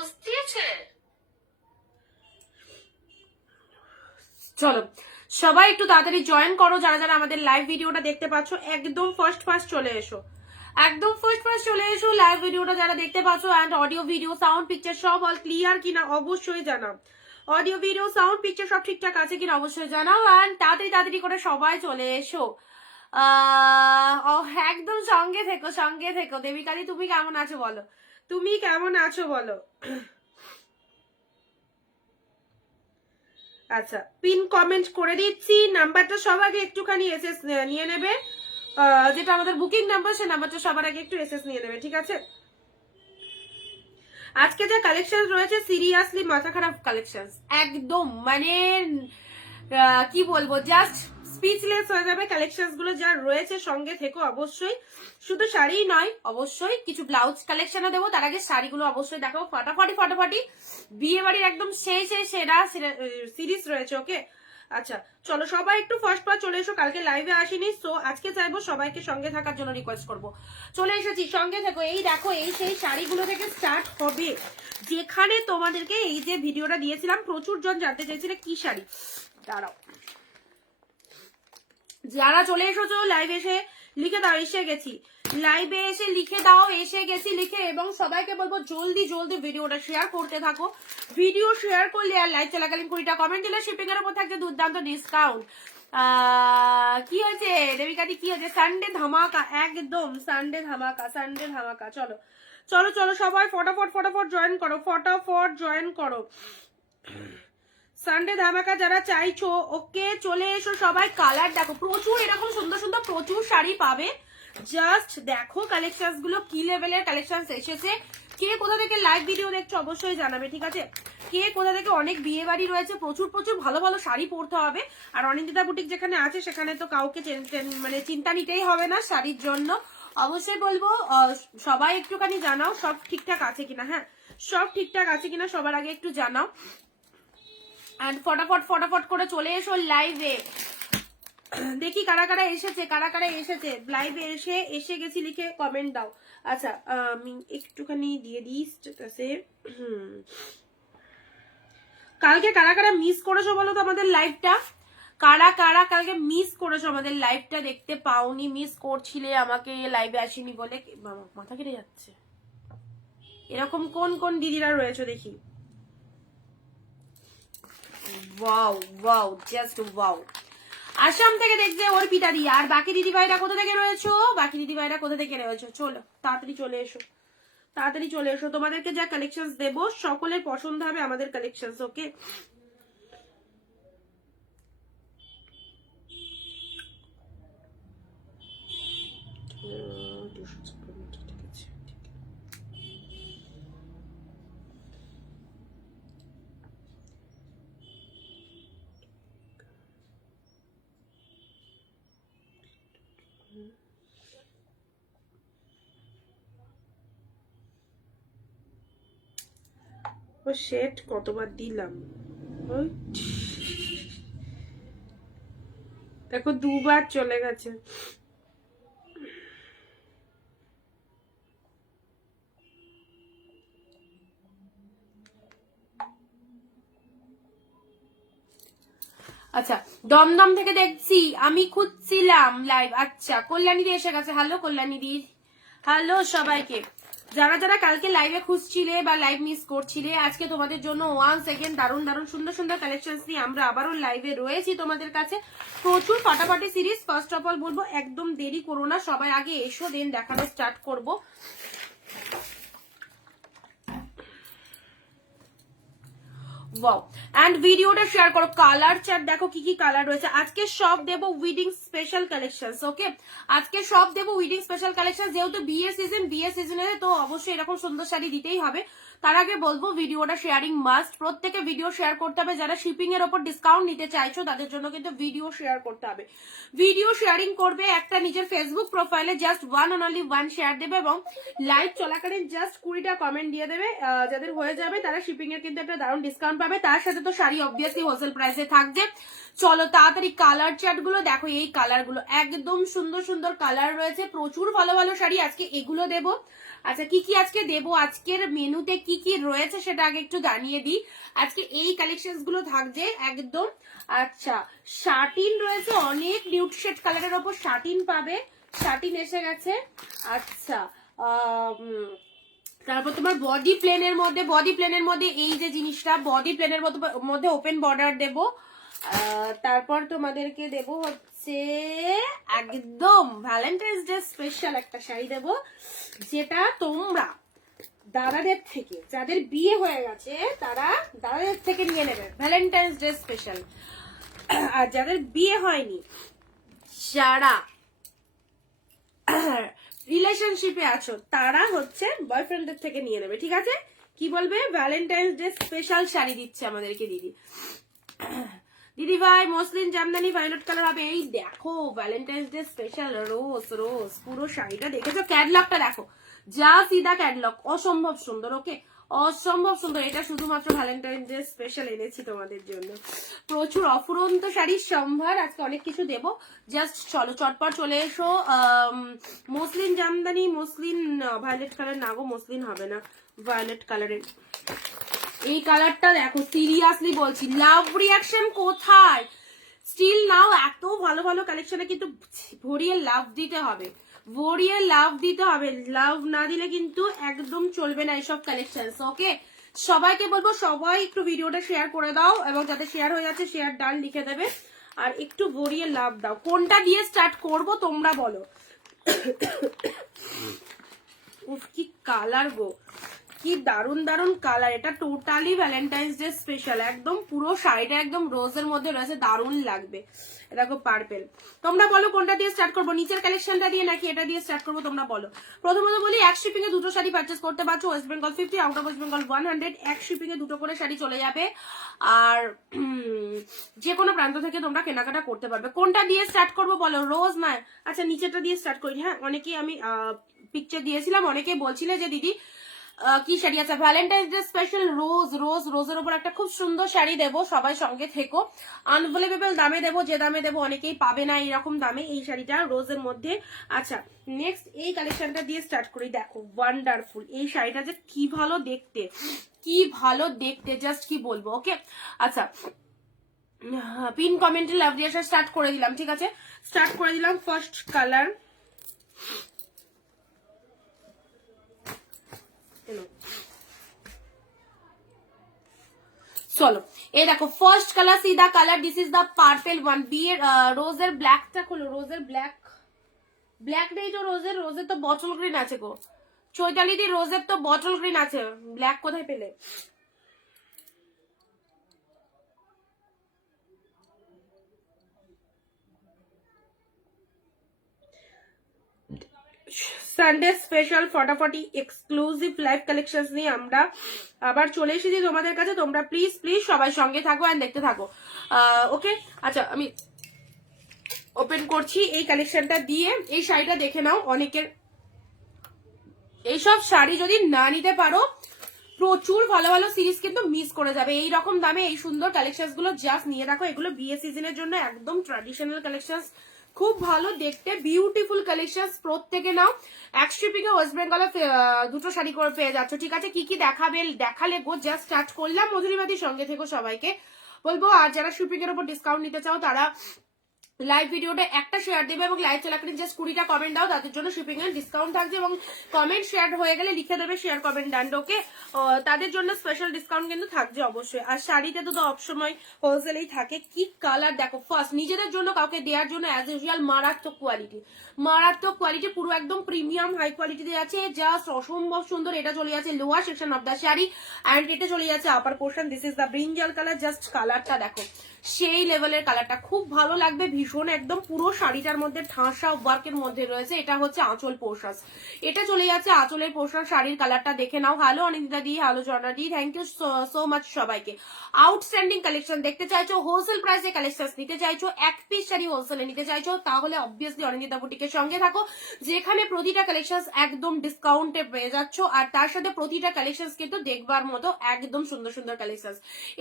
Dose দিয়েছে। চলো সবাই একটু তাড়াতাড়ি জয়েন করো, যারা যারা আমাদের লাইভ ভিডিওটা দেখতে পাচ্ছ একদম ফার্স্ট চলে এসো, একদম ফার্স্ট চলে এসো। লাইভ ভিডিওটা যারা দেখতে পাচ্ছ and audio video sound picture সব অল ক্লিয়ার কিনা অবশ্যই জানাও, অডিও ভিডিও সাউন্ড পিকচার সব ঠিকঠাক আছে কিনা অবশ্যই জানাও। এন্ড তাড়াতাড়ি করে সবাই চলে এসো। একদম সঙ্গে থেকো। দেবিকাদি তুমি কেমন আছো বলো, তুমি কেমন আছো বলো। আচ্ছা পিন কমেন্ট করে দিচ্ছি, নাম্বারটা সবার আগে একটুখানি এসএস নিয়ে নেবে, যেটা আমাদের বুকিং নাম্বার সেই নাম্বারটা সবার আগে একটু এসএস নিয়ে নেবে, ঠিক আছে। আজকে যে কালেকশন রয়েছে সিরিয়াসলি মাথা খারাপ কালেকশন, একদম মানে কি বলবো, জাস্ট স্পিচলেস হয়ে যাবে কালেকশন গুলো যা রয়েছে। সঙ্গে থেকো অবশ্যই, শুধু শাড়ি নয় অবশ্যই কিছু ব্লাউজ কালেকশনও দেবো, তার আগে শাড়িগুলো অবশ্যই দেখাবো ফাটাফাটি। বিয়ে বাড়ির একদম সেরা সিরিজ রয়েছে, ওকে। আচ্ছা চলো সবাই একটু ফার্স্ট চলে এসো, কালকে লাইভে আসিনি সো আজকে চাইবো সবাইকে সঙ্গে থাকার জন্য রিকোয়েস্ট করব। চলে এসেছি, সঙ্গে থেকো। এই দেখো এই সেই শাড়িগুলো থেকে স্টার্ট হবে, যেখানে তোমাদেরকে এই যে ভিডিওটা দিয়েছিলাম প্রচুর জন জানতে চাইছিল কি শাড়ি। দাঁড়াও, যারা চলে এসেছো লাইভ এসে লিখে দাও এসে গেছি, লাইভে এসে লিখে দাও এসে গেছি লিখে, এবং সবাইকে বলবো জলদি ভিডিওটা শেয়ার করতে থাকো। ভিডিও শেয়ার করলে আর লাইভ চলাকালীন 20টা কমেন্ট দিলে শিপিং এর উপর থাকছে দুর্দান্ত ডিসকাউন্ট। কি হয়েছে দেবিকাদি, কি হয়েছে? সানডে ধামাকা, একদম সানডে ধামাকা। চলো সবাই ফটাফট জয়েন করো। সানডে ধামাকা যারা চাইছো ওকে চলে এসো সবাই। কালার দেখো প্রচুর, এরকম সুন্দর প্রচুর শাড়ি পাবে। জাস্ট দেখো কালেকশন গুলো কি লেভেলের কালেকশন এসেছে। কে কোথা থেকে লাইভ ভিডিও দেখছো অবশ্যই জানাবে, ঠিক আছে। কে কোথা থেকে, অনেক বিয়ে বাড়ি রয়েছে, প্রচুর ভালো শাড়ি পরতে হবে। আর অনিন্দিতা বুটিক যেখানে আছে সেখানে তো কাউকে মানে চিন্তা নিতেই হবে না শাড়ির জন্য। অবশ্যই বলবো সবাই একটুখানি জানাও সব ঠিকঠাক আছে কিনা। হ্যাঁ সব ঠিকঠাক আছে কিনা সবার আগে একটু জানাও। এন্ড ফটাফট করে চলে এসো লাইভে। দেখি কারা কারা এসেছে লাইভে এসে গেছি লিখে কমেন্ট দাও। আচ্ছা আমি একটুখানি দিয়ে দিই স্ট্যাটাসে। কালকে কারা কারা মিস করেছো বলো তো আমাদের লাইভটা, কারা কালকে মিস করেছো আমাদের লাইভটা, দেখতে পাওনি, মিস করছিলে আমাকে লাইভে আসিনি বলে। মাথা কেটে যাচ্ছে। এরকম কোন দিদিরা রয়েছে দেখি। Wow just wow. আসাম থেকে দেখছে অর্পিতা দি। আর বাকি দিদি ভাইরা কোথা থেকে রয়েছো? চলো তাড়াতাড়ি চলে এসো। তোমাদেরকে যা কালেকশন দেবো সকলের পছন্দ হবে আমাদের কালেকশন, ওকে। ও শেট কতবার দিলাম, দেখো দুবার চলে গেছে। আচ্ছা দমদম থেকে দেখছি, আমি খুঁজছিলাম লাইভ। আচ্ছা কল্যাণী দি এসে গেছে। হ্যালো কল্যাণী দি, হ্যালো সবাইকে। যারা যারা কালকে লাইভে খুঁজছিলে বা লাইভ মিস করছিলে, আজকে তোমাদের জন্য ওয়ান সেকেন্ড দারুণ সুন্দর কালেকশন নিয়ে আমরা আবারও লাইভে রয়েছি তোমাদের কাছে। প্রচুর ফাটাফাটি সিরিজ। ফার্স্ট অফ অল বলবো একদম দেরি করো না, সবাই আগে এসো দেন দেখানো স্টার্ট করবো। ওয়াও এন্ড ভিডিওটা শেয়ার করো। কালার চার্ট দেখো কি কি কালার রয়েছে। আজকে সব দেবো উইডিং স্পেশাল কালেকশন, ওকে। আজকে সব দেবো উইডিং স্পেশাল কালেকশন, যেহেতু বিয়ে সিজনে তো অবশ্যই এরকম সুন্দর শাড়ি দিতেই হবে। তার আগে বলবো ভিডিওটা শেয়ারিং মাস্ট, প্রত্যেকে ভিডিও শেয়ার করতে হবে। যারা শিপিং এর ওপর ডিসকাউন্ট নিতে চাইছো তাদের জন্য কিন্তু ভিডিও শেয়ার করতে হবে। ভিডিও শেয়ারিং করবে, একটা নিজের ফেসবুক প্রোফাইলে জাস্ট ওয়ান শেয়ার দেবে, এবং লাইভ চলাকালীন জাস্ট 20টা কমেন্ট দিয়ে দেবে। যাদের হয়ে যাবে তারা শিপিং এর কিন্তু একটা দারুণ ডিসকাউন্ট পাবে। তার সাথে তো শাড়ি অবভিয়াসলি হোলসেল প্রাইসে থাকছে। চলো তাড়াতাড়ি কালার চার্ট গুলো দেখো। এই কালার গুলো একদম সুন্দর কালার রয়েছে, প্রচুর ভালো শাড়ি আজকে এগুলো দেবো। আচ্ছা কি আজকে দেবো, আজকের মেনুতে কি কি কি রয়েছে সেটা আগে একটু জানিয়ে দিই। আজকে এই কালেকশন গুলো থাকছে একদম। আচ্ছা, শার্টিন রয়েছে, অনেক নিউড শেড কালারের ওপর শার্টিন পাবে, শার্টিন এসে গেছে। আচ্ছা, তারপর তোমার বডি প্লেনের মধ্যে এই যে জিনিসটা, বডি প্লেনের মধ্যে ওপেন বর্ডার দেব। তারপর তোমাদেরকে দেব হচ্ছে একদম ভ্যালেন্টাইন্স ডে স্পেশাল একটা শাড়ি দেব, যেটা তোমরা দাদাদের থেকে, যাদের বিয়ে হয়ে গেছে তারা দাদাদের থেকে নিয়ে নেবে, ভ্যালেন্টাইন্স ডে স্পেশাল। আর যাদের বিয়ে হয়নি, যারা রিলেশনশিপে আছো, তারা হচ্ছে বয়ফ্রেন্ডদের থেকে নিয়ে নেবে, ঠিক আছে? কি বলবে? ভ্যালেন্টাইন্স ডে স্পেশাল শাড়ি দিচ্ছে আমাদেরকে দিদি। দিদি ভাই মসলিন জামদানি ভায়োলেট কালার হবে। এই দেখো ভ্যালেন্টাইন্স ডে স্পেশাল রোজ রোজ, পুরো শাড়িটা দেখেছো? ক্যাটলগটা দেখো, যা সিধা ক্যাটলগ, অসম্ভব সুন্দর। ওকে, অসম্ভব সুন্দর। এটা শুধুমাত্র ভ্যালেন্টাইন্স ডে স্পেশাল এনেছি তোমাদের জন্য। প্রচুর অফুরন্ত শাড়ির সম্ভার, আজকে অনেক কিছু দেব। জাস্ট চলো চটপট চলে এসো। Muslin jamdani, muslin violet colour না গো, মসলিন হবে না, ভায়োলেট কালারের এই কালারটা দেখো, সিরিয়াসলি বলছি, লাভ রিয়াকশন কোথায়? স্টিল নাও এত ভালো ভালো কালেকশনে কিন্তু ভরিয়ে লাভ দিতে হবে, ভরিয়ে লাভ দিতে হবে। লাভ না দিলে কিন্তু একদম চলবে না এইসব কালেকশন। ওকে, সবাইকে বলবো সবাই একটু ভিডিওটা শেয়ার করে দাও, এবং যাতে শেয়ার হয়ে যাচ্ছে শেয়ার ডান লিখে দেবে, আর একটু ভরিয়ে লাভ দাও। কোনটা দিয়ে স্টার্ট করব তোমরা বলো। উফ, কি কালার গো, কি দারুন দারুন কালার। এটা টোটালি ভ্যালেন্টাইন্স ডে স্পেশাল, একদম পুরো শাড়িটা একদম রোজের মধ্যে রয়েছে, দারুন লাগবে। দেখো পার্পেল। তোমরা বলো কোনটা দিয়ে স্টার্ট করবো, নিচের কালেকশনটা দিয়ে নাকি এটা দিয়ে স্টার্ট করবো, তোমরা বলো। প্রথমত বলি, এক শিপিং এ দুটো শাড়ি পারচেস করতে পারছো, West Bengal 50, out of West Bengal 100। এক শিপিং এ দুটো করে শাড়ি চলে যাবে, আর যে কোনো প্রান্ত থেকে তোমরা কেনাকাটা করতে পারবে। কোনটা দিয়ে স্টার্ট করবো বলো, রোজ না? আচ্ছা, নিচেরটা দিয়ে স্টার্ট করি। হ্যাঁ, অনেকেই আমি পিকচার দিয়েছিলাম, অনেকেই বলছিলে যে দিদি কি শাড়ি আছে। ভ্যালেন্টাইন্স ডে স্পেশাল রোজ রোজ, রোজের উপর একটা খুব সুন্দর শাড়ি দেবো, সবাই সঙ্গে থেকো। আনভেলেবেল দামে দেবো, যে দামে দেবো অনেকেই পাবে না এইরকম দামে এই শাড়িটা রোজের মধ্যে। আচ্ছা, নেক্সট এই কালেকশনটা দিয়ে স্টার্ট করি। দেখো ওয়ান্ডারফুল, এই শাড়িটা যে কি ভালো দেখতে, কি ভালো দেখতে, জাস্ট কি বলবো। ওকে, আচ্ছা, পিন কমেন্টে লাভ দিয়ে আসা স্টার্ট করে দিলাম, ঠিক আছে? স্টার্ট করে দিলাম। ফার্স্ট কালার, চলো এই দেখো ফার্স্ট কালার, সিধা colour, this is the purple one. বিয়ের রোজের ব্ল্যাকটা খোলো, রোজের ব্ল্যাক, ব্ল্যাক নেই তো রোজের, রোজের তো বটল গ্রিন আছে গো চৈতালি দি, রোজের তো বটল গ্রিন আছে, ব্ল্যাক কোথায় পেলে? সানডে স্পেশাল ফটাফটি এক্সক্লুসিভ লাইভ কালেকশন নিয়ে আমরা আবার চলে এসেছি তোমাদের কাছে। তোমরা প্লিজ প্লিজ সবাই সঙ্গে থাকো এন্ড দেখতে থাকো। ওকে, আচ্ছা, আমি ওপেন করছি এই কালেকশনটা দিয়ে। এই শাড়িটা দেখে নাও, অনেকের এইসব শাড়ি যদি না নিতে পারো, প্রচুর ভালো ভালো সিরিজ কিন্তু মিস করে যাবে। এই রকম দামে এই সুন্দর কালেকশন গুলো জাস্ট নিয়ে রাখো। এগুলো বিয়ে সিজনের জন্য একদম ট্র্যাডিশনাল কালেকশন, খুব ভালো দেখতে, বিউটিফুল কালেকশন। প্রত্যেকে নাও। এক শিপিং এ ওয়েস্ট বেঙ্গলে দুটো শাড়ি করে পেয়ে যাচ্ছ, ঠিক আছে? কি কি দেখালে গো, জাস্ট স্টার্ট করলাম। মধুরিমাদির সঙ্গে থেকো, সবাইকে বলবো। আর যারা শিপিং এর উপর ডিসকাউন্ট নিতে চাও, তারা লাইভ ভিডিওটা একটা শেয়ার দেবে, এবং লাইভ চলাকালীন জাস্ট 20টা কমেন্ট দাও, তাদের জন্য শিপিং এর ডিসকাউন্ট থাকছে। এবং কমেন্ট শেয়ার হয়ে গেলে লিখে দেবে শেয়ার কমেন্ট ডান, ওকে? তাদের জন্য স্পেশাল ডিসকাউন্ট কিন্তু থাকছে অবশ্যই। আর শাড়িতে তো সবসময় হোলসেলেই থাকে। কি কালার দেখো, ফার্স্ট নিজেদের জন্য কাউকে দেওয়ার জন্য অ্যাজ ইউজুয়াল মারাত্মক কোয়ালিটি, মারাত্মক কোয়ালিটি, পুরো একদম প্রিমিয়াম হাই কোয়ালিটিতে আছে, জাস্ট অসম্ভব সুন্দর। এটা চলে যাচ্ছে lower section of the sari, and এটা চলে যাচ্ছে আপার portion. This is the brinjal colour. Just কালারটা দেখো, সেই লেভেলের কালারটা, খুব ভালো লাগবে ভীষণ। একদম পুরো শাড়িটার মধ্যে ঠাসা ওয়ার্কের মধ্যে রয়েছে। এটা হচ্ছে আঁচল পোর্শন, এটা চলে যাচ্ছে আঁচলের পোর্শন। শাড়ির কালারটা দেখে নাও। Hello Anindita di, hello Jharna di, thank you so much সবাইকে। আউটস্ট্যান্ডিং কালেকশন দেখতে চাইছো, হোলসেল প্রাইসে কালেকশন নিতে চাইছো, এক পিস শাড়ি হোলসেলে নিতে চাইছো, তাহলে অবভিয়াসলি অনিন্দিতা বুটিকের সঙ্গে থাকো, যেখানে প্রতিটা কালেকশন একদম ডিসকাউন্টে পেয়ে যাচ্ছ। আর তার সাথে প্রতিটা কালেকশন কিন্তু দেখবার মতো একদম সুন্দর সুন্দর কালেকশন।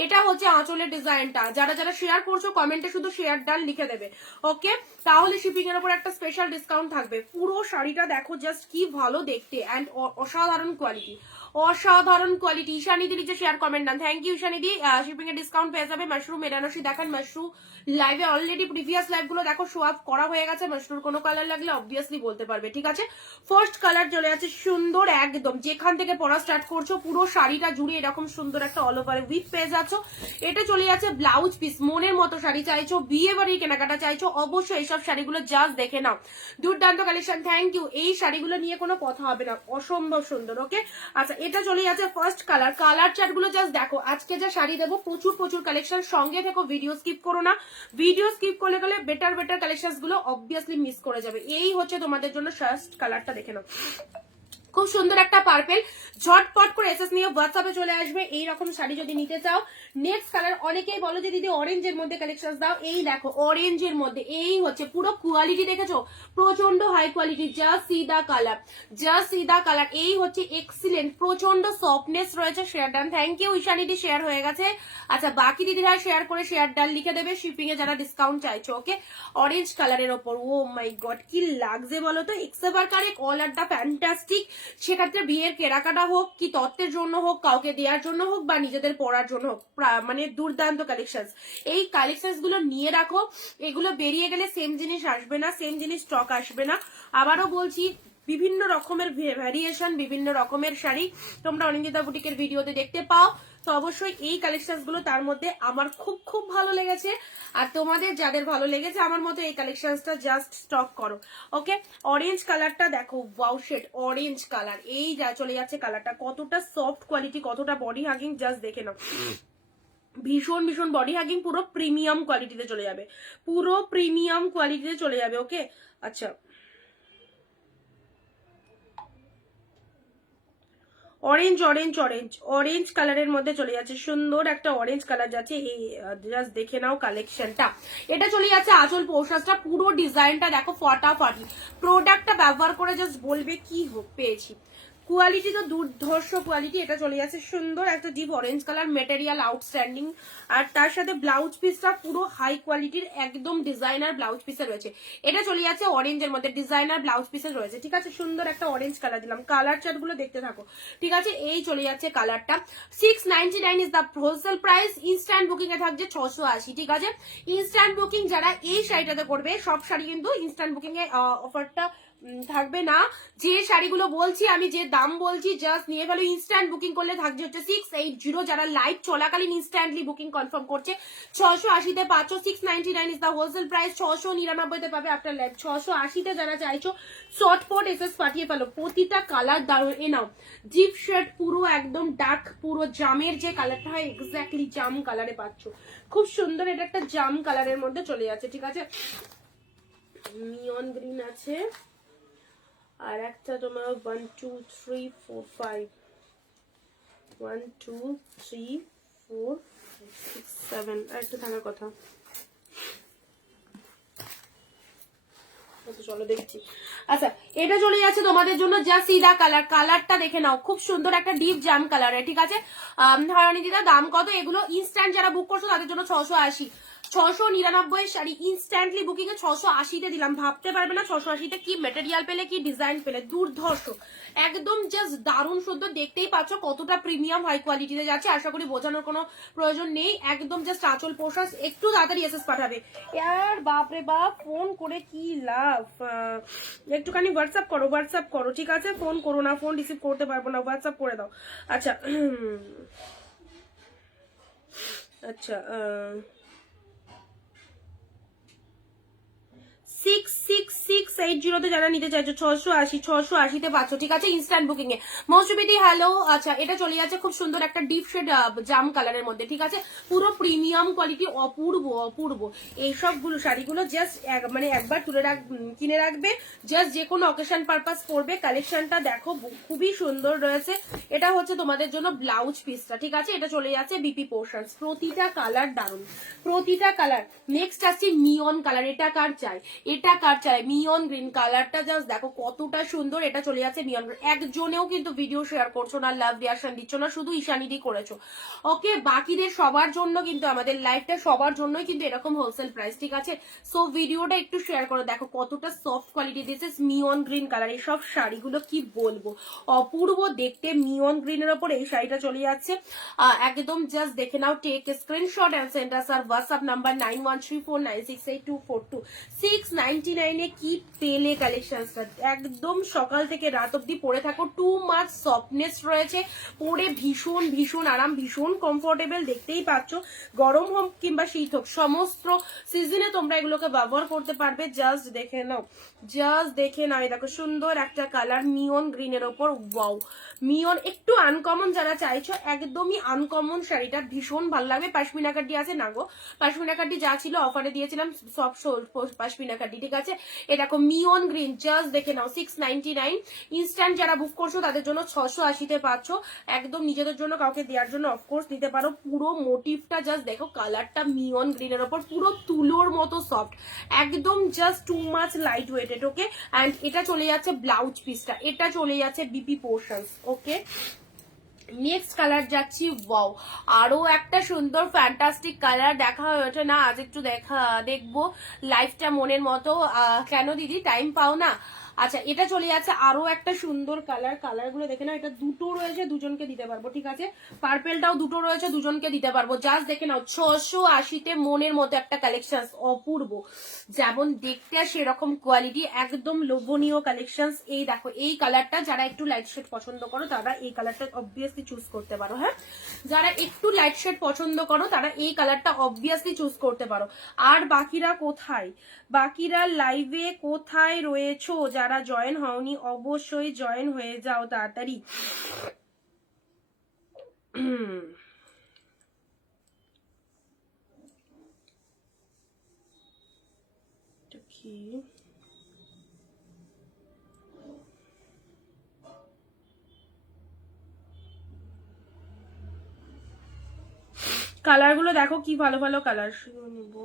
এটা হচ্ছে আঁচলের ডিজাইনটা। যারা যারা শেয়ার করছো কমেন্টে শুধু শেয়ার ডান লিখে দেবে, ওকে? তাহলে শিপিং এর উপর একটা স্পেশাল ডিসকাউন্ট থাকবে। পুরো শাড়িটা দেখো, জাস্ট কি ভালো দেখতে, অ্যান্ড অসাধারণ কোয়ালিটি, অসাধারণ কোয়ালিটি। ঈশানিদি নিচে share comment done, thank you ঈশানিদি। শিপিং এর ডিসকাউন্ট পেয়ে যাবে। মাশরুম বেনারসি দেখান, মাশরুম লাইভে অলরেডি প্রিভিয়াস লাইভ গুলো দেখো শো আপ করা হয়ে গেছে। মাশরুর কোনো কালার লাগলে অবভিয়াসলি বলতে পারবে, ঠিক আছে। ফার্স্ট কালার চলে আছে সুন্দর একদম, যেখান থেকে পরা স্টার্ট করছো পুরো শাড়িটা জুড়ে এরকম সুন্দর একটা অল ওভার উইথ পেয়ে যাচ্ছ। এটা চলে যাচ্ছে ব্লাউজ পিস। মনের মতো শাড়ি চাইছো, বিয়ে বাড়ির কেনাকাটা চাইছো, অবশ্যই এইসব শাড়িগুলো জাস্ট দেখে নাও, দুর্দান্ত কালেকশন। Thank you. এই শাড়িগুলো নিয়ে কোনো কথা হবে না, অসম্ভব সুন্দর। ওকে আচ্ছা, এটা চলে যাচ্ছে ফার্স্ট কালার। কালার চার্ট গুলো জাস্ট দেখো। আজকে যা শাড়ি দেবো প্রচুর প্রচুর কালেকশন, সঙ্গে থেকো, ভিডিও স্কিপ করো না। ভিডিও স্কিপ করলে গেলে বেটার বেটার কালেকশন গুলো অবভিয়াসলি মিস করে যাবে। এই হচ্ছে তোমাদের জন্য ফার্স্ট কালারটা, দেখে নাও, খুব সুন্দর একটা পার্পেল। ঝটপট করে এসএস নিয়ে হোয়াটসঅ্যাপে চলে আসবে এইরকম শাড়ি যদি নিতে চাও। নেক্সট কালার, অনেকেই বলো যে দিদি অরেঞ্জের মধ্যে কালেকশন দাও, এই দেখো অরেঞ্জের মধ্যে, এই হচ্ছে পুরো কোয়ালিটি দেখেছো, প্রচন্ড high quality. Just see the colour, just see the colour, এই হচ্ছে এক্সিলেন্ট, প্রচন্ড সফটনেস রয়েছে। শেয়ার ডান, থ্যাংক ইউ ঈশানিদি, শেয়ার হয়ে গেছে। আচ্ছা, বাকি দিদিরা শেয়ার করে শেয়ার ডান লিখে দেবে শিপিং এ যারা ডিসকাউন্ট চাইছো। ওকে, অরেঞ্জ কালারের ওপর, ও মাই গড কি লাগছে বলো তো, এক্সেভার কারে কলারটা ফ্যান্টাস্টিক। সেক্ষেত্রে বিয়ের কেনাকাটা হোক কি তত্ত্বের জন্য হোক, কাউকে দেওয়ার জন্য হোক বা নিজেদের পড়ার জন্য হোক, মানে দুর্দান্ত কালেকশন। এই কালেকশন গুলো নিয়ে রাখো, এগুলো বেরিয়ে গেলে সেম জিনিস আসবে না, সেম জিনিস স্টক আসবে না। আবারও বলছি, বিভিন্ন রকমের ভ্যারিয়েশন, বিভিন্ন রকমের শাড়ি তোমরা অনিন্দিতা বুটিকের ভিডিওতে দেখতে পাও। তো অবশ্যই এই কালেকশন গুলো তার মধ্যে আমার খুব খুব ভালো লেগেছে, আর তোমাদের যাদের ভালো লেগেছে আমার মতো এই কালেকশনটা জাস্ট স্টক করো। ওকে, অরেঞ্জ কালারটা দেখো, ওয়াও শেড অরেঞ্জ কালার, এই যা চলে যাচ্ছে কালারটা, কতটা সফট কোয়ালিটি, কতটা বডি হাগিং, জাস্ট দেখে নাও। ভীষণ ভীষণ বডি হাগিং, পুরো প্রিমিয়াম কোয়ালিটিতে চলে যাবে, পুরো প্রিমিয়াম কোয়ালিটিতে চলে যাবে। ওকে আচ্ছা, অরেঞ্জ অরেঞ্জ অরেঞ্জ অরেঞ্জ কালারের মধ্যে চলে যাচ্ছে, সুন্দর একটা অরেঞ্জ কালার যাচ্ছে। এই জাস্ট দেখে নাও কালেকশনটা। এটা চলে যাচ্ছে আঁচল পোশাকটা, পুরো ডিজাইনটা দেখো ফাটাফাটি। প্রোডাক্টটা ব্যবহার করে জাস্ট বলবে কি পেয়েছি। কোয়ালিটি তো দুর্ধর্ষ কোয়ালিটি। এটা চলে যাচ্ছে সুন্দর একটা deep orange colour, material outstanding, আর তার সাথে ব্লাউজ পিসটা পুরো হাই কোয়ালিটির একদম ডিজাইনার ব্লাউজ পিসে রয়েছে। এটা চলে যাচ্ছে অরেঞ্জের মধ্যে, ডিজাইনার ব্লাউজ পিসে রয়েছে, ঠিক আছে। সুন্দর একটা অরেঞ্জ কালার দিলাম, কালার চার্ট গুলো দেখতে থাকো, ঠিক আছে। এই চলে যাচ্ছে কালারটা, 699 is the wholesale price. Instant booking এ থাকছে 680, ঠিক আছে। ইনস্ট্যান্ট বুকিং যারা এই শাড়িটাতে করবে, সব শাড়ি কিন্তু ইনস্ট্যান্ট বুকিং এ অফারটা থাকবে না। যে শাড়িগুলো বলছি আমি, যে দাম বলছি, জাস্ট নিয়ে ফেলো। ইনস্ট্যান্ট বুকিং করলে থাকছে হচ্ছে 680, যারা লাইভ চলাকালীন ইনস্ট্যান্টলি বুকিং কনফার্ম করছে 680-তে পাচ্ছ। 699 ইজ দ্য হোলসেল প্রাইস, 699-তে পাবে আফটার লাইভ। 680-তে যারা চাইছো শর্টপট এসএস পাঠিয়ে ফেলো। প্রতিটা কালার দারুণ। এ নাও ডিপ শেড, পুরো একদম ডার্ক, পুরো জামের যে কালারটা হয় এক্স্যাক্টলি জাম কালারে পাচ্ছ, খুব সুন্দর। এটা একটা জাম কালারের মধ্যে চলে যাচ্ছে, ঠিক আছে। নিয়ন গ্রিন আছে, আর একটা তোমার 1 2 3 4 5 1 2 3 4 6 7, আর একটা থাকার কথা। চলো দেখছি। আচ্ছা, এটা চলে যাচ্ছে তোমাদের জন্য যা সিদা কালার, কালারটা দেখে নাও, খুব সুন্দর একটা ডিপ জাম কালারে, ঠিক আছে। হারানি দিদা দাম কত? এগুলো ইনস্ট্যান্ট যারা বুক করছো তাদের জন্য 680। 699 শাড়ি ইনস্ট্যান্টলি বুকিং এ 680-তে দিলাম। ভাবতে পারবে না 680-তে কি মেটেরিয়াল পেলে, কি ডিজাইন পেলে, দুর্ধর্ষ একদম জাস্ট দারুণ সুন্দর। দেখতেই পাচ্ছ কতটা প্রিমিয়াম হাই কোয়ালিটিতে যাচ্ছে, আশা করি বোঝানোর কোনো প্রয়োজন নেই। একদম জাস্ট আঁচল পোশাক। একটু তাড়াতাড়ি এসএস পাঠাবে ইয়ার, বাপরে বাপ, ফোন করে কি লাভ। একটুখানি হোয়াটসঅ্যাপ করো, হোয়াটসঅ্যাপ করো, ঠিক আছে। ফোন করো না, ফোন রিসিভ করতে পারবো না, হোয়াটসঅ্যাপ করে দাও। আচ্ছা আচ্ছা 66680-তে যারা নিতে চাইছো 680-তে পাচ্ছ, ঠিক আছে, ইনস্ট্যান্ট বুকিং এ। মৌসুমিদি হ্যালো। আচ্ছা, এটা চলে যাচ্ছে খুব সুন্দর একটা ডিপ শেড জাম কালারের মধ্যে, ঠিক আছে। পুরো প্রিমিয়াম কোয়ালিটি, অপূর্ব অপূর্ব। এইসবগুলো শাড়িগুলো জাস্ট মানে একবার কিনে রাখবে, জাস্ট যে কোনো অকেশন পারপাস করবে। কালেকশনটা দেখো খুবই সুন্দর রয়েছে। এটা হচ্ছে তোমাদের জন্য ব্লাউজ পিসটা, ঠিক আছে। এটা চলে যাচ্ছে বিপি পোর্শন, প্রতিটা কালার দারুন, প্রতিটা কালার। নেক্সট আসছে নিয়ন কালার। এটা কার চাই, এটা কার চাই, নিয়ন গ্রিন কালারটা জাস্ট দেখো কতটা সুন্দর। এটা চলে যাচ্ছে নিয়ন গ্রিন। একজনেও কিন্তু ভিডিও শেয়ার করছো না, লাভ রিয়াকশন দিচ্ছ না, শুধু ঈশানীরই করেছো। ওকে, বাকিদের সবার জন্য কিন্তু আমাদের লাইফটা সবার জন্যই কিন্তু এরকম হোলসেল প্রাইস, ঠিক আছে? সো ভিডিওটা একটু শেয়ার করো। দেখো কতটা soft quality, this is neon green colour. এইসব শাড়িগুলো কি বলবো, অপূর্ব দেখতে। নিয়ন গ্রিনের ওপর এই শাড়িটা চলে যাচ্ছে একদম। জাস্ট দেখে নাও, take screenshot and send us আর হোয়াটসঅ্যাপ নাম্বার 9134968242। 699 এ কি পেলে কালেকশনসটা, একদম সকাল থেকে রাত অব্দি পরে থাকো। টু মাচ সফটনেস রয়েছে, পরে ভীষণ ভীষণ আরাম, ভীষণ কমফোর্টেবল। দেখতেই পাচ্ছ, গরম হোক কিংবা শীত হোক, সমস্ত সিজনে তোমরা এগুলোকে ব্যবহার করতে পারবে। জাস্ট দেখে নাও, জাস্ট দেখে নাও। এই দেখো সুন্দর একটা কালার নিয়ন গ্রিনের ওপর। ওয়াও, নিয়ন একটু আনকমন যারা চাইছো, একদমই আনকমন শাড়িটা ভীষণ ভালো লাগবে। পাশমিনা কাড্ডি আছে না গো, পাশমিনা কাড্ডি যা ছিল অফারে দিয়েছিলাম, সব সোল্ড পাশমিনা কাড্ডি, ঠিক আছে? এ দেখো নিয়ন গ্রিন, জাস্ট দেখে নাও। 699 ইনস্ট্যান্ট যারা বুক করছো তাদের জন্য 680-তে পাচ্ছ। একদম নিজেদের জন্য কাউকে দেওয়ার জন্য অফকোর্স নিতে পারো। পুরো মোটিভটা জাস্ট দেখো, কালারটা নিয়ন গ্রিনের ওপর পুরো তুলোর মতো সফট, একদম just too much light weighted. Okay, and এটা চলে যাচ্ছে ব্লাউজ পিসটা, এটা চলে যাচ্ছে BP portions. Okay, next colour যাচ্ছি। ওয়াও, আরো একটা সুন্দর ফ্যান্টাস্টিক কালার দেখা হয়ে ওঠে না, আজ একটু দেখবো লাইফটা মনের মতো। কেন দিদি টাইম পাও না? আচ্ছা, এটা চলে যাচ্ছে আরো একটা সুন্দর কালার। কালার গুলো দেখে নাও, এটা দুটো রয়েছে, দুজনকে দিতে পারবো, ঠিক আছে? পার্পেলটাও দুটো রয়েছে, দুজনকে দিতে পারবো। জাস্ট দেখে নাও, 680-তে মনের মতো একটা কালেকশন, অপূর্ব। যেমন দেখতে সেরকম কোয়ালিটি, একদম লোভনীয় কালেকশন। এই দেখো, এই কালারটা যারা একটু লাইট শেড পছন্দ করো তারা এই কালারটা অবভিয়াসলি চুজ করতে পারো। হ্যাঁ, যারা একটু লাইট শেড পছন্দ করো তারা এই কালারটা অবভিয়াসলি চুজ করতে পারো। আর বাকিরা কোথায়, বাকিরা লাইভে কোথায় রয়েছো? যারা জয়েন হওনি অবশ্যই জয়েন হয়ে যাও তাড়াতাড়ি। কি কালার গুলো দেখো, কি ভালো ভালো কালার নিব।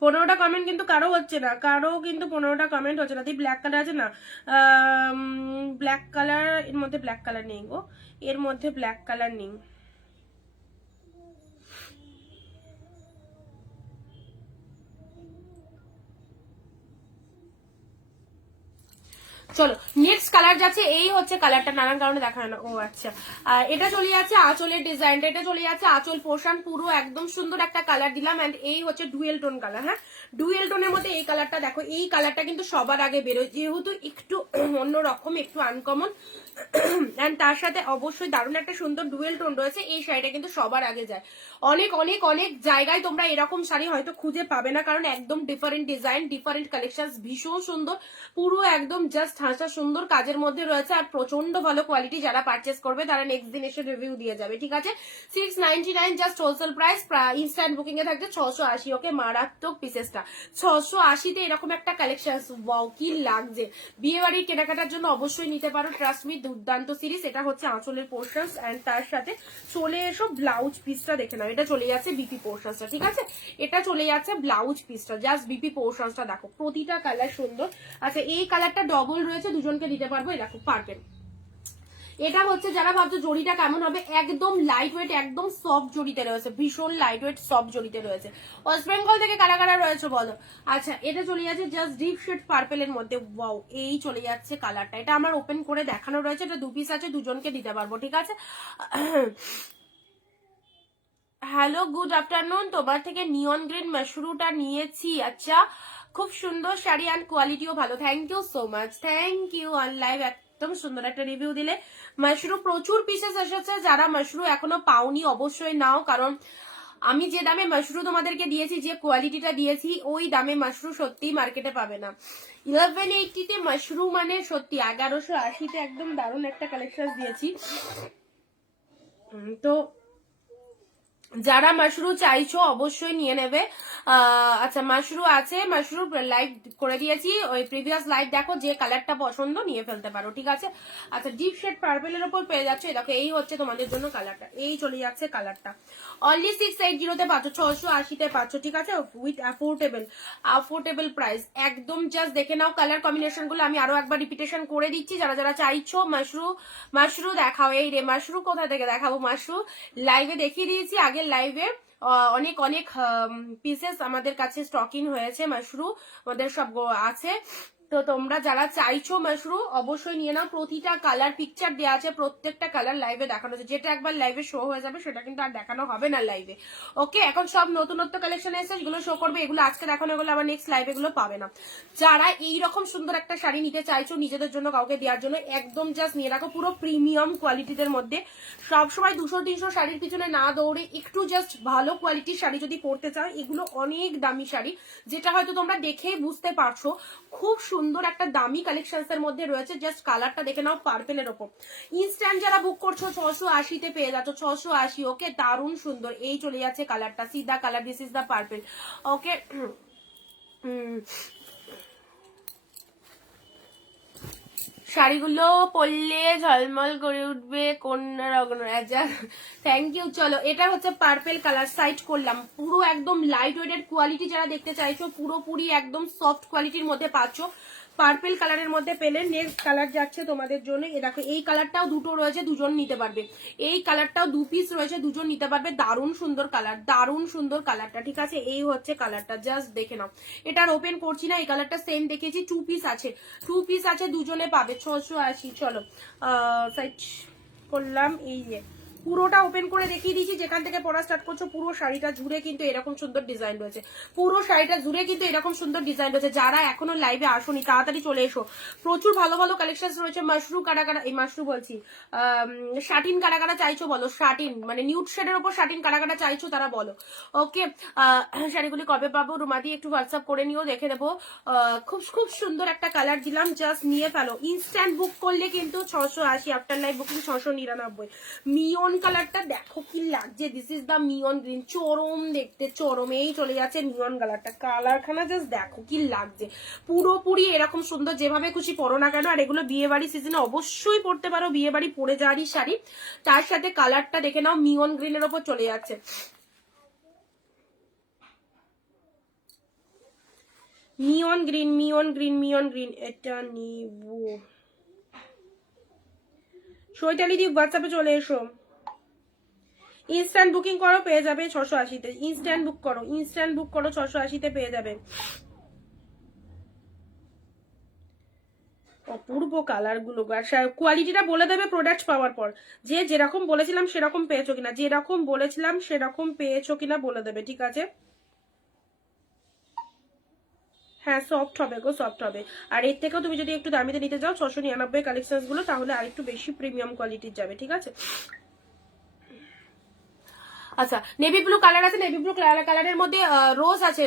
পনেরোটা কমেন্ট কিন্তু কারো হচ্ছে না, কারো কিন্তু 15টা কমেন্ট হচ্ছে না। ব্ল্যাক কালার আছে না, ব্ল্যাক কালার, এর মধ্যে ব্ল্যাক কালার নেই গো, এর মধ্যে ব্ল্যাক কালার নেই। চলো নেক্সট কালার যাচ্ছে। এই হচ্ছে কালারটা, নানান কারণে দেখা হয় না। ও আচ্ছা, এটা চলে যাচ্ছে আঁচলের ডিজাইনটা, এটা চলে যাচ্ছে আঁচল পোর্শন, পুরো একদম সুন্দর একটা কালার দিলাম। এন্ড এই হচ্ছে ডুয়েল টোন কালার। হ্যাঁ, ডুয়েল টোনের মধ্যে এই কালারটা দেখো, এই কালারটা কিন্তু সবার আগে বেরোয়, যেহেতু একটু অন্যরকম, একটু আনকমন, এন্ড তার সাথে অবশ্যই দারুণ একটা সুন্দর ডুয়েল টোন রয়েছে। এই শাড়িটা কিন্তু সবার আগে যায়। অনেক অনেক অনেক জায়গায় তোমরা এরকম শাড়ি হয়তো খুঁজে পাবে না, কারণ একদম ডিফারেন্ট ডিজাইন, ডিফারেন্ট কালেকশন, ভীষণ সুন্দর, পুরো একদম জাস্ট হাসা সুন্দর কাজের মধ্যে রয়েছে, আর প্রচন্ড ভালো কোয়ালিটি। যারা পারচেস করবে তারা নেক্সট দিন এসে রিভিউ দিয়ে যাবে, ঠিক আছে? 699 just wholesale price, instant booking এ থাকছে 680। ওকে, মারাত্মক পিসেসটা 680-তে এরকম একটা কালেকশন। ওয়াও, কি লাগছে, বিয়ে বাড়ির কেনাকাটার জন্য অবশ্যই নিতে পারো, ট্রাস্ট মি, দুর্দান্ত সিরিজ। এটা হচ্ছে আঁচলের পোর্শন, এন্ড তার সাথে চলে এসো ব্লাউজ পিসটা দেখে নাও। এটা চলে যাচ্ছে বিপি পোর্শনটা, ঠিক আছে? এটা চলে যাচ্ছে ব্লাউজ পিসটা, জাস্ট বিপি পোর্শনটা দেখো, প্রতিটা কালার সুন্দর। আচ্ছা, এই কালারটা ডবল রয়েছে, দুজনকে দিতে পারবো। এই দেখো, পারবেন। এটা হচ্ছে যারা ভাবছো জড়িটা কেমন হবে, একদম লাইট ওয়েট, একদম সফট জড়িতে রয়েছে, ভীষণ লাইট ওয়েট সফট জড়িতে রয়েছে। ওয়েস্ট বেঙ্গল থেকে কারা কারা রয়েছে বলো? আচ্ছা, এটা চলে যাচ্ছে জাস্ট ডিপ শেড পার্পেলের মধ্যে। ওয়াও, এই চলে যাচ্ছে কালারটা, এটা আমার ওপেন করে দেখানো রয়েছে, এটা 2 পিস আছে, দুজনকে দিতে পারবো, ঠিক আছে? Hello, good afternoon. তোমার থেকে নিয়ন গ্রিন মাশরুটা নিয়েছি। আচ্ছা, খুব সুন্দর শাড়ি, অ্যান্ড কোয়ালিটিও ভালো। Thank you so much, thank you. On live একদম সুন্দর একটা রিভিউ দিলে। মাশরু প্রচুর পিসেস এসেছে, যারা মাশরু এখনো পাওনি অবশ্যই নাও, কারণ আমি যে দামে মাশরু তোমাদেরকে দিয়েছি, যে কোয়ালিটিটা দিয়েছি, ওই দামে মাশরু সত্যিই মার্কেটে পাবে না। 1180-তে মাশরু মানে সত্যি 1180-তে একদম দারুণ একটা কালেকশন দিয়েছি। তো যারা মাশরু চাইছো অবশ্যই নিয়ে নেবে। আচ্ছা মাশরু আছে, মাশরু লাইভ করে দিয়েছি, ওই প্রিভিয়াস লাইভ দেখো, যে কালারটা পছন্দ নিয়ে ফেলতে পারো, ঠিক আছে। আচ্ছা ডিপ শেড পার্পেলের উপর পেয়ে যাচ্ছে, দেখো এই হচ্ছে তোমাদের জন্য কালারটা, এই চলে যাচ্ছে কালারটা। অনলি 680 পাচ্ছ, 680 পাচ্ছ, ঠিক আছে, উইথ অ্যাফোর্ডেবল প্রাইস একদম। জাস্ট দেখে নাও কালার কম্বিনেশন গুলো, আমি আরো একবার রিপিটেশন করে দিচ্ছি, যারা যারা চাইছো। মাশরু দেখাও, এই রে মাশরু কোথা থেকে দেখাবো, মাশরু লাইভে দেখিয়ে দিয়েছি আগের লাইভে, অনেক অনেক পিসেস আমাদের কাছে স্টকিং হয়েছে, মাশরু আমাদের সব আছে। তো তোমরা যারা চাইছো মাশরু অবশ্যই নিয়ে নাও, প্রতিটা কালার পিকচার দেওয়া আছে, প্রত্যেকটা কালার লাইভে দেখানো আছে, যেটা একবার লাইভে শো হয়ে যাবে সেটা কিন্তু আর দেখানো হবে না লাইভে। ওকে, এখন সব নতুনত্ব কালেকশন এসেছে, এগুলো শো করবে, এগুলো আজকে দেখানো, এগুলো আবার নেক্সট লাইভে এগুলো পাবে না। যারা এইরকম সুন্দর একটা শাড়ি নিতে চাইছো নিজেদের জন্য, কাউকে দেওয়ার জন্য, একদম জাস্ট নিয়ে রাখো, পুরো প্রিমিয়াম কোয়ালিটিদের মধ্যে। সবসময় 200-300 শাড়ির পিছনে না দৌড়ে একটু জাস্ট ভালো কোয়ালিটির শাড়ি যদি পরতে চাও, এগুলো অনেক দামি শাড়ি, যেটা হয়তো তোমরা দেখেই বুঝতে পারছো, খুব সুন্দর একটা দামি কালেকশনস এর মধ্যে রয়েছে। জাস্ট কালারটা দেখে নাও, পার্পেলের ওপর। ইনস্ট্যান্ট যারা বুক করছো 680-তে পেয়ে যাচ্ছ, 680। ওকে, দারুণ সুন্দর, এই চলে যাচ্ছে কালারটা, সিধা colour, this is the purple. Okay, শাড়িগুলো পরলে ঝলমল করে উঠবে কন্যা রগনরাজা, থ্যাংক ইউ। চলো, এটা হচ্ছে পার্পেল কালার, সাইড করলাম, পুরো একদম লাইট ওয়েটের কোয়ালিটি যারা দেখতে চাইছো, পুরোপুরি একদম সফট কোয়ালিটির মধ্যে পাচ্ছ, পার্পেল কালারের মধ্যে পেলে। নেক্সট কালার যাচ্ছে তোমাদের জন্য, এ দেখো এই কালারটাও দুটো রয়েছে, দুজন নিতে পারবে, এই কালারটাও 2 পিস রয়েছে, দুজন নিতে পারবে, দারুণ সুন্দর কালার, দারুণ সুন্দর কালারটা, ঠিক আছে, এই হচ্ছে কালারটা, জাস্ট দেখে নাও। এটার ওপেন করছি না, এই কালারটা সেম দেখেছি, 2 পিস আছে, 2 পিস আছে, দুজনে পাবে, 680। চলো সাইড করলাম, এই যে পুরোটা ওপেন করে দেখিয়ে দিচ্ছি, যেখান থেকে পড়া স্টার্ট করছো পুরো শাড়িটা জুড়ে কিন্তু এরকম সুন্দর ডিজাইন রয়েছে, পুরো শাড়িটা জুড়ে কিন্তু এরকম সুন্দর ডিজাইন রয়েছে। যারা এখনো লাইভে আসোনি তাড়াতাড়ি চলে এসো, প্রচুর ভালো ভালো কালেকশন রয়েছে। মাশরু কারা কারা, এই মাশরু বলছি, শাটিন কারা কারা চাইছো বলো, শাটিন মানে নিউড শেডের উপর শাটিন কারা কারা চাইছো তারা বলো। ওকে, শাড়িগুলি কবে পাবো রুমাদি, একটু হোয়াটসঅ্যাপ করে নিও, দেখে দেবো। খুব খুব সুন্দর একটা কালার দিলাম, জাস্ট নিয়ে ফেলো। ইনস্ট্যান্ট বুক করলে কিন্তু 680, আফটার লাইভ বুকিং 699। মিয়ন কালারটা দেখো কি লাগছে, this is the neon green, চরম দেখতে, চরম, এই চলে যাচ্ছে মিয়ন কালারটা, কালারখানা জাস্ট দেখো কি লাগছে, পুরোপুরি এরকম সুন্দর, যেভাবে খুশি পরো না কেন। আর এগুলো বিয়ে বাড়ি সিজনে অবশ্যই পরতে পারো, বিয়ে বাড়ি পরে যাওয়ারই শাড়ি। তার সাথে কালারটা দেখে নাও, মিয়ন গ্রিনের ওপর চলে যাচ্ছে, মিয়ন গ্রিন, মিয়ন গ্রিন, মিয়ন গ্রিন, এটা নিব। চৈতালি দি হোয়াটসঅ্যাপে চলে এসো, ইনস্ট্যান্ট বুকিং করো, পেয়ে যাবে 680-তে, ইনস্ট্যান্ট বুক করো, ইনস্ট্যান্ট বুক করো, 680-তে পেয়ে যাবে। অপূর্ব কালার গুলো, কোয়ালিটিটা বলে দেবে প্রোডাক্ট পাওয়ার পর, যে যেরকম বলেছিলাম সেরকম পেয়েছো কিনা, যেরকম বলেছিলাম সেরকম পেয়েছো কিনা বলে দেবে, ঠিক আছে। হ্যাঁ সফট হবে গো, সফট হবে। আর এর থেকেও তুমি যদি একটু দামিতে নিতে যাও 699 কালেকশন গুলো, তাহলে আর একটু বেশি প্রিমিয়াম কোয়ালিটির যাবে, ঠিক আছে। আচ্ছা নেভি ব্লু কালার আছে, নেভি ব্লু কালারের মধ্যে রোজ আছে,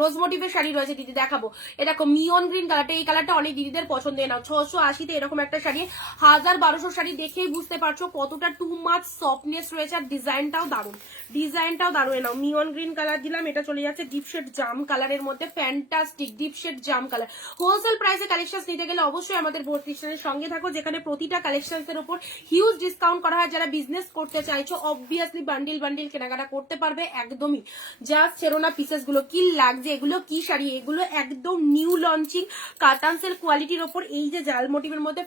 রোজ মোটিভের শাড়ি রয়েছে, দিদি দেখাবো। এ দেখো মিয়ন গ্রিন কালারটা, এই কালারটা অনেক দিদিদের পছন্দ, নাও 680-তে এরকম একটা শাড়ি, 1000-1200 শাড়ি দেখেই বুঝতে পারছো কতটা টু মাচ সফটনেস রয়েছে, আর ডিজাইনটাও দারুণ, ডিজাইনটাও দারুণ। নাও মিয়ন গ্রিন কালার দিলাম, এটা চলে যাচ্ছে ডিপ শেড জাম কালারের মধ্যে, ফ্যান্টাস্টিক ডিপ শেড জাম কালার। হোলসেল প্রাইসে কালেকশন নিতে গেলে অবশ্যই আমাদের প্রতিষ্ঠানের সঙ্গে থাকো, যেখানে প্রতিটা কালেকশনস এর উপর হিউজ ডিসকাউন্ট করা হয়। যারা বিজনেস করতে চাইছো অবভিয়াসলি বান্ডিল বান্ডিল কেনাকাটা করতে পারবে, একদমই জাস্ট ছেড়ো না পিসেস গুলো, কি লাগছে, এগুলো কি শাড়ি, এগুলো একদম নিউ লঞ্চিং কাতানসেল কোয়ালিটির ওপর, এই যে জাল মোটিভের মধ্যে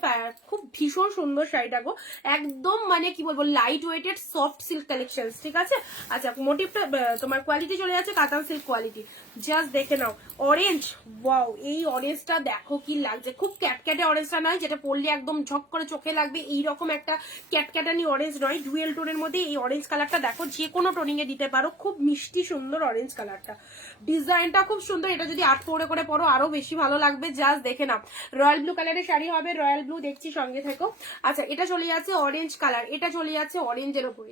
খুব ভীষণ সুন্দর শাড়িটা গো, একদম মানে কি বলবো light weighted soft silk collection, ঠিক আছে। আচ্ছা মোটিভটা তোমার কোয়ালিটি চলে যাচ্ছে কাতান সিল্ক কোয়ালিটি, জাস্ট দেখে নাও। অরেঞ্জ, ওয়াও এই অরেঞ্জটা দেখো কি লাগছে, খুব ক্যাটক্যাটে অরেঞ্জটা নয় যেটা পরলে একদম ঝক করে চোখে লাগবে, এইরকম একটা ক্যাটক্যাটানি অরেঞ্জ নয়, ডুয়েল টোনের মধ্যে এই অরেঞ্জ কালারটা দেখো, যে কোনো টোনিং এ দিতে পারো, খুব মিষ্টি সুন্দর অরেঞ্জ কালারটা, ডিজাইনটা খুব সুন্দর, এটা যদি 8 করে পরো আরো বেশি ভালো লাগবে, জাস্ট দেখে নাও। রয়্যাল ব্লু কালারের শাড়ি হবে, রয়্যাল ব্লু দেখছি সঙ্গে থেকো। আচ্ছা এটা চলে যাচ্ছে অরেঞ্জ কালার, এটা চলে যাচ্ছে অরেঞ্জের ওপর,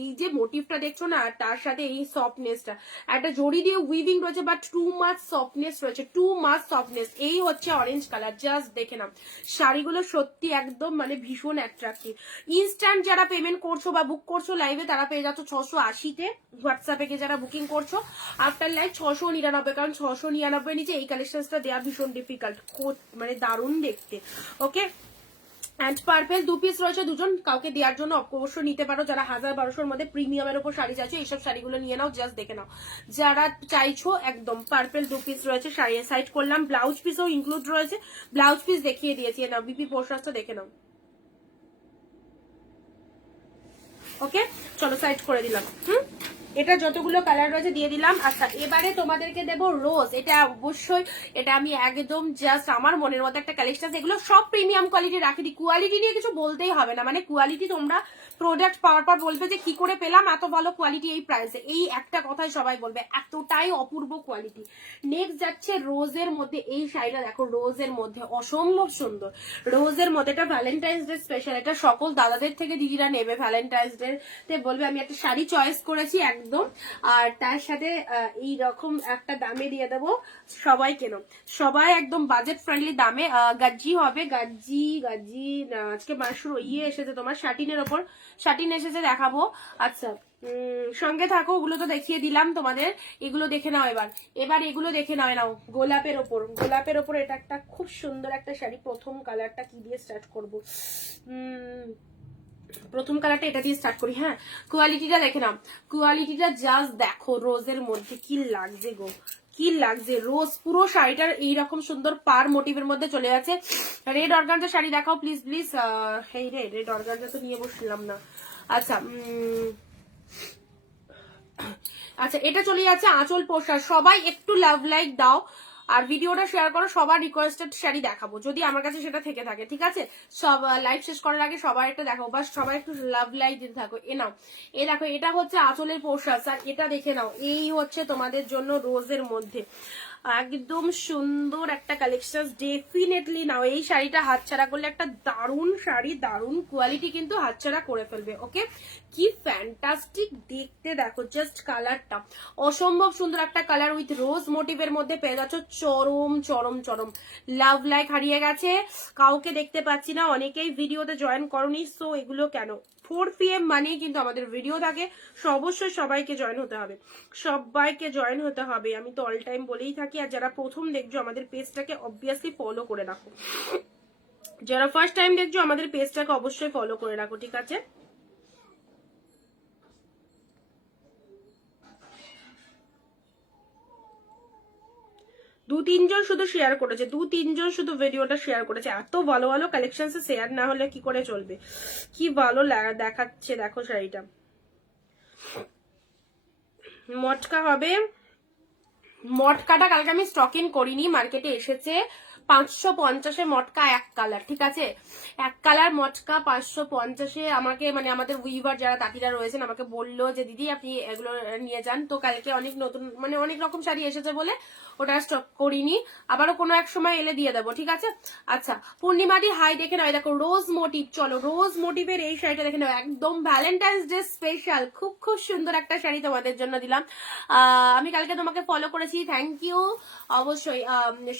এই যে মোটিভটা দেখছো না, তার সাথে এই সফটনেসটা, একটা জড়ি দিয়ে উইভিং রয়েছে, বাট টু মাচ সফটনেস রয়েছে, টু মাচ সফটনেস। এই হচ্ছে অরেঞ্জ কালার, জাস্ট দেখে নাও শাড়িগুলো সত্যি একদম মানে ভীষণ অ্যাট্রাকটিভ। ইনস্ট্যান্ট যারা পেমেন্ট করছো বা বুক করছো লাইভে তারা পেয়ে যাচ্ছ 680-তে, হোয়াটসঅ্যাপে গিয়ে যারা বুকিং করছো আফটার লাইভ 699, কারণ 699 নিচে এই কালেকশনটা দেওয়া ভীষণ ডিফিকাল্ট, মানে দারুণ দেখতে। ওকে, অ্যান্ড পার্পেল 2 পিস রয়েছে, দুজন কাউকে দেওয়ার জন্য অবশ্য নিতে পারো। যারা 1000-1200 মধ্যে প্রিমিয়ামের উপর শাড়ি চাইছো এইসব শাড়িগুলো নিয়ে নাও, জাস্ট দেখে নাও। যারা চাইছো একদম পার্পেল 2 পিস রয়েছে, শাড়ি সাইড করলাম, ব্লাউজ পিসও ইনক্লুড রয়েছে, ব্লাউজ পিস দেখিয়ে দিয়েছি। নাও বিপি পোশাকটা দেখে নাও। ওকে, চলো সাইড করে দিলাম। এটা যতগুলো কালার রয়েছে দিয়ে দিলাম। আচ্ছা, এবারে তোমাদেরকে দেবো রোজ। এটা অবশ্যই, এটা আমি একদম জাস্ট আমার মনের মতো একটা কালেকশন। এগুলো সব প্রিমিয়াম কোয়ালিটি রাখি দিই, কোয়ালিটি নিয়ে কিছু বলতেই হবে না। মানে কোয়ালিটি তোমরা প্রোডাক্ট পাওয়ার পর বলবে যে কি করে পেলাম এত ভালো কোয়ালিটি এই প্রাইসে, এই একটা কথাই সবাই বলবে, এতটাই অপূর্ব কোয়ালিটি। নেক্সট যাচ্ছে রোজের মধ্যে, এই শাড়িটা দেখো রোজের মধ্যে অসম্ভব সুন্দর। রোজের মধ্যে এটা ভ্যালেন্টাইন্স ডে স্পেশাল, এটা সকল দাদাদের থেকে দিদিরা নেবে ভ্যালেন্টাইন্স ডে তে বলবে আমি একটা শাড়ি চয়েস করেছি একদম, আর তার সাথে এই রকম একটা দামে দিয়ে দেবো, সবাই কেন, সবাই একদম বাজেট ফ্রেন্ডলি দামে। গাজ্জি হবে, গাজ্জি গাজ্জি আজকে মাসুর এসেছে তোমার শাটিনের ওপর, শাটিন এসেছে দেখাবো। আচ্ছা, সঙ্গে থাকো, ওগুলো তো দেখিয়ে দিলাম তোমাদের, এগুলো দেখে নাও। এবার এগুলো দেখে নাও। গোলাপের ওপর, গোলাপের ওপর এটা একটা খুব সুন্দর একটা শাড়ি। প্রথম কালারটা কি দিয়ে স্টার্ট করবো? প্রথম কালারটা এটা দিয়ে স্টার্ট করি। হ্যাঁ, কোয়ালিটিটা দেখে নাও, কোয়ালিটিটা জাস্ট দেখো, রোজের মধ্যে কি লাগছে গো, কি লাগছে। রোজ পুরো শাড়িটার এইরকম সুন্দর পার মোটিভের মধ্যে চলে আছে। রেড অর্গানজা শাড়ি দেখাও প্লিজ প্লিজ। এই রেড অর্গানজা তো নিয়ে বসলাম না। আচ্ছা, আচ্ছা, এটা চলে যাচ্ছে আঁচল পোশাক। সবাই একটু লাভ লাইক দাও আর ভিডিওটা শেয়ার করো। সবার রিকোয়েস্টেড শাড়ি দেখাবো যদি আমার কাছে সেটা থেকে থাকে, ঠিক আছে? সব লাইভ শেষ করার আগে সবাই একটা দেখাবো, বাস সবাই একটু লাভ লাইক দিতে থাকো। এ নাও, এ দেখো, এটা হচ্ছে আঁচলের পোশাক। আর এটা দেখে নাও, এই হচ্ছে তোমাদের জন্য রোজের মধ্যে একদম সুন্দর একটা কালেকশন। ডেফিনেটলি নাও, এই শাড়িটা হাতছাড়া করলে, একটা দারুণ শাড়ি, দারুণ কোয়ালিটি কিন্তু হাতছাড়া করে ফেলবে। ওকে, কি ফ্যান্টাস্টিক দেখতে, দেখো জাস্ট কালারটা অসম্ভব সুন্দর একটা কালার উইথ রোজ মোটিভের মধ্যে পেয়ে যাচ্ছ। চরম চরম চরম লাভ লাইক হারিয়ে গেছে, কাউকে দেখতে পাচ্ছি না, অনেকেই ভিডিওতে জয়েন করনি। সো এগুলো কেন 4 PM মানেই কিন্তু আমাদের ভিডিও থাকে, অবশ্যই সবাইকে জয়েন হতে হবে, সবাইকে জয়েন হতে হবে, আমি তো অল টাইম বলেই থাকি। আর যারা প্রথম দেখছো আমাদের পেজটাকে অবভিয়াসলি ফলো করে রাখো, যারা ফার্স্ট টাইম দেখছো আমাদের পেজটাকে অবশ্যই ফলো করে রাখো, ঠিক আছে? দু তিনজন শুধু শেয়ার করেছে, দু তিনজন শুধু ভিডিওটা শেয়ার করেছে। এত ভালো ভালো কালেকশন শেয়ার না হলে কি করে চলবে? কি ভালো দেখাচ্ছে দেখো শাড়িটা। মটকা হবে, মটকাটা কালকে আমি স্টক ইন করিনি, মার্কেটে এসেছে 550-এ মটকা এক কালার, ঠিক আছে? এক কালার মটকা 550-এ। আমাকে মানে আমাদের উইভার যারা তাঁতিরা রয়েছেন আমাকে বললো যে দিদি আপনি এগুলো নিয়ে যান। তো কালকে অনেক নতুন মানে অনেক রকম শাড়ি এসেছে বলে ওটা স্টক করিনি, আবারও কোনো এক সময় এলে দিয়ে দেবো, ঠিক আছে? আচ্ছা, পূর্ণিমাদি হাই দেখে নাও, দেখো রোজ মোটিভ। চলো রোজ মোটিভের এই শাড়িটা দেখে নাও, একদম ভ্যালেন্টাইন্স ডে স্পেশাল, খুব খুব সুন্দর একটা শাড়ি তোমাদের জন্য দিলাম। আমি কালকে তোমাকে ফলো করেছি, থ্যাংক ইউ। অবশ্যই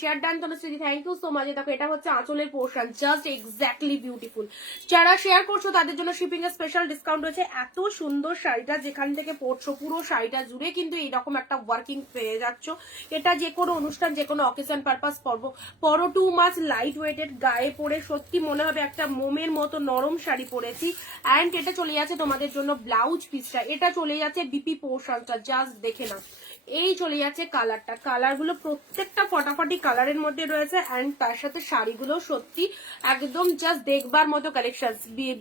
share done Tanushree, thank you so much. দেখো এটা হচ্ছে আঁচলের পোর্শন, জাস্ট এক্স্যাক্টলি বিউটিফুল। যারা শেয়ার করছো তাদের জন্য শিপিং এর স্পেশাল ডিসকাউন্ট রয়েছে। এত সুন্দর শাড়িটা যেখান থেকে পড়ছো পুরো শাড়িটা জুড়ে কিন্তু এইরকম একটা ওয়ার্কিং পেয়ে যাচ্ছ। এটা যে কোনো অনুষ্ঠান, যে কোনো অকেশন পারপাস পরো, টু মাছ লাইট ওয়েটেড, গায়ে পরে সত্যি মনে হবে একটা মোমের মতো নরম শাড়ি পরেছি। অ্যান্ড এটা চলে যাচ্ছে তোমাদের জন্য ব্লাউজ পিসটা, এটা চলে যাচ্ছে বিপি পোর্শনটা, জাস্ট দেখে না। এই চলে যাচ্ছে কালারটা, কালারগুলো প্রত্যেকটা ফটাফটি কালারের মধ্যে রয়েছে। অ্যান্ড তার সাথে শাড়িগুলো সত্যি একদম জাস্ট দেখবার মতো কালেকশন।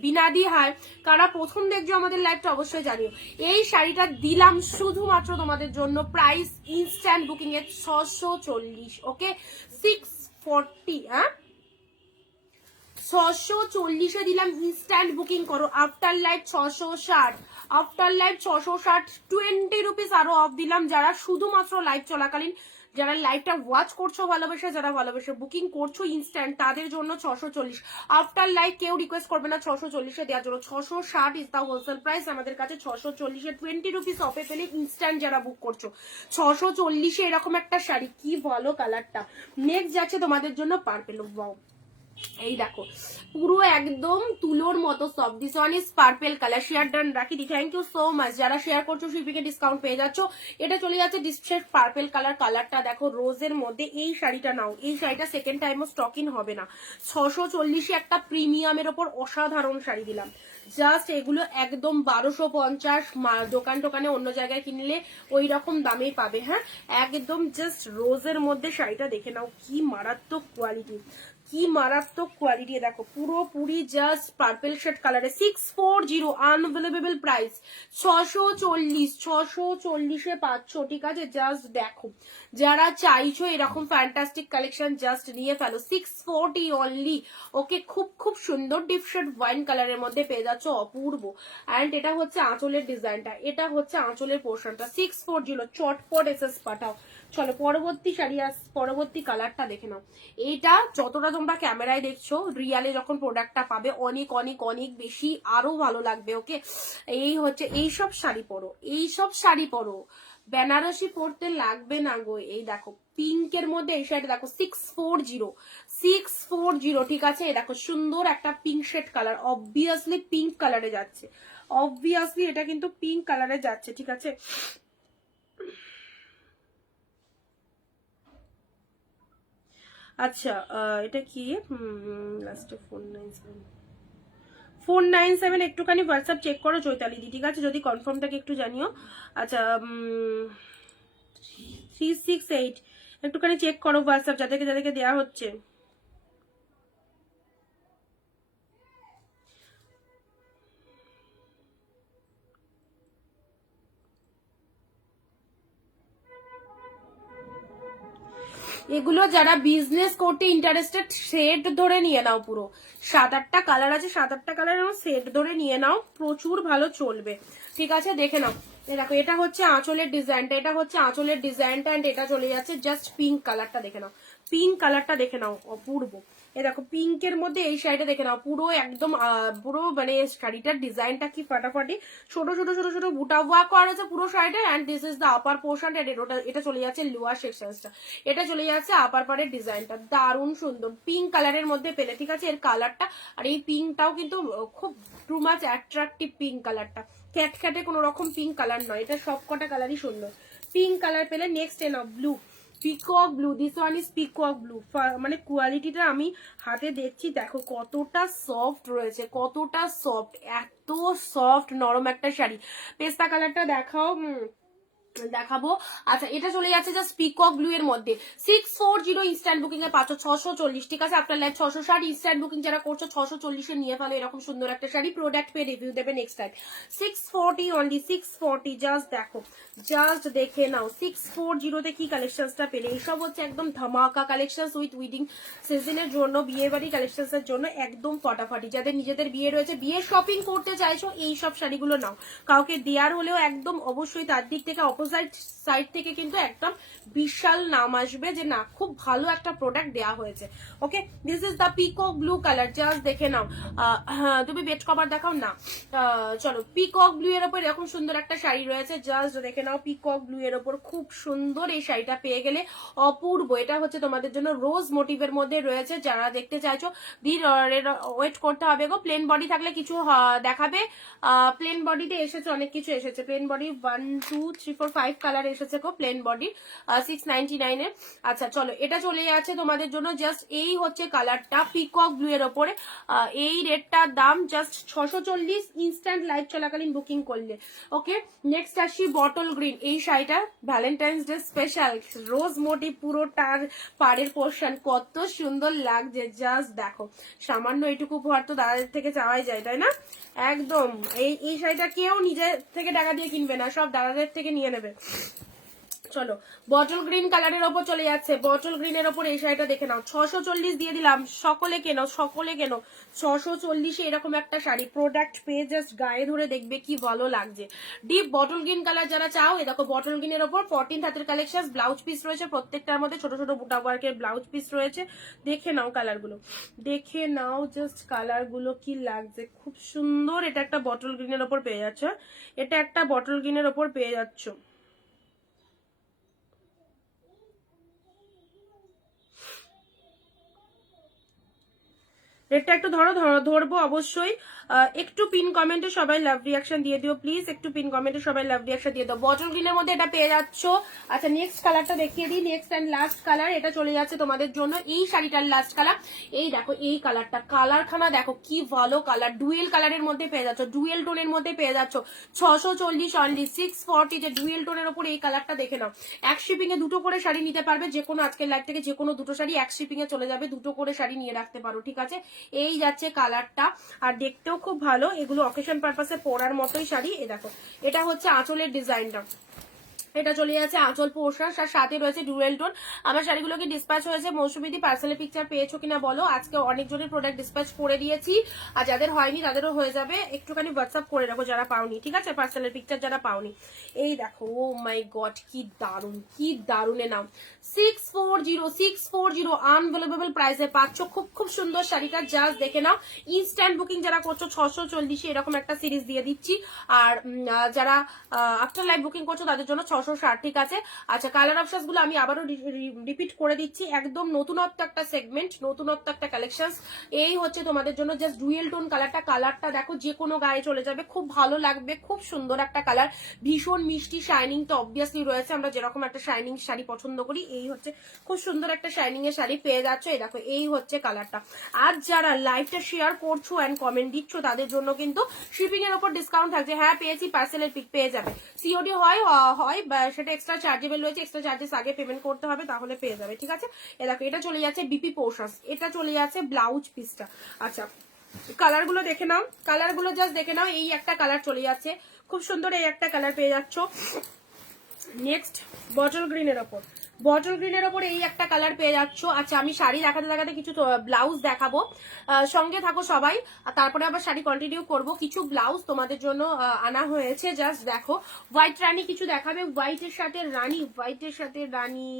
বিনাদি হাই, কারা প্রথম দেখছো আমাদের লাইভটা অবশ্যই জানিও। এই শাড়িটা দিলাম শুধুমাত্র তোমাদের জন্য, প্রাইস ইনস্ট্যান্ট বুকিং এর 640। ওকে, 640, হ্যাঁ 640-এ দিলাম, ইনস্ট্যান্ট বুকিং করো। After live 660, after live 660, 20 rupees আরো অফ দিলাম যারা শুধুমাত্র লাইভ চলাকালীন যারা লাইভটা ওয়াচ করছো ভালোবেসে, যারা ভালোবেসে বুকিং করছো ইনস্ট্যান্ট, তাদের জন্য 640। আফটার লাইভ কেউ রিকোয়েস্ট করবে না 640-এ দেওয়ার জন্য। 660 ইজ দা হোলসেল প্রাইস আমাদের কাছে। 640-এ 20 রুপিস অফে পেলে ইনস্ট্যান্ট যারা বুক করছো। 640-এ এরকম একটা শাড়ি, কি ভালো কালারটা। নেক্সট যাচ্ছে তোমাদের জন্য পার্পেল। ওয়াও, এই দেখো পুরো একদম তুলোর মতো soft. This one is purple colour. Share done রাখি দি, থ্যাংক ইউ সো মাচ। যারা শেয়ার করছো শিল্পীকে ডিসকাউন্ট পেয়ে যাচ্ছ। এটা চলে যাচ্ছে ডিসপ্লেট পার্পেল কালার। কালারটা দেখো রোজের মধ্যে। এই শাড়িটা নাও, এই শাড়িটা সেকেন্ড টাইমও স্টকিং হবে না। 640-এ একটা প্রিমিয়ামের ওপর অসাধারণ শাড়ি দিলাম। জাস্ট এগুলো একদম 1250, দোকান টোকানে অন্য জায়গায় কিনলে ওই রকম দামেই পাবে। হ্যাঁ, একদম জাস্ট রোজের মধ্যে শাড়িটা দেখে নাও, কি মারাত্মক কোয়ালিটি, কি মারাত্মক কোয়ালিটি। দেখো পুরোপুরি জাস্ট পার্পেল শেড কালারে। 640 আনঅ্যাভেলেবল প্রাইস। 640-640-এ পাচ্ছ, ঠিক আছে। জাস্ট দেখো, যারা চাইছো এরকম ফ্যান্টাস্টিক কালেকশন জাস্ট নিয়ে ফেলো। 640 অনলি। ওকে, খুব খুব সুন্দর ডিপ শেড ওয়াইন কালারের মধ্যে পেয়ে যাচ্ছ, অপূর্ব। অ্যান্ড এটা হচ্ছে আঁচলের ডিজাইনটা, এটা হচ্ছে আঁচলের পোর্শনটা। 640, চটপট এসএস পাঠাও। চলো পরবর্তী শাড়ি পরবর্তী কালারটা দেখে নাও। এটা যতটা তোমরা ক্যামেরায় দেখছো, রিয়ালে যখন প্রোডাক্টটা পাবে অনেক অনেক অনেক বেশি আরো ভালো লাগবে। ওকে, এই হচ্ছে, এইসব শাড়ি পরো, এইসব শাড়ি পরো, বেনারসি পরতে লাগবে না গো। এই দেখো পিঙ্কের মধ্যে এই শাড়িটা দেখো। 640, ঠিক আছে। এই দেখো সুন্দর একটা pink shade colour, obviously pink কালারে যাচ্ছে, অবভিয়াসলি এটা কিন্তু পিঙ্ক কালারে যাচ্ছে, ঠিক আছে। আচ্ছা, এটা কি লাস্টে 497 একটুখানি হোয়াটসঅ্যাপ চেক করো চৈতালি দি, ঠিক আছে, যদি কনফার্ম থাকে একটু জানিও। আচ্ছা 368 একটুখানি চেক করো হোয়াটসঅ্যাপ, যাদেরকে যাদেরকে দেওয়া হচ্ছে। এগুলো যারা বিজনেস করতে ইন্টারেস্টেড সেট ধরে নিয়ে নাও। পুরো 7-8টা কালার আছে, 7-8টা কালার সেট ধরে নিয়ে নাও, প্রচুর ভালো চলবে, ঠিক আছে। দেখে নাও, দেখো এটা হচ্ছে আঁচলের ডিজাইনটা, এটা হচ্ছে আঁচলের ডিজাইনটা। এন্ড এটা চলে যাচ্ছে জাস্ট পিঙ্ক কালারটা, দেখে নাও পিঙ্ক কালারটা, দেখে নাও অপূর্ব। এ দেখো পিঙ্কের মধ্যে এই শাড়িটা দেখে নাও, পুরো একদম পুরো মানে শাড়িটার ডিজাইনটা কি ফাটাফাটি। ছোট ছোট ছোট ছোট বুটা ওয়ার্ক করা আছে পুরো শাড়িটা। And this is the upper portion. এটা চলে যাচ্ছে লোয়ার সেকশনটা, এটা চলে যাচ্ছে আপার পার্টের ডিজাইনটা। দারুণ সুন্দর পিঙ্ক কালারের মধ্যে পেলে, ঠিক আছে। এর কালারটা আর এই পিঙ্কটাও কিন্তু খুব টু মাচ অ্যাট্রাকটিভ পিঙ্ক কালারটা, ক্যাটক্যাটে কোনো রকম পিঙ্ক কালার নয়, এটা সব কটা কালারই সুন্দর। পিঙ্ক কালার পেলে। Next A now blue, peacock blue. This one is peacock blue. মানে কোয়ালিটিটা আমি হাতে দেখছি, দেখো কতটা সফট রয়েছে, কতটা সফট, এত সফট নরম একটা শাড়ি। পেস্তা কালারটা দেখাও, দেখাবো। আচ্ছা এটা চলে যাচ্ছে জাস্ট পিকক ব্লু এর মধ্যে। 640 ইনস্ট্যান্ট বুকিং এ পাচ্ছ 640, ঠিক আছে। আপনার লাইভ 660 ইনস্ট্যান্ট বুকিং যারা করছো 640 নিয়ে ফেলো এরকম সুন্দর একটা শাড়ি। প্রোডাক্ট পেয়ে রিভিউ দেবে নেক্সট টাইম। 640 অনলি, 640। জাস্ট দেখো, জাস্ট দেখে নাও 640 তে কি কালেকশনসটা পেলে। এইসব হচ্ছে একদম ধামাকা কালেকশন উইথ উইডিং সিজনের জন্য, বিয়ে বাড়ি কালেকশনস এর জন্য একদম ফাটাফাটি। যাদের নিজেদের বিয়ে রয়েছে, বিয়ে শপিং করতে চাইছো, এই সব শাড়িগুলো নাও। কাউকে দেয়ার হলেও একদম অবশ্যই তার দিক থেকে অপোজিট সাইড থেকে কিন্তু একদম বিশাল নাম আসবে যে না খুব ভালো একটা প্রোডাক্ট দেওয়া হয়েছে। Okay, this is the peacock blue colour. Just দেখে নাও। তুমি বেড কভার দেখাও না। চলো পিকক ব্লু এর ওপর এরকম সুন্দর একটা শাড়ি রয়েছে, জাস্ট দেখে নাও। পিকক ব্লু এর ওপর খুব সুন্দর এই শাড়িটা পেয়ে গেলে অপূর্ব। এটা হচ্ছে তোমাদের জন্য রোজ মোটিভের মধ্যে রয়েছে। যারা দেখতে চাইছো ওয়েট করতে হবে গো। প্লেন বডি থাকলে কিছু দেখাবে। প্লেন বডিতে এসেছে, অনেক কিছু এসেছে। প্লেন বডি 1 2 3 4 5 কালার এসেছে গো প্লেন বডি 699 এর। আচ্ছা চলো এটা চলে যাচ্ছে তোমাদের জন্য জাস্ট এই হচ্ছে কালারটা পিকক ব্লু এর ওপরে। এই রেটটার দাম জাস্ট 640 ইনস্ট্যান্ট লাইভ চলাকালীন বুকিং করলে। ওকে, নেক্সট আসি বটল গ্রিন। এই শাড়িটা ভ্যালেন্টাইন্স ডে স্পেশাল রোজ মোটিভ, পুরোটার পাড়ের পোর্শন কত সুন্দর লাগছে। জাস্ট দেখো, সামান্য এইটুকু উপহার তো দাদাদের থেকে চাওয়াই যায়, তাই না? একদম এই শাড়িটা কেউ নিজের থেকে টাকা দিয়ে কিনবে না, সব দাদাদের থেকে নিয়ে নেবে। চলো বটল গ্রিন কালারের ওপর চলে যাচ্ছে, বটল গ্রিনের ওপর এই শাড়িটা দেখে নাও, 640 দিয়ে দিলাম, সকলে কেনো সকলে কেনো, 640 এরকম একটা শাড়ি প্রোডাক্ট পেয়ে জাস্ট গায়ে ধরে দেখবে কি ভালো লাগছে। ডিপ বটল গ্রিন কালার যারা চাও, এ দেখো বটল গ্রিনের ওপর 14 হাতের কালেকশন, ব্লাউজ পিস রয়েছে প্রত্যেকটার মধ্যে, ছোট ছোট বুটা ওয়ার্কের ব্লাউজ পিস রয়েছে। দেখে নাও কালারগুলো, দেখে নাও জাস্ট কালারগুলো কি লাগছে, খুব সুন্দর। এটা একটা বটল গ্রিনের ওপর পেয়ে যাচ্ছে, এটা একটা বটল গ্রিনের ওপর পেয়ে যাচ্ছ। রেটটা একটু ধরবো অবশ্যই। একটু পিন কমেন্টে সবাই লাভ রিয়াকশন দিয়ে দিও প্লিজ, একটু পিন কমেন্টে সবাই লাভ রিয়াকশন দিয়ে দাও। বটল গ্রিনের মধ্যে এটা পেয়ে যাচ্ছ। আচ্ছা নেক্সট কালারটা দেখিয়ে দিই, নেক্সট এন্ড লাস্ট কালার, এটা চলে যাচ্ছে তোমাদের জন্য এই শাড়িটার লাস্ট কালার। এই দেখো এই কালারটা, কালারখানা দেখো কি ভালো কালার, ডুয়েল কালারের মধ্যে পেয়ে যাচ্ছ, ডুয়েল টোনের মধ্যে পেয়ে যাচ্ছ, 640 অনলি 640, যে ডুয়েল টোনের উপর এই কালারটা দেখে নাও। এক শিপিং এ দুটো করে শাড়ি নিতে পারবে, যে কোনো আজকের লাইভ থেকে যে কোনো দুটো শাড়ি এক শিপিং এ চলে যাবে, দুটো করে শাড়ি নিয়ে রাখতে পারো, ঠিক আছে। এই যাচ্ছে কালারটা, আর দেখতেও খুব ভালো, এগুলো অকেশন পারপাসে পরার মতোই শাড়ি। এ দেখো এটা হচ্ছে আঁচলের ডিজাইনটা, এটা চলে যাচ্ছে আঁচল পোর্শন, আর সাথে রয়েছে ডুয়েল টোন। আমার শাড়িগুলো কি ডিসপ্যাচ হয়েছে মৌসুমীদি? পার্সেলের পিকচার পেয়েছো কিনা বলো। আজকে অনেকজনের প্রোডাক্ট ডিসপ্যাচ করে দিয়েছি, আর যাদের হয়নি তাদেরও হয়ে যাবে, একটুখানি হোয়াটসঅ্যাপ করে রাখো যারা পাওনি, ঠিক আছে, পার্সেলের পিকচার যারা পাওনি। এই দেখো ও মাই গড কি দারুন, কি দারুনে নাম, 640 আনবেলেবল প্রাইসে পাচ্ছ, খুব খুব সুন্দর শাড়িটা, জাস্ট দেখে নাও। ইনস্ট্যান্ট বুকিং যারা করছো 640 এরকম একটা সিরিজ দিয়ে দিচ্ছি, আর যারা আফটার লাইভ বুকিং করছো তাদের জন্য 660, ঠিক আছে। আচ্ছা কালার অপশনস গুলো আমি আবারও রিপিট করে দিচ্ছি, একদম নতুনত্ব একটা সেগমেন্ট, নতুনত্ব একটা কালেকশন। এই হচ্ছে তোমাদের জন্য জাস্ট ডুয়েল টোন কালারটা, কালারটা দেখো যে কোনো গায়ে চলে যাবে, খুব ভালো লাগবে, খুব সুন্দর একটা কালার, ভীষণ মিষ্টি, শাইনিং তো অবভিয়াসলি রয়েছে, আমরা যেরকম একটা শাইনিং শাড়ি পছন্দ করি, এই হচ্ছে খুব সুন্দর একটা শাইনিং এর শাড়ি পেয়ে যাচ্ছ। এই দেখো এই হচ্ছে কালারটা। আর যারা লাইভটা শেয়ার করছো এন্ড কমেন্ট দিচ্ছ তাদের জন্য কিন্তু শিপিং এর উপর ডিসকাউন্ট থাকছে, হ্যাঁ পেয়েছি, পার্সেলের পিক পেয়ে যাবে, সিওডি হয় সেটা এক্সট্রা চার্জেবল রয়েছে, এক্সট্রা চার্জেস আগে পেমেন্ট করতে হবে, তাহলে পেয়ে যাবে, ঠিক আছে। এ দেখো এটা চলে যাচ্ছে বিপি পোর্শনস, এটা চলে যাচ্ছে ব্লাউজ পিসটা। আচ্ছা কালার গুলো দেখে নাও, কালার গুলো জাস্ট দেখে নাও, এই একটা কালার চলে যাচ্ছে খুব সুন্দর, এই একটা কালার পেয়ে যাচ্ছ। নেক্সট বটল গ্রিনের ওপর, বটল গ্রিনের ওপর এই একটা কালার পেয়ে যাচ্ছ। আচ্ছা আমি শাড়ি দেখাতে দেখাতে কিছু ব্লাউজ দেখাবো, সঙ্গে থাকো সবাই, আর তারপরে আবার শাড়ি কন্টিনিউ করব। কিছু ব্লাউজ তোমাদের জন্য আনা হয়েছে, জাস্ট দেখো। হোয়াইট রানী কিছু দেখাবে, হোয়াইটের সাথে রানী, হোয়াইটের সাথে রানী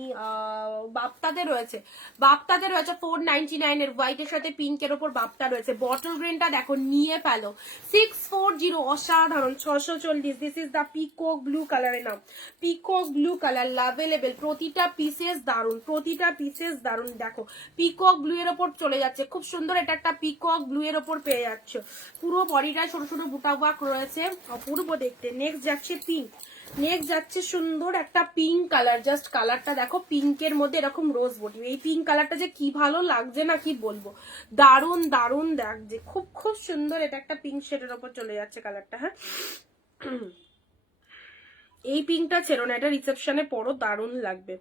বাপ্তাতে রয়েছে, বাপ্তাতে রয়েছে 499 এর, হোয়াইটের সাথে পিঙ্কের ওপর বাপ্তা রয়েছে। বটল গ্রিনটা দেখো নিয়ে ফেলো, 640 অসাধারণ, 640। This is the peacock blue কালারের নাম, পিকক ব্লু কালার, লাভেলেবেল, প্রতিটা পিসেস দারুন, প্রতিটা পিসেস দারুন। দেখো পিকক ব্লু এর ওপর চলে যাচ্ছে, খুব সুন্দর, এটা একটা পিকক ব্লু এর ওপর পেয়ে যাচ্ছে, পুরো বডিটা ছোট ছোট বুটা ওয়ার্ক রয়েছে, অপূর্ব দেখতে। নেক্সট যাচ্ছে পিঙ্ক, নেক্সট যাচ্ছে সুন্দর একটা পিঙ্ক কালার, জাস্ট কালারটা দেখো, পিঙ্কের মধ্যে এরকম রোজ বডি, এই পিঙ্ক কালারটা যে কি ভালো লাগছে না কি বলবো, দারুন দারুন লাগছে, খুব খুব সুন্দর। এটা একটা পিঙ্ক শেডের ওপর চলে যাচ্ছে কালারটা, হ্যাঁ এই পিঙ্কটা ছেড়ো না, এটা রিসেপশনে পরো, দারুণ লাগবে।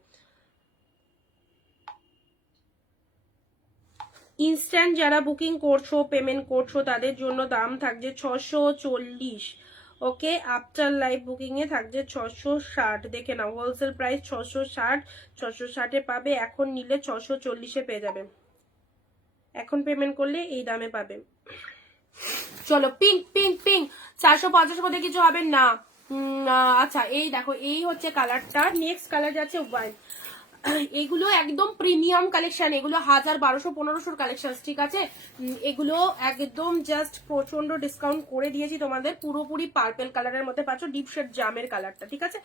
ইনস্ট্যান্ট যারা বুকিং করছো পেমেন্ট করছো তাদের জন্য দাম থাকছে 640, ওকে। আফটার লাইভ বুকিং এ থাকছে 660, দেখে নাও হোলসেল প্রাইস 660, 660 এ পাবে, এখন নিলে 640 পেয়ে যাবে, এখন পেমেন্ট করলে এই দামে পাবে। চলো পিঙ্ক পিঙ্ক পিঙ্ক, 450 মধ্যে কিছু হবে না। আচ্ছা এই দেখো এই হচ্ছে কালারটা। নেক্সট কালার যাচ্ছে হোয়াইট, এগুলো একদম প্রিমিয়াম কালেকশন, এগুলো 1000, 1200, 1500 কালেকশন, ঠিক আছে। এগুলো একদম জাস্ট প্রচন্ড ডিসকাউন্ট করে দিয়েছি তোমাদের, পুরোপুরি পার্পেল কালারের মধ্যে পাচ্ছ, ডিপ শেড জামের কালারটা, ঠিক আছে।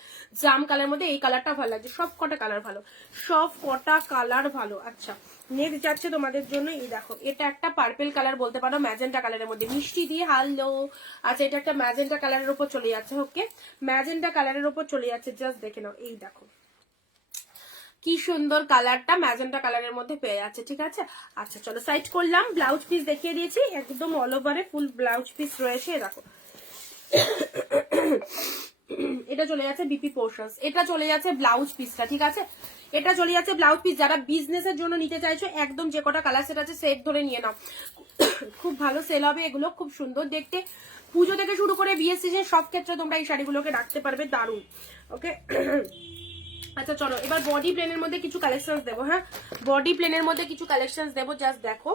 জাম কালার মধ্যে এই কালারটা ভালো লাগছে, সব কটা কালার ভালো, সব কটা কালার ভালো। আচ্ছা নেক্সট যাচ্ছে তোমাদের জন্য, এই দেখো এটা একটা পার্পেল কালার বলতে পারো, ম্যাজেন্টা কালারের মধ্যে মিষ্টি দিয়ে হাললো। আচ্ছা এটা একটা ম্যাজেন্টা কালারের উপর চলে যাচ্ছে, ওকে ম্যাজেন্টা কালারের উপর চলে যাচ্ছে, জাস্ট দেখে নাও, এই দেখো কি সুন্দর কালারটা, ম্যাজেন্টা কালারের মধ্যে পেয়ে যাচ্ছে, ঠিক আছে। আচ্ছা চলো সাইড করলাম, ব্লাউজ পিস দেখিয়ে দিয়েছি, একদম অল ওভারে ফুল ব্লাউজ পিস রয়েছে, দেখো এটা চলে যাচ্ছে বিপি পোর্শনস, এটা চলে যাচ্ছে ব্লাউজ পিসটা, ঠিক আছে, এটা চলে যাচ্ছে ব্লাউজ পিস। যারা বিজনেসের জন্য নিতে চাইছো একদম যে কটা কালার সেট আছে সেট ধরে নিয়ে নাও, খুব ভালো সেল হবে এগুলো, খুব সুন্দর দেখতে। পুজো থেকে শুরু করে বিয়ে সিজন সব ক্ষেত্রে তোমরা এই শাড়িগুলোকে রাখতে পারবে, দারুণ, ওকে। আচ্ছা চলো এবার বডি প্লেনের মধ্যে কিছু কালেকশন দেবো। হ্যাঁ, বডি প্লেনের মধ্যে কিছু কালেকশন দেবো, জাস্ট দেখো।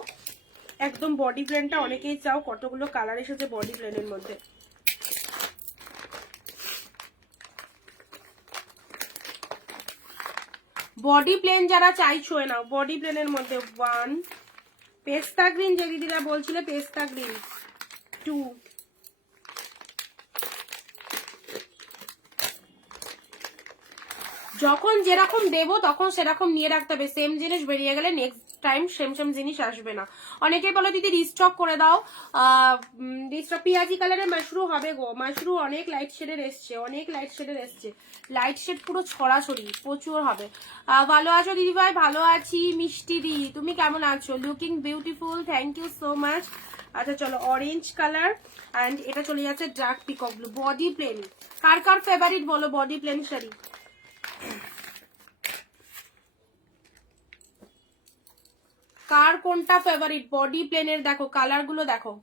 একদম বডি প্লেনটা অনেকেই চাও, কতগুলো কালার এসেছে বডি প্লেনের মধ্যে। বডি প্লেন যারা চাইছো নাও, বডি প্লেনের মধ্যে 1, পেস্তা গ্রিন যে দিদিরা বলছিলে, পেস্তা গ্রিন 2, যখন যেরকম দেবো তখন সেরকম নিয়ে রাখতে হবে। সেম জিনিস বেরিয়ে গেলে নেক্সট টাইম সেম সেম জিনিস আসবে না। অনেকেই বলো দিদি রিস্টক করে দাও, রিস্টক। পিয়াজি কালারের মাশরু হবে গো, মাশরু অনেক লাইট শেডের এসছে, অনেক লাইট শেডের এসছে, লাইট শেড পুরো ছড়াছড়ি প্রচুর হবে। ভালো আছো দিদি ভাই? ভালো আছি মিষ্টি দি, তুমি কেমন আছো? Looking beautiful, thank you so much. আচ্ছা চলো অরেঞ্জ কালার অ্যান্ড এটা চলে যাচ্ছে dark peacock blue, body plain. কার কার ফেভারিট বলো বডি প্লেন শাড়ি? কার কোনটা ফেভারিট বডি প্লেনের? দেখো কালার গুলো, দেখো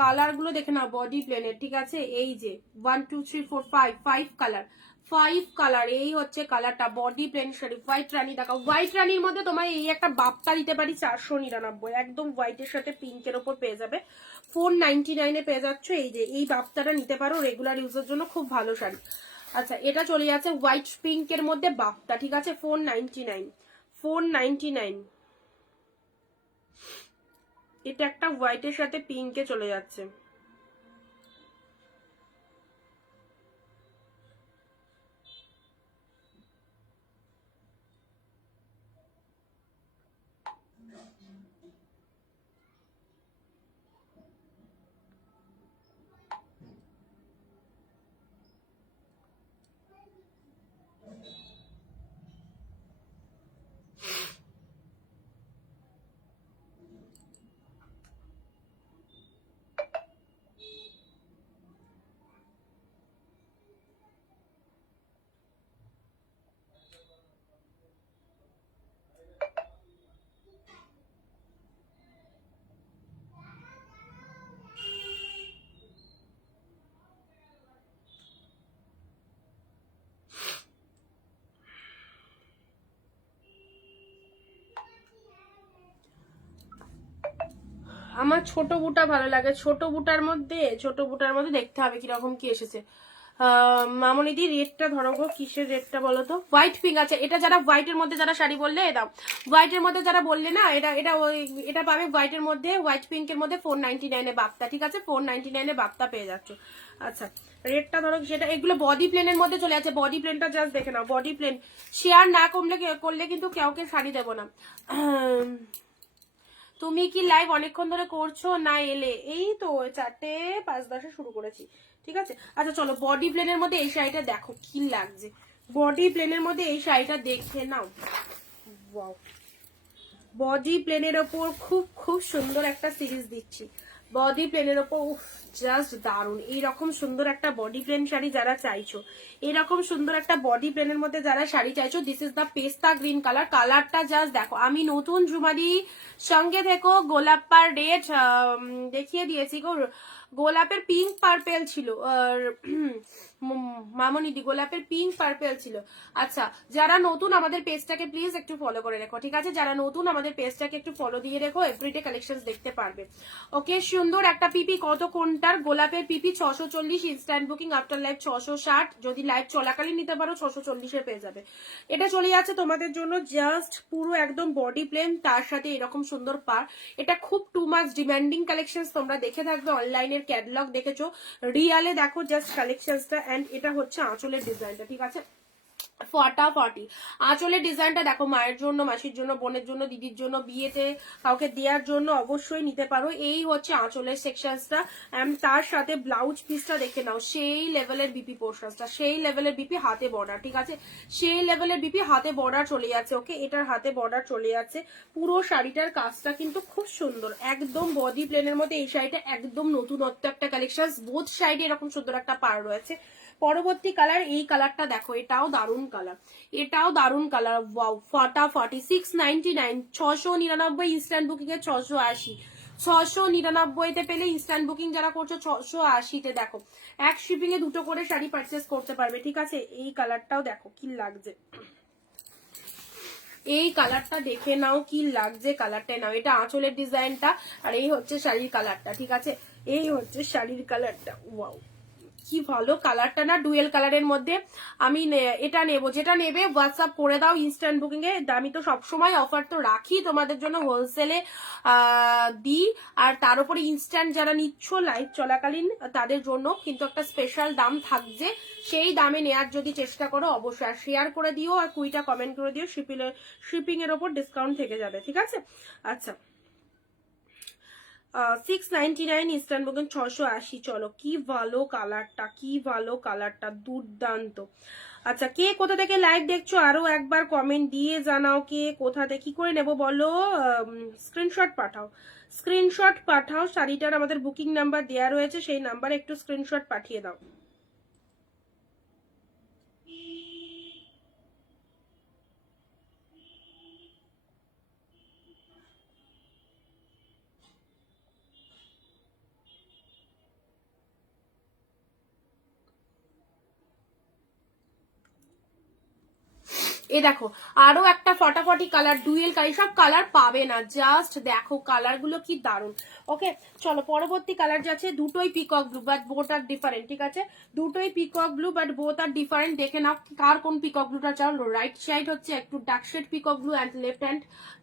কালার গুলো দেখে নাও বডি প্লেনের, ঠিক আছে? এই যে 1 2 3 4 5 কালার, 5 কালার, এই হচ্ছে কালারটা বডি প্লেন শাড়ি। হোয়াইট রানী দেখো, হোয়াইট রানীর মধ্যে তোমার এই একটা বাপটা দিতে পারি 499, একদম হোয়াইটের সাথে পিঙ্কের ওপর পেয়ে যাবে 499 পেয়ে যাচ্ছ। এই যে এই বাপটাটা নিতে পারো রেগুলার ইউজের জন্য, খুব ভালো শাড়ি। আচ্ছা এটা চলে যাচ্ছে হোয়াইট পিঙ্কের মধ্যে বাপটা, ঠিক আছে? 499। এটা একটা হোয়াইটের সাথে পিঙ্কে চলে যাচ্ছে। আমার ছোট বুটা ভালো লাগে, ছোট বুটার মধ্যে দেখতে হবে কিরকম কি এসেছে। মামনিদি রেডটা ধরো গো, কিসের রেডটা বলো তো? হোয়াইট পিঙ্ক আছে। এটা যারা হোয়াইটের মধ্যে যারা শাড়ি বললে দাও, হোয়াইটের মধ্যে যারা বললে না, এটা পাবে হোয়াইটের মধ্যে, হোয়াইট পিঙ্কের মধ্যে 499 বাপ্তা, ঠিক আছে? 499 বাপ্তা পেয়ে যাচ্ছ। আচ্ছা রেডটা ধরো সেটা, এগুলো বডি প্লেনের মধ্যে চলে আছে। বডি প্লেনটা জাস্ট দেখে নাও, বডি প্লেন। শেয়ার না করলে কিন্তু কাউকে শাড়ি দেবো না। তুমি কি লাইভ অনেকক্ষণ ধরে করছো না? এলে এই তো 4:05 শুরু করেছি, ঠিক আছে? আচ্ছা চলো বডি প্লেনের মধ্যে এই শাড়িটা দেখো কি লাগছে, বডি প্লেনের মধ্যে এই শাড়িটা দেখে নাও। ওয়াও, বডি প্লেনের ওপর খুব খুব সুন্দর একটা সিরিজ দিচ্ছি। বডি প্লেনের ওপর জাস্ট দারুন। এইরকম সুন্দর একটা বডি প্লেন শাড়ি যারা চাইছো, এরকম সুন্দর একটা বডি প্লেনের মধ্যে যারা শাড়ি চাইছো, দিস ইজ দ্য পেস্তা গ্রিন কালার। কালারটা জাস্ট দেখো। আমি নতুন ঝুমারি সঙ্গে থেকো গোলাপ্পার রেড দেখিয়ে দিয়েছি গো। গোলাপের পিঙ্ক পার্পেল ছিল, মামনিদি গোলাপের পিঙ্ক পার্পেল ছিল। আচ্ছা যারা নতুন আমাদের পেজটাকে প্লিজ একটু ফলো করে রেখো, ঠিক আছে? যারা নতুন আমাদের পেজটাকে একটু ফলো দিয়ে রেখো, এভরিডে কালেকশন দেখতে পারবে। ওকে সুন্দর একটা পিপি, কত কোনটার? গোলাপের পিপি 640, ইনস্ট্যান্ট বুকিং আফটার লাইভ 660, যদি লাইভ চলাকালীন নিতে পারো 640 পেয়ে যাবে। এটা চলে যাচ্ছে তোমাদের জন্য জাস্ট পুরো একদম বডি প্লেন, তার সাথে এরকম সুন্দর পার। এটা খুব টু মাচ ডিমান্ডিং কালেকশন, তোমরা দেখে থাকবে, অনলাইনের ক্যাটালগ দেখেছো, রিয়ালে দেখো জাস্ট কালেকশনসটা। এন্ড এটা হচ্ছে আঁচলের ডিজাইনটা, ঠিক আছে? ফটাফটি আঁচলের ডিজাইনটা দেখো, মায়ের জন্য, মাসির জন্য, বোনের জন্য, দিদির জন্য, বিয়েতে কাউকে দেওয়ার জন্য অবশ্যই নিতে পারো। এই হচ্ছে আঁচলের সেকশনসটা এন্ড তার সাথে ব্লাউজ পিসটা দেখে নাও, সেই লেভেলের বিপি পোর্শনসটা, সেই লেভেলের বিপি হাতে বর্ডার, ঠিক আছে? সেই লেভেলের বিপি হাতে বর্ডার চলে যাচ্ছে। ওকে এটার হাতে বর্ডার চলে যাচ্ছে। পুরো শাড়িটার কাজটা কিন্তু খুব সুন্দর, একদম বডি প্লেনের মধ্যে এই শাড়িটা একদম নতুনত্ব একটা কালেকশন। বোথ সাইডে এরকম সুন্দর একটা পার রয়েছে। পরবর্তী কালার এই কালারটা দেখো, এটাও দারুন কালার, এটাও দারুন কালার। ওয়াও ফাটাফাটি 699, 699 ইনস্ট্যান্ট বুকিং এ 680, 699-তে পেলে ইনস্ট্যান্ট বুকিং যারা করছো 680-তে দেখো এক শিপিং এ দুটো করে শাড়ি পারচেস করতে পারবে, ঠিক আছে। এই কালারটাও দেখো কি লাগছে, এই কালারটা দেখে নাও কি লাগছে, কালারটা নাও। এটা আঁচলের ডিজাইনটা আর এই হচ্ছে শাড়ির কালারটা, ঠিক আছে। এই হচ্ছে শাড়ির কালারটা, ওয়াও কি ভালো কালারটা না, ডুয়েল কালারের মধ্যে। আমি এটা নেব, যেটা নেবে হোয়াটসঅ্যাপ করে দাও ইনস্ট্যান্ট বুকিং এ। আমি তো সবসময় অফার তো রাখি তোমাদের জন্য, হোলসেলে দিই। আর তার উপরে ইনস্ট্যান্ট যারা নিচ্ছ লাইভ চলাকালীন তাদের জন্য কিন্তু একটা স্পেশাল দাম থাকছে, সেই দামে নেয়ার যদি চেষ্টা করো অবশ্যই। আর শেয়ার করে দিও আর 20টা কমেন্ট করে দিও, শিপিং এর ওপর ডিসকাউন্ট থেকে যাবে, ঠিক আছে। আচ্ছা 699 ইনস্ট্যান্ট বুকিং 680। চলো কি ভালো কালারটা, কি ভালো কালারটা, দুর্দান্ত। আচ্ছা কে কোথা থেকে লাইভ দেখছো আরো একবার কমেন্ট দিয়ে জানাও, কে কোথা থেকে কি করে নেবো বলো। স্ক্রিনশট পাঠাও, স্ক্রিনশট পাঠাও। শাড়িটার আমাদের বুকিং নাম্বার দেওয়া রয়েছে, সেই নাম্বারে একটু স্ক্রিনশট পাঠিয়ে দাও। এ দেখো আরো একটা ফটাফটি কালার, ডুয়েল কালার, সব কালার পাবে না, জাস্ট দেখো কালার গুলো কি দারুন। ওকে চলো পরবর্তী কালার যাচ্ছে, দুটোই peacock blue but both are different, ঠিক আছে। দুটোই peacock blue but both are different. দেখে নাও কার কোন পিকক ব্লুটা চাও। রাইট সাইড হচ্ছে একটু dark shade peacock blue and left hand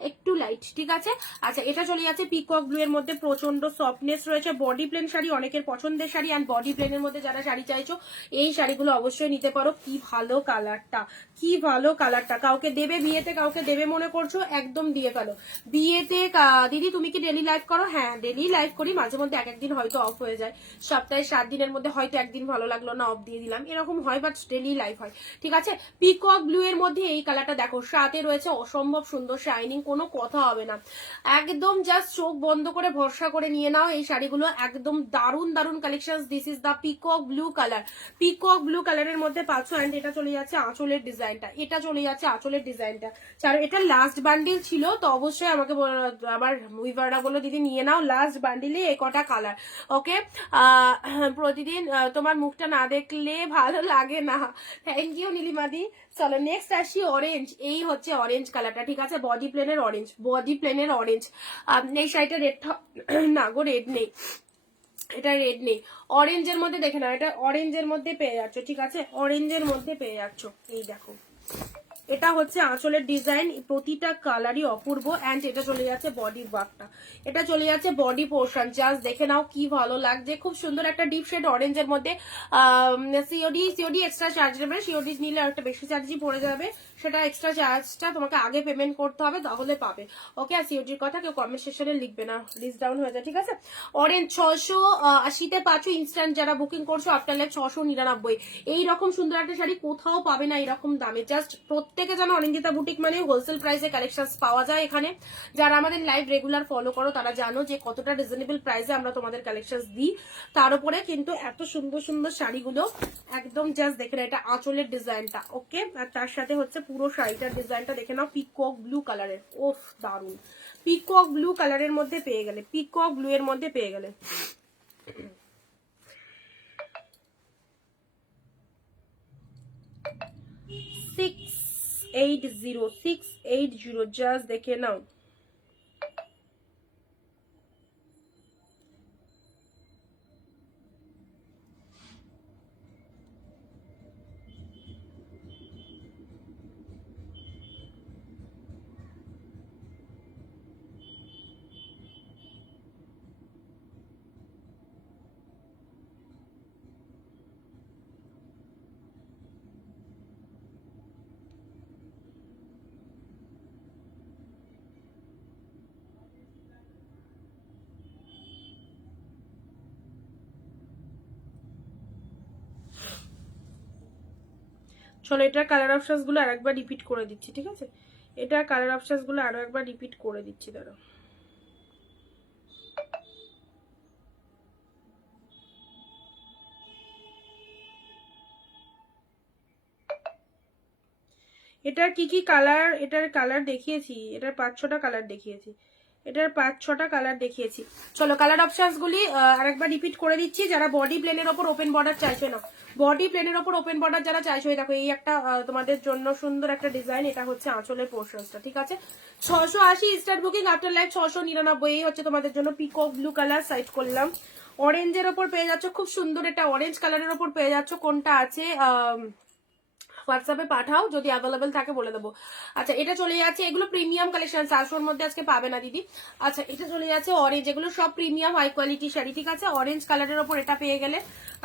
একটু লাইট, ঠিক আছে। আচ্ছা এটা চলে যাচ্ছে পিকক ব্লু এর মধ্যে, প্রচন্ড সফটনেস রয়েছে, বডি প্লেন শাড়ি, অনেকের পছন্দের শাড়ি। অ্যান্ড বডি প্লেনের মধ্যে যারা শাড়ি চাইছো এই শাড়িগুলো অবশ্যই নিতে পারো। কি ভালো কালারটা, কি ভালো কালারটা। কাউকে দেবে বিয়েতে, কাউকে দেবে মনে করছো, একদম দিয়ে ফেলো বিয়েতে। দিদি তুমি কি ডেলি লাইভ করো? হ্যাঁ ডেলি লাইভ করি, মাঝে মধ্যে এক একদিন হয়তো অফ হয়ে যায়, সপ্তাহে 7 দিনের মধ্যে হয়তো একদিন ভালো লাগলো না অফ দিয়ে দিলাম, এরকম হয়, বাট ডেলি লাইভ হয়, ঠিক আছে। পিকক ব্লু এর মধ্যে এই কালারটা দেখো, সাথে রয়েছে অসম্ভব সুন্দর শাইনিং, কোনো কথা হবে না, একদম জাস্ট চোখ বন্ধ করে ভরসা করে নিয়ে নাও এই শাড়িগুলো, একদম দারুন দারুন collection. This is the peacock blue colour, peacock blue কালারের মধ্যে পাচ্ছ। অ্যান্ড এটা চলে যাচ্ছে আঁচলের ডিজাইনটা, এটা চলে যাচ্ছে আঁচলের ডিজাইনটা। চার এটা লাস্ট বান্ডিল ছিল তো অবশ্যই আমাকে আবার উইভাররা বললো দিদি নিয়ে নাও, লাস্ট বান্ডিলে এ কটা কালার। ওকে প্রতিদিন তোমার মুখটা না দেখলে ভালো লাগে না, থ্যাংক ইউ নীলিমাদি। চলো নেক্সট আসি অরেঞ্জ, এই হচ্ছে অরেঞ্জ কালারটা, ঠিক আছে। বডি প্লেনের অরেঞ্জ, বডি প্লেনের অরেঞ্জ। এই শাড়িটা রেড না গো, রেড নেই, এটা রেড নেই, অরেঞ্জের মধ্যে দেখে নাও, এটা অরেঞ্জের মধ্যে পেয়ে যাচ্ছ, ঠিক আছে, অরেঞ্জের মধ্যে পেয়ে যাচ্ছ। এই দেখো এটা হচ্ছে আঁচলের ডিজাইন, প্রতিটা কালারই অপূর্ব। অ্যান্ড এটা চলে যাচ্ছে বডি ওয়ার্কটা, এটা চলে যাচ্ছে বডি পোর্শন, জাস্ট দেখে নাও কি ভালো লাগছে, খুব সুন্দর একটা ডিপ শেড অরেঞ্জের মধ্যে। সিওডি এক্সট্রা চার্জ নেবে, সিওডি নিলে একটা বেশি চার্জই পড়ে যাবে, সেটা এক্সট্রা চার্জটা তোমাকে আগে পেমেন্ট করতে হবে, তাহলে পাবে। ওকে আর সিওডির কথা কেউ কমেন্ট সেকশনে লিখবে না, লিস্ট ডাউন হয়ে যায়, ঠিক আছে। অরেঞ্জ 680-তে পাচ্ছ, ইনস্ট্যান্ট যারা বুকিং করছো আফটার লাইফ 699। এইরকম সুন্দর একটা শাড়ি কোথাও পাবে না এরকম দামে, জাস্ট প্রত্যেকে জানো অনিন্দিতা বুটিক মানে হোলসেল প্রাইসে কালেকশন পাওয়া যায় এখানে। যারা আমাদের লাইভ রেগুলার ফলো করো তারা জানো যে কতটা রিজনেবল প্রাইসে আমরা তোমাদের কালেকশন দিই, তার উপরে কিন্তু এত সুন্দর সুন্দর শাড়িগুলো একদম জাস্ট দেখে নাও, এটা আঁচলের ডিজাইনটা, ওকে। আর তার সাথে হচ্ছে পুরো শাড়িটার ডিজাইনটা দেখে নাও, পিকক ব্লু কালারের, ওফ দারুন, পিকক ব্লু কালারের মধ্যে পেয়ে গেলে, পিকক ব্লু এর মধ্যে পেয়ে গেলে। 680 জাস্ট দেখে নাও। চলো এটার কালার অপশনস গুলো আর একবার রিপিট করে দিচ্ছি, ঠিক আছে, এটার কালার অপশনস গুলো আরো একবার রিপিট করে দিচ্ছি, দাঁড়াও। এটার কি কি কালার, এটার কালার দেখিয়েছি, এটার 5-6টা কালার দেখিয়েছি, এটার 5-6টা কালার দেখিয়েছি। চলো কালার অপশনস গুলি আরেকবার রিপিট করে দিচ্ছি। যারা বডি প্লেনের ওপর ওপেন বর্ডার চাইছে না, বডি প্লেনের ওপর ওপেন বর্ডার যারা চাইছো, দেখো এই একটা তোমাদের জন্য সুন্দর একটা ডিজাইন। এটা হচ্ছে আঁচলের পোর্শনসটা, ঠিক আছে। 680 স্টার্ট বুকিং, আফটার লাইভ 699। এই হচ্ছে তোমাদের জন্য পিকক ব্লু কালার সাইড করলাম। অরেঞ্জের ওপর পেয়ে যাচ্ছ, খুব সুন্দর এটা অরেঞ্জ কালারের ওপর পেয়ে যাচ্ছ। কোনটা আছে হোয়াটসঅ্যাপে পাঠাও, যদি অ্যাভেলেবেল থাকে বলে দেবো। আচ্ছা এটা চলে যাচ্ছে, এগুলো প্রিমিয়াম কালেকশন, 400-র মধ্যে আজকে পাবে না দিদি। আচ্ছা এটা চলে যাচ্ছে অরেঞ্জ, এগুলো সব প্রিমিয়াম হাই কোয়ালিটি শাড়ি, ঠিক আছে। অরেঞ্জ কালারের ওপর এটা পেয়ে গেলে।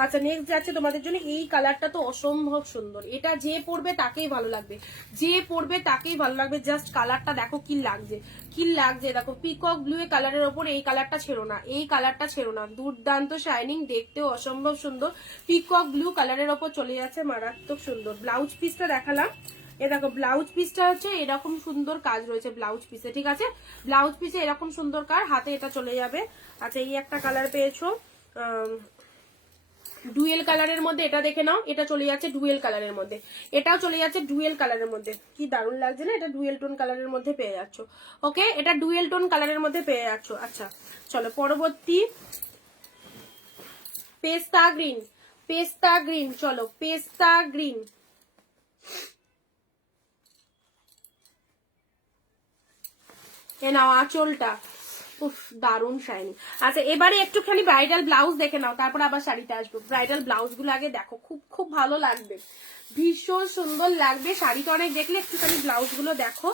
আচ্ছা নেক্সট যাচ্ছে তোমাদের জন্য এই কালারটা, তো অসম্ভব সুন্দর। এটা যে পরবে তাকেই ভালো লাগবে, যে পরবে তাকেই ভালো লাগবে। জাস্ট কালারটা দেখো কি লাগছে, কি লাগছে দেখো। পিকক ব্লু কালারের ওপর এই কালারটা ছেড়ো না, এই কালারটা ছেড়ো না, দুর্দান্ত শাইনিং, দেখতেও অসম্ভব সুন্দর। পিকক ব্লু কালারের ওপর চলে যাচ্ছে, মারাত্মক সুন্দর। ব্লাউজ পিসটা দেখালাম, এ দেখো ব্লাউজ পিসটা হচ্ছে এরকম সুন্দর কাজ রয়েছে ব্লাউজ পিসে, ঠিক আছে। ব্লাউজ পিসে এরকম সুন্দর কাজ, হাতে এটা চলে যাবে। আচ্ছা এই একটা কালার পেয়েছো ডুয়েল কালারের মধ্যে, এটা দেখে নাও। এটা চলে যাচ্ছে ডুয়েল কালারের মধ্যে, এটাও চলে যাচ্ছে ডুয়েল কালারের মধ্যে। কি দারুণ লাগছে না, এটা ডুয়েল টোন কালারের মধ্যে পেয়ে যাচ্ছ। ওকে এটা ডুয়েল টোন কালারের মধ্যে পেয়ে যাচ্ছ। আচ্ছা চলো পরবর্তী পেস্তা গ্রিন, পেস্তা গ্রিন, চলো পেস্তা গ্রিন। এ নাও আঁচলটা, উফ দারুণ শাইনি। আচ্ছা এবারে একটুখানি ব্রাইডাল ব্লাউজ দেখে নাও, তারপর আবার শাড়িতে আসবো। ব্রাইডাল ব্লাউজ গুলো আগে দেখো, খুব খুব ভালো লাগবে, ভীষণ সুন্দর লাগবে। শাড়ি তো অনেক দেখলে, একটুখানি ব্লাউজ গুলো দেখো।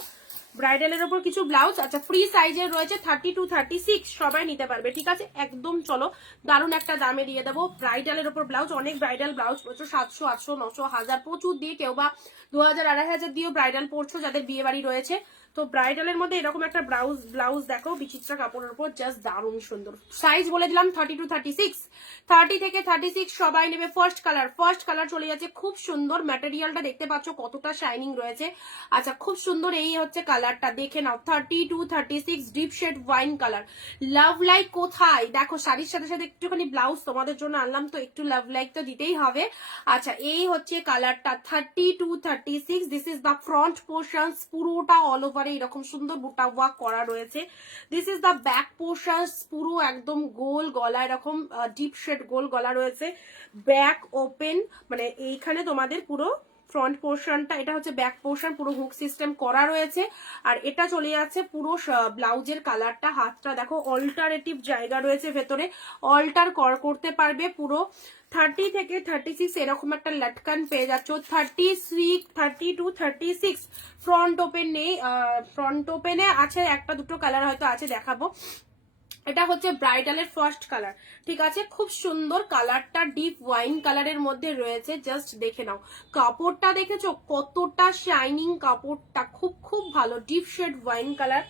ব্রাইডালের ওপর কিছু ব্লাউজ, আচ্ছা ফ্রি সাইজের রয়েছে 32-36, সবাই নিতে পারবে, ঠিক আছে একদম। চলো দারুণ একটা দামে দিয়ে দেবো ব্রাইডালের ওপর ব্লাউজ। অনেক ব্রাইডাল ব্লাউজ পড়ছো 700, 800, 900, 1000 প্রচুর দিয়ে, কেউ বা 2000, 2500 দিয়েও ব্রাইডাল পড়ছো যাদের বিয়ে বাড়ি রয়েছে। তো ব্রাইডালের মধ্যে এরকম একটা ব্লাউজ দেখো, বিচিত্রা কাপড়ের উপর, জাস্ট দারুণ সুন্দর। সাইজ বলে দিলাম 32-36, 30 থেকে 36 সবাই নেবে। ফার্স্ট কালার চলে যাচ্ছে, খুব সুন্দর ম্যাটেরিয়ালটা দেখতে পাচ্ছ কতটা শাইনিং রয়েছে। আচ্ছা খুব সুন্দর, এই হচ্ছে কালারটা দেখে নাও, 32-36 deep shade wine colour. Love like কোথায় দেখো, শাড়ির সাথে সাথে একটুখানি ব্লাউজ তোমাদের জন্য আনলাম, তো একটু লাভ লাইক তো দিতেই হবে। আচ্ছা এই হচ্ছে কালারটা 32-36, this is the front portion, পুরোটা অল ওভার এরকম সুন্দর বুটা ওয়ার্ক করা রয়েছে। This is the back portion, পুরো একদম গোল গলা, এরকম ডিপ শেড গোল গলা রয়েছে। ব্যাক ওপেন, মানে এইখানে তোমাদের পুরো ফ্রন্ট পোর্শনটা, এটা হচ্ছে ব্যাক পোর্শন, পুরো হুক সিস্টেম করা রয়েছে। আর এটা চলে যাচ্ছে পুরো ব্লাউজের কালারটা। হাতটা দেখো অল্টারেটিভ জায়গা রয়েছে ভেতরে, অল্টার করতে পারবে পুরো। 30 থেকে 36 এরকম একটা লাটকান পেয়ে যাচ্ছ। 32-36 ফ্রন্ট ওপেন নেই, ফ্রন্ট ওপেনে আছে একটা দুটো কালার হয়তো আছে, দেখাবো। এটা হচ্ছে ব্রাইডালের ফার্স্ট কালার, ঠিক আছে। খুব সুন্দর কালারটা, ডিপ ওয়াইন কালারের মধ্যে রয়েছে, জাস্ট দেখে নাও। কাপড়টা দেখেছো কতটা শাইনিং, কাপড়টা খুব খুব ভালো, ডিপ শেড ওয়াইন কালার।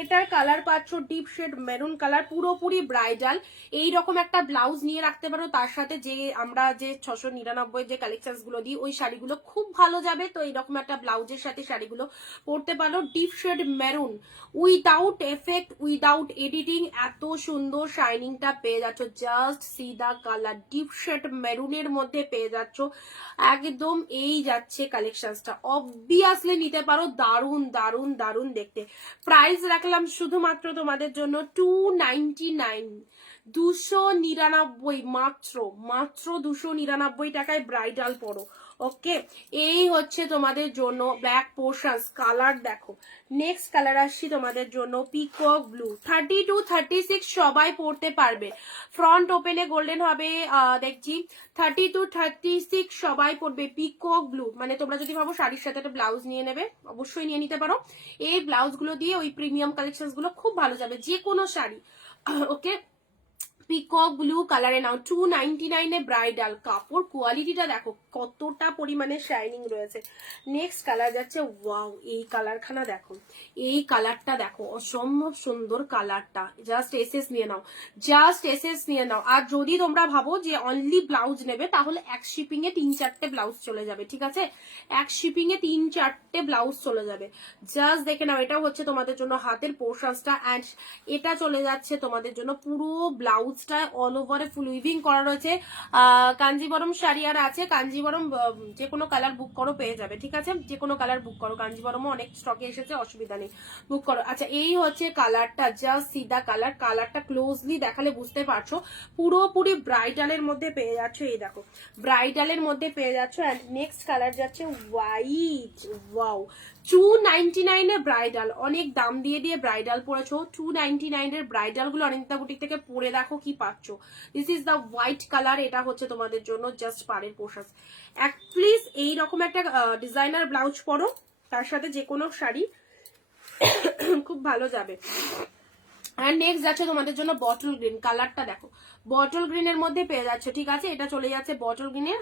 এটার কালার পাচ্ছ ডিপ শেড মেরুন কালার, পুরোপুরি ব্রাইডাল। এইরকম একটা ব্লাউজ নিয়ে রাখতে পারো, তার সাথে যে আমরা যে 699 যে কালেকশন গুলো দিই ওই শাড়িগুলো খুব ভালো যাবে। তো এইরকম একটা ব্লাউজের সাথে শাড়িগুলো পরতে পারো। Deep shade maroon, without effect, without editing, এত সুন্দর শাইনিংটা পেয়ে যাচ্ছ। Just see the colour, deep shade মেরুনের মধ্যে পেয়ে যাচ্ছ একদম। এই যাচ্ছে কালেকশনটা, অবভিয়াসলি নিতে পারো, দারুন দারুন দারুন দেখতে। প্রাইস রাখলাম শুধুমাত্র তোমাদের জন্য 299, 299, মাত্র 299 টাকায় ব্রাইডাল পরো। ওকে এই হচ্ছে তোমাদের জন্য ব্ল্যাক পোর্শনস। কালার দেখো, নেক্সট কালার আসছি তোমাদের জন্য পিকক ব্লু। 32-36 সবাই পরতে পারবে, ফ্রন্ট ওপেনে গোল্ডেন হবে দেখছি। 32-36 সবাই পরবে, পিকক ব্লু। মানে তোমরা যদি ভাবো শাড়ির সাথে একটা ব্লাউজ নিয়ে নেবে, অবশ্যই নিয়ে নিতে পারো। এই ব্লাউজ গুলো দিয়ে ওই প্রিমিয়াম কালেকশন গুলো খুব ভালো যাবে যে কোনো শাড়ি। ওকে পিকক ব্লু কালারে নাও, 299 এ ব্রাইডাল। কাপড় কোয়ালিটিটা দেখো কতটা পরিমাণে শাইনিং রয়েছে। নেক্সট কালার যাচ্ছে, ওয়াও এই কালারখানা দেখো, এই কালারটা দেখো অসম্ভব সুন্দর কালারটা। জাস্ট এসএস নিয়ে নাও, জাস্ট এসএস নিয়ে নাও। আর যদি তোমরা ভাবো যে অনলি ব্লাউজ নেবে, তাহলে এক শিপিং এ 3-4টে ব্লাউজ চলে যাবে, ঠিক আছে। এক শিপিং এ 3-4টে ব্লাউজ চলে যাবে। জাস্ট দেখে নাও, এটাও হচ্ছে তোমাদের জন্য হাতের পোর্শনসটা, অ্যান্ড এটা চলে যাচ্ছে তোমাদের জন্য পুরো ব্লাউজ ব্লাউজটায় অল ওভারে ফুল উইভিং করা রয়েছে। কাঞ্জিবরম শাড়ি আর আছে, কাঞ্জিবরম যে কোনো কালার বুক করো পেয়ে যাবে, ঠিক আছে? যে কোনো কালার বুক করো, কাঞ্জিবরমও অনেক স্টকে এসেছে, অসুবিধা নেই, বুক করো। আচ্ছা, এই হচ্ছে কালারটা, জাস্ট সিদা কালার। কালারটা ক্লোজলি দেখালে বুঝতে পারছো পুরোপুরি ব্রাইডালের মধ্যে পেয়ে যাচ্ছ। এই দেখো ব্রাইডালের মধ্যে পেয়ে যাচ্ছ। অ্যান্ড নেক্সট কালার যাচ্ছে হোয়াইট। ওয়াও, 299 এ ব্রাইডাল। অনেক দাম দিয়ে দিয়ে ব্রাইডাল পরেছো, 299 এর ব্রাইডাল গুলো অনিন্দিতা বুটিক থেকে পরে দেখো কি পাচ্ছ। This is the white colour. এটা হচ্ছে তোমাদের জন্য জাস্ট পাড়ের পোশাক। প্লিজ এইরকম একটা ডিজাইনার ব্লাউজ পরো, তার সাথে যে কোনো শাড়ি খুব ভালো যাবে। আর নেক্সট যাচ্ছে তোমাদের জন্য বটল গ্রিন। কালারটা দেখো, বটল গ্রিনের মধ্যে পেয়ে যাচ্ছে, ঠিক আছে? এটা চলে যাচ্ছে বটল গ্রিনের।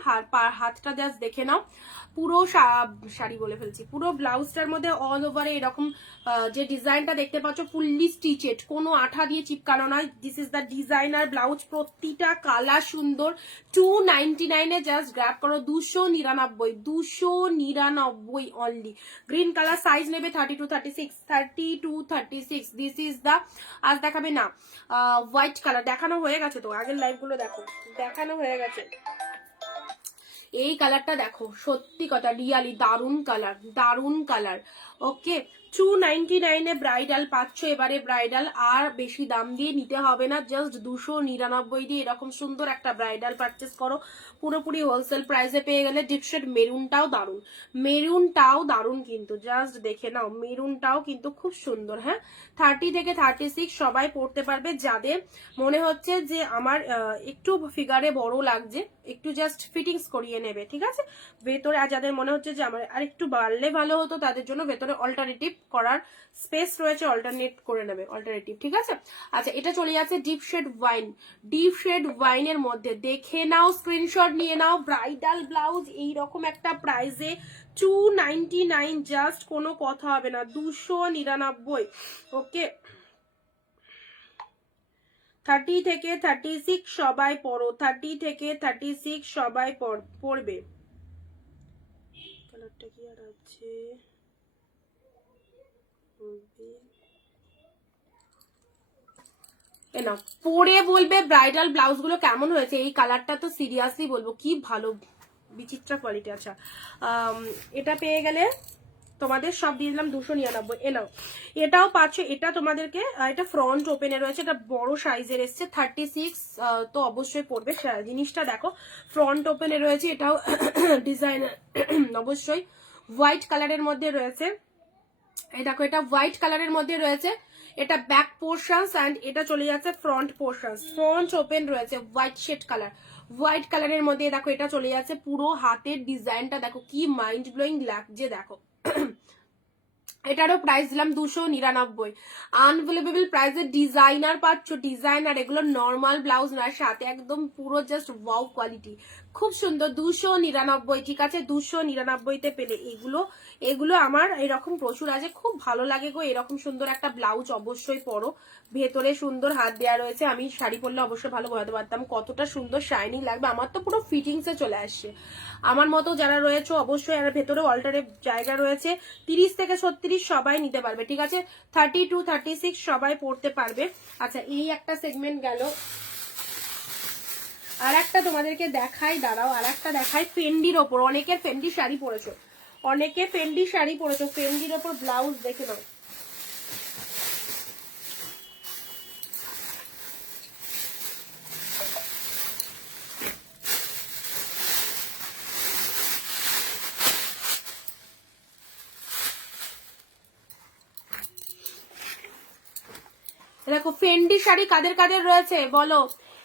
হাতটা জাস্ট দেখে নাও, পুরো শাড়ি বলে ফেলছি, পুরো ব্লাউজটার মধ্যে অল ওভারে এরকম যে ডিজাইনটা দেখতে পাচ্ছ ফুললি স্টিচেড, কোনো আঠা দিয়ে চিপকানো নয়। This is the designer blouse. প্রতিটা কালার সুন্দর। 299 এ জাস্ট গ্র্যাব করো। 299 অনলি। গ্রিন কালার সাইজ নেবে 32-36। দিস ইজ দ্য, আজ দেখাবে না, হোয়াইট কালার দেখানো হয়ে গেছে তো, আগের লাইভ গুলো দেখো, দেখানো হয়ে গেছে। এই কালারটা দেখো, সত্যি কথা রিয়ালি দারুন কালার, দারুন কালার। ওকে, 299 এ ব্রাইডাল পাচ্ছ। এবারে ব্রাইডাল আর বেশি দাম দিয়ে নিতে হবে না, জাস্ট 299 দিয়ে এরকম সুন্দর একটা ব্রাইডাল পারচেস করো। পুরোপুরি হোলসেল প্রাইসে পেয়ে গেলে। ডিপশেড মেরুনটাও দারুন, মেরুনটাও দারুন কিন্তু, জাস্ট দেখে নাও, মেরুনটাও কিন্তু খুব সুন্দর। হ্যাঁ, 30 থেকে 36 সবাই পড়তে পারবে। যাদের মনে হচ্ছে যে আমার একটু ফিগারে বড় লাগছে, একটু জাস্ট ফিটিংস করিয়ে নেবে, ঠিক আছে? ভেতরে, আর যাদের মনে হচ্ছে যে আমার আর একটু বাড়লে ভালো হতো, তাদের জন্য ভেতরে অল্টারনেটিভ করার স্পেস রয়েছে, অল্টারনেট করে নেবে, অল্টারনেটিভ, ঠিক আছে? আচ্ছা, এটা চলে যাচ্ছে deep shade wine. Deep shade ওয়াইনের মধ্যে দেখে নাও, স্ক্রিনশট নিয়ে নাও। ব্রাইডাল ব্লাউজ এইরকম একটা প্রাইসে 299, জাস্ট কোনো কথা হবে না, 299। ওকে, 30 থেকে 36 সবাই পড়ো, 30 থেকে 36 সবাই পড়বে। কালারটা কি আর আছে, না পরে বলবে ব্রাইডাল ব্লাউজ গুলো কেমন হয়েছে। এই কালারটা তো সিরিয়াসলি বলবো কি ভালো, বিচিত্রা কোয়ালিটি। আচ্ছা, এটা পেয়ে গেলে তোমাদের সব দিয়ে দিলাম 299। এনাও এটাও পাচ্ছ। এটা তোমাদেরকে, এটা ফ্রন্ট ওপেনে রয়েছে, এটা বড় সাইজের এসছে, 36 তো অবশ্যই পড়বে। জিনিসটা দেখো, ফ্রন্ট ওপেনে রয়েছে, এটাও ডিজাইন অবশ্যই হোয়াইট কালারের মধ্যে রয়েছে। এই দেখো, এটা হোয়াইট কালারের মধ্যে রয়েছে, এটা ব্যাক পোর্শনস অ্যান্ড এটা চলে যাচ্ছে ফ্রন্ট পোর্শনস। ফ্রন্ট ওপেন রয়েছে, হোয়াইট শেড কালার, হোয়াইট কালারের মধ্যে দেখো এটা চলে যাচ্ছে। পুরো হাতের ডিজাইনটা দেখো কি মাইন্ড ব্লোয়িং লাগছে দেখো। এটারও প্রাইস দিলাম 299। আনবিলিভেবল প্রাইসে ডিজাইনার পাচ্ছ, ডিজাইনার। এগুলো নর্মাল ব্লাউজ নয়, সাথে একদম পুরো জাস্ট ওয়াও কোয়ালিটি, খুব সুন্দর। 299, ঠিক আছে? 299 পেলে এগুলো আমার এরকম প্রচুর আছে, খুব ভালো লাগে গো। এরকম সুন্দর একটা ব্লাউজ অবশ্যই পরো, ভেতরে সুন্দর হাত দেওয়া রয়েছে। আমি শাড়ি পরলে অবশ্যই ভালো বোঝাতে পারতাম কতটা সুন্দর শাইনিং লাগবে। আমার তো পুরো ফিটিংসে চলে আসছে। আমার মতো যারা রয়েছে অবশ্যই, আর ভেতরে অল্টারের জায়গা রয়েছে। 30 থেকে 36 সবাই নিতে পারবে, ঠিক আছে? 30-36 সবাই পড়তে পারবে। আচ্ছা, এই একটা সেগমেন্ট গেল। আর একটা তোমাদেরকে দেখাই, দাঁড়াও, আর একটা দেখাই। ফেন্ডির ওপর অনেকের ফেন্ডি শাড়ি পরেছো, অনেকে ফেন্ডি শাড়ি পরেছো, ফেন্ডির ওপর ব্লাউজ দেখে নাও। দেখো, ফেন্ডি শাড়ি কাদের কাদের রয়েছে বলো।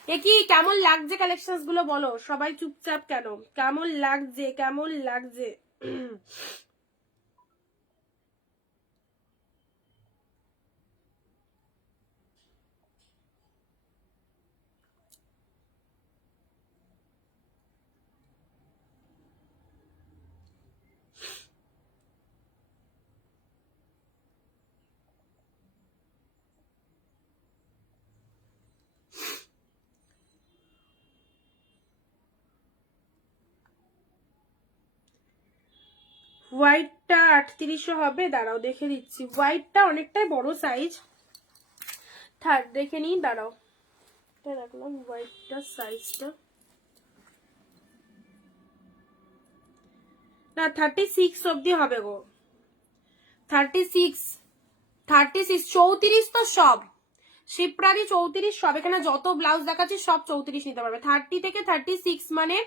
এ কি কেমন লাগছে কালেকশন গুলো বলো। সবাই চুপচাপ কেন? কেমন লাগছে, কেমন লাগছে? হোয়াইটটা 3800 হবে, দাঁড়াও দেখে দিচ্ছি। হোয়াইটটা অনেকটাই বড় সাইজ, দেখে নিই, দাঁড়াও। হোয়াইটটা রাখলাম, হোয়াইটটা সাইজটা না 36 অব্দি হবে গো, 36 34 তো সব শিপ্রাদি 34 সব, এখানে যত ব্লাউজ দেখাচ্ছি সব 34 নিতে পারবে। 30 থেকে 36 মানে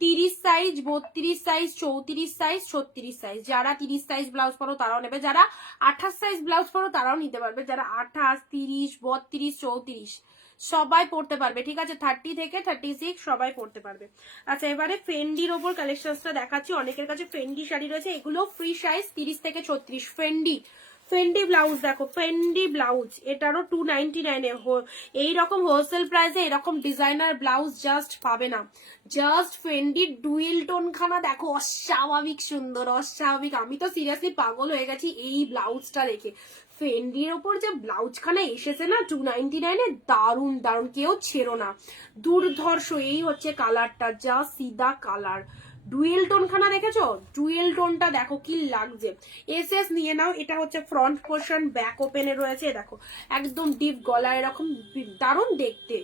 30 সাইজ, 32 সাইজ, 34 সাইজ, 36 সাইজ। যারা 30 সাইজ ব্লাউজ পরো তারাও নেবে, যারা 28 সাইজ ব্লাউজ পরো তারাও নিতে পারবে, যারা 28, 30, 32, 34 সবাই পড়তে পারবে, ঠিক আছে। 30 থেকে 36 সবাই পড়তে পারবে। আচ্ছা এবারে ফেন্ডির ওপর কালেকশনটা দেখাচ্ছি। অনেকের কাছে ফেন্ডি শাড়ি রয়েছে, এগুলো ফ্রি সাইজ 30 থেকে 36। ফেন্ডি ব্লাউজ দেখো, ফেন্ডি ব্লাউজ এটারও 299 এ। এইরকম হোলসেল প্রাইসে এরকম ডিজাইনার ব্লাউজ জাস্ট পাবে না। জাস্ট ফেন্ডির ডুয়েল টোন খানা দেখো, অস্বাভাবিক সুন্দর, অস্বাভাবিক। আমি তো সিরিয়াসলি পাগল হয়ে গেছি এই ব্লাউজটা দেখে। ফেন্ডির ওপর যে ব্লাউজ খানা এসেছে না 299 এ, দারুন দারুন, কেউ ছেড়ো না, দুর্ধর্ষ। এই হচ্ছে কালারটা, যা সিদা কালার। ডুয়েল টোন খানা দেখেছো, ডুয়েল টোনটা দেখো কি লাগছে। এসএস নিয়ে নাও। এটা হচ্ছে ফ্রন্ট পোর্শন, ব্যাক ওপেনে রয়েছে দেখো, একদম ডিপ গলা, এরকম দারুন দেখতে,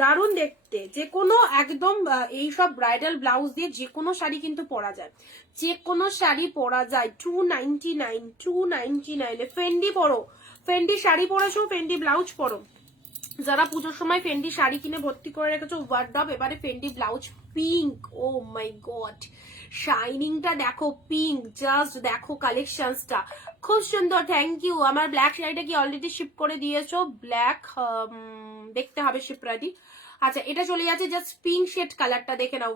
দারুন দেখতে। যে কোনো একদম এইসব ব্রাইডাল ব্লাউজ দিয়ে যে কোনো শাড়ি কিন্তু পরা যায়, যে কোনো শাড়ি পরা যায়। 299 এ ফেন্ডি পরো, ফেন্ডি শাড়ি পরেছো, ফেন্ডি ব্লাউজ পরো। যারা পুজোর সময় ফেন্ডি শাড়ি কিনে ভর্তি করে রেখেছো ওয়ার্ড্রব, এবারে ফেন্ডি ব্লাউজ পিঙ্ক, ও মাই গড শাইনিংটা দেখো, পিঙ্ক, জাস্ট দেখো কালেকশনসটা খুব সুন্দর। Thank you. আমার ব্ল্যাক শাড়িটা কি অলরেডি শিপ করে দিয়েছো? ব্ল্যাক দেখতে হবে শিপরাদি। আচ্ছা এটা চলে যাচ্ছে জাস্ট পিঙ্ক শেড কালারটা, দেখে নাও,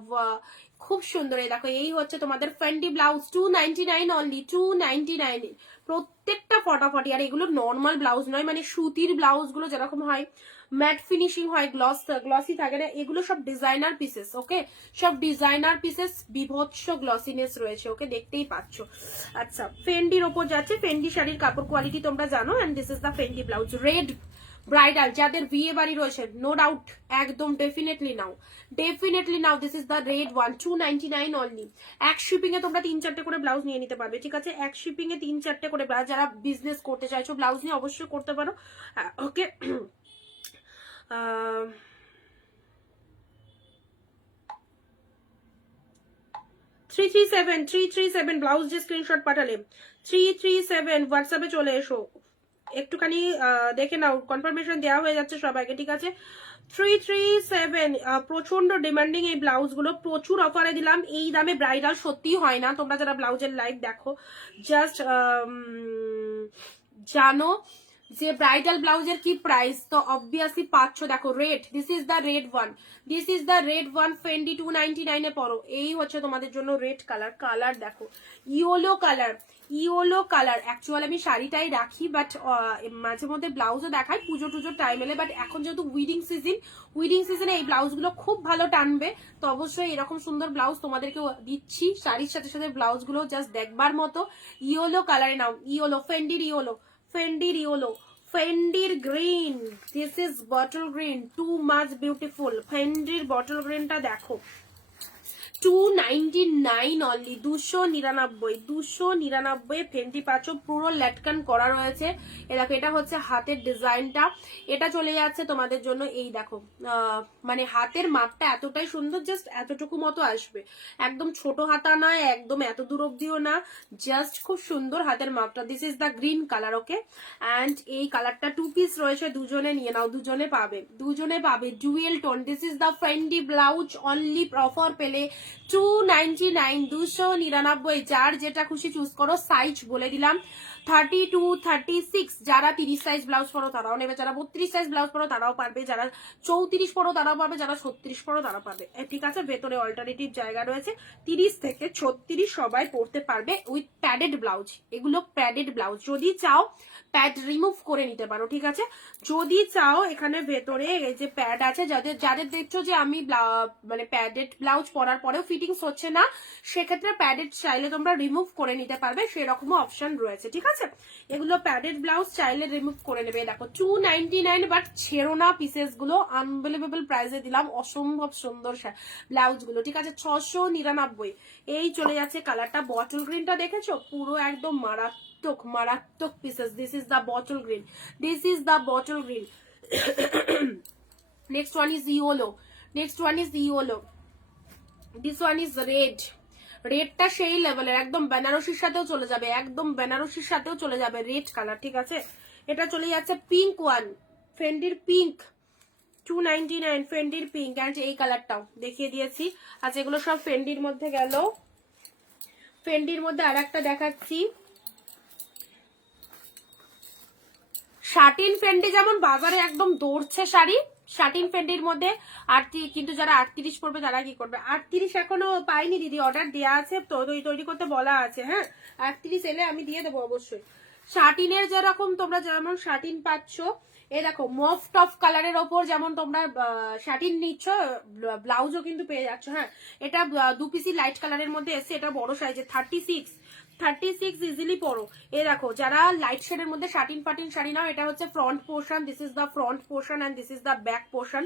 খুব সুন্দর। এই দেখো, এই হচ্ছে তোমাদের ফেন্ডি ব্লাউজ, 299 অনলি, 299। প্রত্যেকটা ফটাফটি। আর এগুলো নর্মাল ব্লাউজ নয়, মানে সুতির ব্লাউজ গুলো যেরকম হয়, ম্যাট ফিনিশিং হয়, গ্লসি থাকে না, এগুলো সব ডিজাইনার পিসেস। ওকে, সব ডিজাইনার পিসেস, বিভৎস গ্লসিনেস রয়েছে। ওকে, দেখতেই পাচ্ছ। আচ্ছা ফেন্ডির ওপর যাচ্ছে। ফেন্ডি শাড়ির কাপড় কোয়ালিটি তোমরা জানো। And this is the Fendi blouse. Red bridal যাদের বিয়ে বাড়ি রয়েছে, নো ডাউট, একদম ডেফিনেটলি নাও, ডেফিনেটলি নাও। This is the red one, 299 only. এক শিপিং এ তোমরা 3-4টে করে ব্লাউজ নিয়ে নিতে পারবে, ঠিক আছে। এক শিপিং এ 3-4টে করে ব্লাউজ। যারা বিজনেস করতে চাইছো ব্লাউজ নিয়ে, অবশ্যই করতে পারো। ওকে, 337 ব্লাউজ যে স্ক্রিনশট পাঠালে, 337 হোয়াটসঅ্যাপে চলে এসো, একটুখানি দেখে নাও, কনফার্মেশন দেওয়া হয়ে যাচ্ছে সবাইকে, ঠিক আছে। 337 প্রচন্ড ডিমান্ডিং এই ব্লাউজ গুলো, প্রচুর অফারে দিলাম। এই দামে ব্রাইডাল সত্যি হয় না। তোমরা যারা ব্লাউজের লাইভ দেখো জাস্ট জানো যে ব্রাইডাল ব্লাউজের কি প্রাইস, তো অবভিয়াসলি পাচ্ছ। দেখো red, this is the red one, this is the red one. Fendi 299 এ পড়ো। এই হচ্ছে তোমাদের জন্য রেড কালার। কালার দেখো, yellow colour, yellow colour. Actually আমি শাড়িটাই রাখি, বাট মাঝে মধ্যে ব্লাউজও দেখাই পুজো টুজোর টাইম এলে। বাট এখন যেহেতু উইডিং সিজন, উইডিং সিজনে এই ব্লাউজগুলো খুব ভালো টানবে। তো অবশ্যই এরকম সুন্দর ব্লাউজ তোমাদেরকে দিচ্ছি। শাড়ির সাথে সাথে ব্লাউজগুলো জাস্ট দেখবার মতো। ইয়েলো কালারে নাও, ইয়েলো, ফেন্ডির ইয়েলো, ফেন্ডির ইয়েলো, ফেন্ডির green, this is bottle green, too much beautiful. ফেন্ডির বটল গ্রিনটা দেখো, 299 অনলি, 299 ফেন্ডি পাচ্ছ। পুরো লেটকান করা রয়েছে। দেখো এটা হচ্ছে হাতের ডিজাইনটা, এটা চলে যাচ্ছে তোমাদের জন্য। এই দেখো মানে হাতের মাপটা এতটাই সুন্দর, জাস্ট এতটুকু মতো আসবে, একদম ছোট হাতা নয়, একদম এত দূর অব্দিও না, জাস্ট খুব সুন্দর হাতের মাপটা। This is the green colour. Okay, and এই কালারটা 2 পিস রয়েছে, দুজনে নিয়ে নাও, দুজনে পাবে, দুজনে পাবে। Dual tone, this is the Fendi blouse only. Offer পেলে 299, 299। যার যেটা খুশি চুজ করো। সাইজ বলে দিলাম 32, 36। যারা 30 সাইজ ব্লাউজ পরো তারাও নেবে, যারা 32 সাইজ ব্লাউজ পরো তারাও পারবে, যারা 34 পরো তারাও পাবে, যারা 36 পরো তারাও পাবে, ঠিক আছে। ভেতরে অল্টারনেটিভ জায়গা রয়েছে। 30 থেকে 36 সবাই পরতে পারবে উইথ প্যাডেড ব্লাউজ। এগুলো প্যাডেড ব্লাউজ, যদি চাও প্যাড রিমুভ করে নিতে পারো, ঠিক আছে। যদি চাও এখানে ভেতরে এই যে প্যাড আছে, যাদের যাদের দেখছো যে আমি মানে প্যাডেড ব্লাউজ পরার পরেও ফিটিংস হচ্ছে না, সেক্ষেত্রে প্যাডেড চাইলে তোমরা রিমুভ করে নিতে পারবে, সেরকমও অপশন রয়েছে, ঠিক আছে। এগুলো প্যাডেড ব্লাউজ চাইলে রিমুভ করে নেবে। দেখো 299, বাট ছেড়ো না পিসেস গুলো, আনবিলিভেবল প্রাইসে দিলাম, অসম্ভব সুন্দর ব্লাউজ গুলো, ঠিক আছে। 699। এই চলে যাচ্ছে কালারটা বটল গ্রিনটা, দেখেছো পুরো একদম মারাত্মক মারাত্মক pieces. This is the bottle green, this is the bottle green. Next one is yellow. Next one is yellow. This one is red. রেডটা সেই লেভেলের, একদম বেনারসির সাথেও চলে যাবে, একদম বেনারসির সাথেও চলে যাবে রেড কালার, ঠিক আছে। এটা চলে যাচ্ছে পিঙ্ক ওয়ান, ফেন্ডির পিঙ্ক, 299 ফেন্ডির পিঙ্ক। অ্যান্ড এই কালারটাও দেখিয়ে দিয়েছি। আচ্ছা, এগুলো সব ফেন্ডির মধ্যে গেল। ফেন্ডির মধ্যে আর একটা দেখাচ্ছি, শাটিন ফেন্ডি যেমন বাজারে একদম দৌড়ছে শাড়ি, শাটিন ফেন্ডির মধ্যে কিন্তু যারা 38 পড়বে তারা কি করবে, 38 এখনো পাইনি দিদি, অর্ডার দেওয়া আছে তো, তৈরি করতে বলা আছে। হ্যাঁ, 38 এলে আমি দিয়ে দেবো অবশ্যই। শাটিনের যেরকম তোমরা যেমন শাটিন পাচ্ছ, এই দেখো মফ টফ কালারের ওপর যেমন তোমরা শাটিন নিচ্ছ, ব্লাউজও কিন্তু পেয়ে যাচ্ছ। হ্যাঁ, এটা 2 পিসি লাইট কালারের মধ্যে এসছে, এটা বড় সাইজে 36 ইজিলি পরো। এ দেখো, যারা লাইট শেডের মধ্যে শাটিন পাটিন শাড়ি নাও, এটা হচ্ছে front portion, this is the front portion and this is the back portion.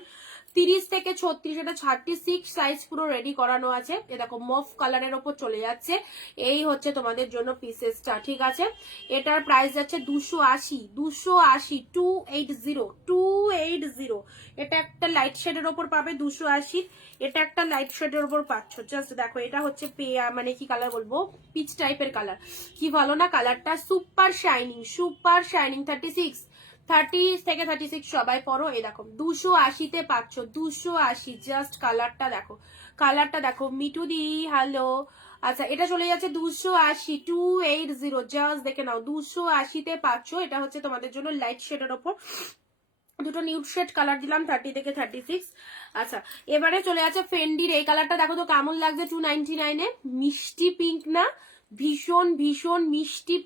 30 থেকে 36, এটা 36 সাইজ পুরো রেডি করানো আছে। এ দেখো মফ কালারের ওপর চলে যাচ্ছে, এই হচ্ছে তোমাদের জন্য পিসেসটা, ঠিক আছে। এটার প্রাইস যাচ্ছে 280, 280। এটা একটা লাইট শেডের ওপর পাবে 280, এটা একটা লাইট শেডের ওপর পাচ্ছ। জাস্ট দেখো, এটা হচ্ছে মানে কি কালার বলবো, পিচ টাইপের কালার, কি ভালো না কালারটা, সুপার শাইনিং 30 থেকে 36 সবাই পরো। এই দেখো 280-তে পাচ্ছ, 280। জাস্ট কালারটা দেখো মিটু দি, হ্যালো। আচ্ছা, এটা চলে যাচ্ছে 280, 280। জাস্ট দেখে নাও, 280-তে পাচ্ছ। এটা হচ্ছে তোমাদের জন্য লাইট শেডের ওপর, দুটো নিউড শেড কালার দিলাম 30 থেকে 36। আচ্ছা, এবারে চলে যাচ্ছে ফেন্ডির এই কালারটা, দেখো তো কেমন লাগছে 299-এ। মিষ্টি পিঙ্ক না, ভীষণ মিষ্টি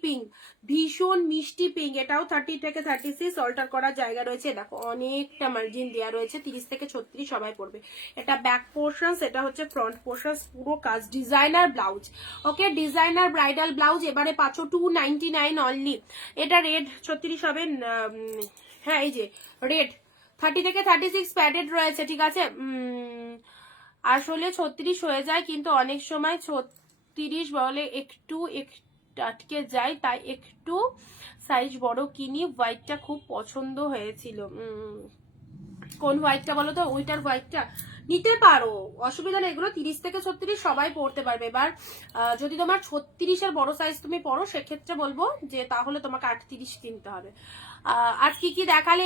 পিঙ্ক, এটাও 30 থেকে 36 অল্টার করার জায়গা রয়েছে। দেখো অনেকটা মার্জিন দেওয়া রয়েছে, 30 থেকে 36 সবাই পড়বে। এটা ব্যাক পোর্শন, এটা হচ্ছে ফ্রন্ট পোর্শন, পুরো কাজ ডিজাইনার ব্লাউজ। ওকে, ডিজাইনার ব্রাইডাল ব্লাউজ এবারে পাচ্ছ 299 অনলি। এটা রেড 36 হবে। হ্যাঁ, এই যে রেড 30 থেকে 36 প্যাডেড রয়েছে, ঠিক আছে। আসলে 36 হয়ে যায়, কিন্তু অনেক সময় 36 বলে একটু আটকে যায়, তাই একটু সাইজ বড় কিনি। হোয়াইটটা খুব পছন্দ হয়েছিল। কোন হোয়াইটটা বলো তো, ওইটার হোয়াইটটা নিতে পারো, অসুবিধা নেই। এগুলো 30 থেকে 36 সবাই পড়তে পারবে। এবার যদি তোমার 36-এর বড় সাইজ তুমি পড়ো, সেক্ষেত্রে বলবো যে তাহলে তোমাকে 38 কিনতে হবে। আজ কি দেখালে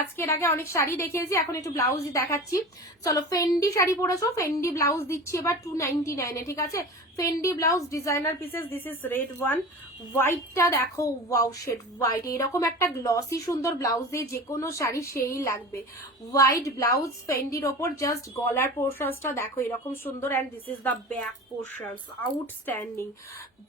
আজকের আগে অনেক শাড়ি দেখিয়েছি, এখন একটু ব্লাউজ দেখাচ্ছি। চলো, ফেন্ডি শাড়ি পরেছো, ফেন্ডি ব্লাউজ দিচ্ছি এবার 299-এ, ঠিক আছে। Fendi blouse designer pieces, this is red one. হোয়াইটটা দেখো, ওয়াও শেড হোয়াইট, এরকম একটা গ্লসি সুন্দর ব্লাউজ দিয়ে যে কোনো শাড়ি সেই লাগবে। হোয়াইট ব্লাউজ ফেন্ডির ওপর, জাস্ট গলার পোর্শনসটা দেখো এরকম সুন্দর। And this is the back portions, outstanding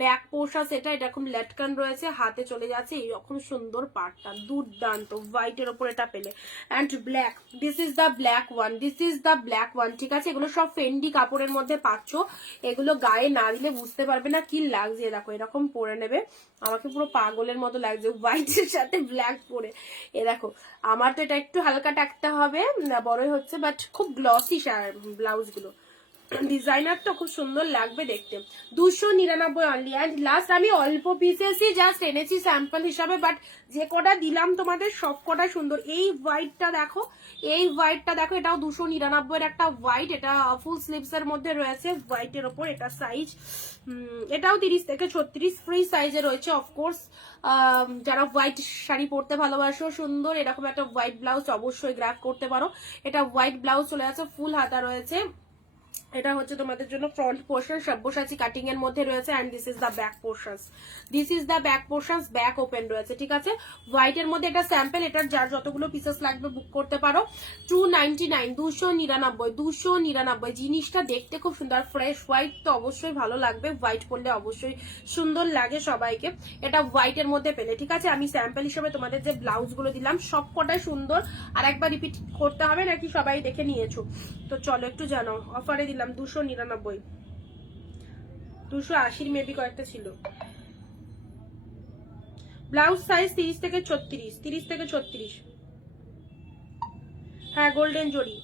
back portions. এটা এরকম লেটকান রয়েছে, হাতে চলে যাচ্ছে এরকম সুন্দর পাটটা, দুর্দান্ত। হোয়াইটের ওপর এটা পেলে। And black, this is the black one, ঠিক আছে। এগুলো সব ফেন্ডি কাপড়ের মধ্যে পাচ্ছ, এগুলো গায়ে না দিলে বুঝতে পারবে না কি লাগছে। দেখো এরকম পরে নেবে, আমাকে পুরো পাগলের মতো লাগছে হোয়াইটের সাথে ব্ল্যাক পরে। এ দেখো, আমার তো এটা একটু হালকা টাকতে হবে, বড়ই হচ্ছে, বাট খুব গ্লসি ব্লাউজ গুলো। ডিজাইনার তো খুব সুন্দর লাগবে দেখতে। 299 অনলি। অ্যান্ড লাস্ট আমি অল্প পিসেসই জাস্ট এনেছি স্যাম্পল হিসাবে, বাট যে কটা দিলাম তোমাদের সব কটাই সুন্দর। এই হোয়াইটটা দেখো, এটাও 299-এর একটা হোয়াইট, এটা ফুল স্লিভস এর মধ্যে রয়েছে হোয়াইটের ওপর। এটা সাইজ, এটাও 30 থেকে 36 ফ্রি সাইজে রয়েছে। অফকোর্স যারা হোয়াইট শাড়ি পরতে ভালোবাসো, সুন্দর এরকম একটা হোয়াইট ব্লাউজ অবশ্যই গ্র্যাব করতে পারো। এটা হোয়াইট ব্লাউজ চলে যাচ্ছে, ফুল হাতা রয়েছে। এটা হচ্ছে তোমাদের জন্য ফ্রন্ট পোর্শন, সব্যসাচী কাটিং এর মধ্যে রয়েছে। And this is the back portions, back open রয়েছে, ঠিক আছে। হোয়াইট এর মধ্যে এটা স্যাম্পল, এটার যার যতগুলো পিসেস লাগবে বুক করতে পারো। 299, 299 জিনিসটা দেখতে খুব সুন্দর, ফ্রেশ হোয়াইট তো অবশ্যই ভালো লাগবে, হোয়াইট পরলে অবশ্যই সুন্দর লাগে সবাইকে। এটা হোয়াইট এর মধ্যে পেলে, ঠিক আছে। আমি স্যাম্পল হিসেবে তোমাদের যে ব্লাউজ গুলো দিলাম সব কটাই সুন্দর, আর একবার রিপিট করতে হবে নাকি সবাই দেখে নিয়েছো? তো চলো একটু জানো, অফারে দিলাম 299, 280 মেবি কয়েকটা ছিল। ব্লাউজ সাইজ 30 থেকে 36। হ্যাঁ, গোল্ডেন জরি,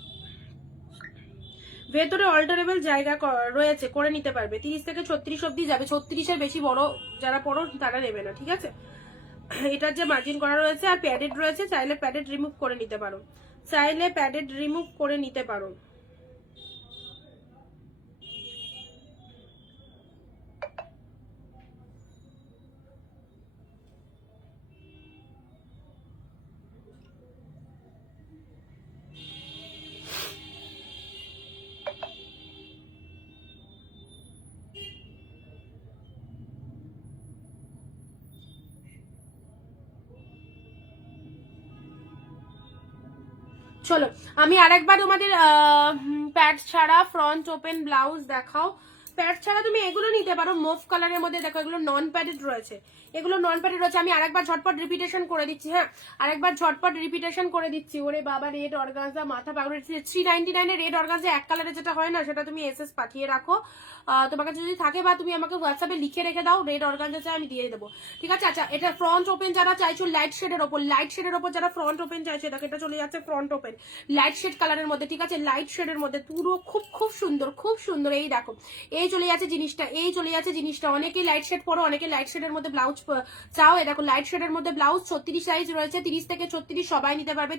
ভেতরে অল্টারেবল জায়গা রয়েছে, করে নিতে পারবে। 30 থেকে 36 অব্দি যাবে, 36-এর বেশি বড় যারা পড়ো তারা নেবে না, ঠিক আছে। এটার যে মার্জিন করা রয়েছে আর প্যাডেড রয়েছে, চাইলে প্যাডেড রিমুভ করে নিতে পারো। চাইলে প্যাডেড রিমুভ করে নিতে পারো। চলো আমি আরেকবার তোমাদের প্যাড ছাড়া ফ্রন্ট ওপেন ব্লাউজ দেখাও। প্যাড ছাড়া তুমি এগুলো নিতে পারো, মুভ কালারের মধ্যে দেখো, এগুলো নন প্যাডেড রয়েছে, এগুলো নন প্যাডেড রয়েছে। আমি আরেকবার ঝটপট রিপিটেশন করে দিচ্ছি, হ্যাঁ আরেকবার ঝটপট রিপিটেশন করে দিচ্ছি। ওরে বাবা, রেড অর্গানজা, মাথা পাগল। 399 এর রেড অর্গানজা এক কালারে যেটা হয় না, সেটা তুমি এসএস পাঠিয়ে রাখো তোমার কাছে যদি থাকে, বা তুমি আমাকে হোয়াটসঅ্যাপে লিখে রেখে দাও, রেড অর্গানজা চাই আমি দিয়ে দেবো, ঠিক আছে। আচ্ছা, এটা ফ্রন্ট ওপেন যারা চাইছো লাইট শেডের ওপর, লাইট শেডের ওপর যারা ফ্রন্ট ওপেন চাইছো, দেখো এটা চলে যাচ্ছে ফ্রন্ট ওপেন লাইট শেড কালারের মধ্যে, ঠিক আছে, লাইট শেডের মধ্যে পুরো খুব খুব সুন্দর, খুব সুন্দর। এই দেখো, এই চলে যাচ্ছে জিনিসটা, এই চলে যাচ্ছে জিনিসটা। অনেকেই লাইট শেড পরো, অনেকে লাইট শেডের মধ্যে ব্লাউজ চাও। এই দেখো লাইট শেডের মধ্যে ব্লাউজ 36 সাইজ রয়েছে, 30 থেকে 36 সবাই নিতে পারবে,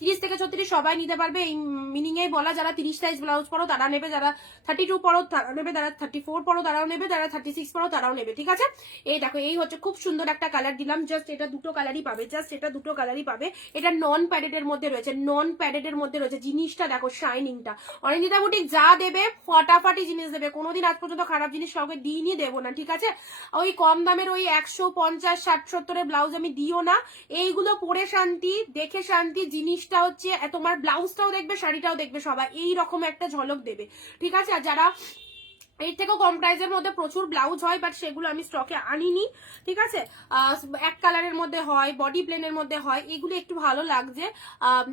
30 থেকে 36 সবাই নিতে পারবে। এই মিনিং এ বলা, যারা 30 সাইজ ব্লাউজ পরো তারা নেবে, যারা 32 পরো তারা নেবে, যারা 34 পরো তারাও নেবে, যারা 36 পরো তারাও নেবে, ঠিক আছে। এই দেখো, এই হচ্ছে খুব সুন্দর একটা কালার দিলাম, জাস্ট এটা দুটো কালারই পাবে, জাস্ট এটা দুটো কালারই পাবে। এটা নন প্যাডেড এর মধ্যে রয়েছে, নন প্যাডেড এর মধ্যে রয়েছে। জিনিসটা দেখো, শাইনিংটা, অরিন্দিতা বুটিক যা দেবে ফাটাফাটি জিনিস দেবে, কোনোদিন আজ পর্যন্ত খারাপ জিনিস কাউকে দিইনি, দেবো না, ঠিক আছে। ওই কম দামের ওই 150, 60, 70 ব্লাউজ আমি দিও না। এইগুলো পরে শান্তি, দেখে শান্তি। জিনিসটা হচ্ছে তোমার ব্লাউজটাও দেখবে, শাড়িটাও দেখবে, সবাই এই রকম একটা ঝলক দেবে, ঠিক আছে। আর যারা এর থেকেও কম প্রাইসের মধ্যে প্রচুর ব্লাউজ হয়, বাট সেগুলো আমি স্টকে আনিনি, ঠিক আছে। এক কালারের মধ্যে হয়, বডি প্লেনের মধ্যে হয়, এগুলো একটু ভালো লাগছে।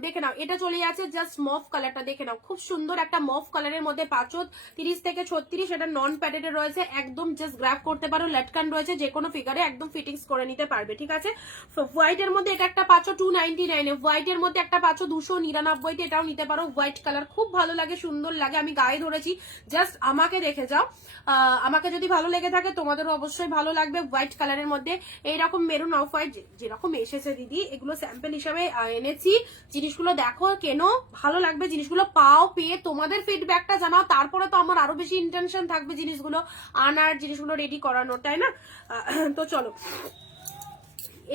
দেখে নাও, এটা চলে যাচ্ছে জাস্ট মফ কালারটা, দেখে নাও খুব সুন্দর একটা মফ কালারের মধ্যে, পাঁচত 30 থেকে 36, এটা নন প্যাডেড রয়েছে, একদম জাস্ট গ্র্যাব করতে পারো, লটকান রয়েছে, যে কোনো ফিগারে একদম ফিটিংস করে নিতে পারবে, ঠিক আছে। হোয়াইটের মধ্যে এটা একটা পাচ্ছ 299, হোয়াইটের মধ্যে একটা পাচ্ছ 299, এটাও নিতে পারো। হোয়াইট কালার খুব ভালো লাগে, সুন্দর লাগে, আমি গায়ে ধরেছি, জাস্ট আমাকে দেখে যাও। আমাকে যদি ভালো লেগে থাকে তোমাদেরও অবশ্যই ভালো লাগবে। হোয়াইট কালারের মধ্যে এইরকম মেরুন অফ হোয়াইট যেরকম এসেছে দিদি, এগুলো স্যাম্পল হিসাবে এনেছি। জিনিসগুলো দেখো, কেন ভালো লাগবে, জিনিসগুলো পাও, পেয়ে তোমাদের ফিডব্যাকটা জানাও, তারপরে তো আমার আরো বেশি ইন্টেনশন থাকবে জিনিসগুলো আনার, জিনিসগুলো রেডি করানোর, তাই না। তো চলো,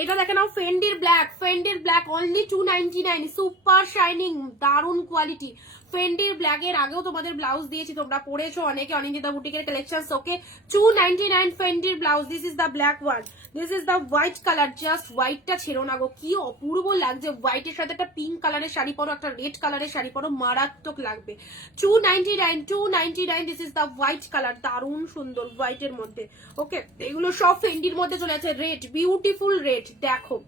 এটা দেখে নাও, ফেন্ডির ব্ল্যাক, ফেন্ডির ব্ল্যাক অনলি 299, সুপার শাইনিং, দারুন কোয়ালিটি। ফেন্ডির ব্ল্যাক এর আগেও তোমাদের ব্লাউজ দিয়েছি, তোমরা পরেছো অনেকে, অনিন্দিতা বুটিকের কালেকশন। ওকে, 299 ফেন্ডির blouse. This is the black one, this is the white colour. Just হোয়াইটটা ছেড়ো না গো, কি অপূর্ব লাগছে। হোয়াইটের সাথে একটা পিঙ্ক কালারের শাড়ি পরো, একটা রেড কালারের শাড়ি পরো, মারাত্মক লাগবে। 299, this is the white colour, দারুন সুন্দর হোয়াইটের মধ্যে। ওকে, এগুলো সব ফেন্ডির মধ্যে চলে আছে। রেড, বিউটিফুল রেড, দেখো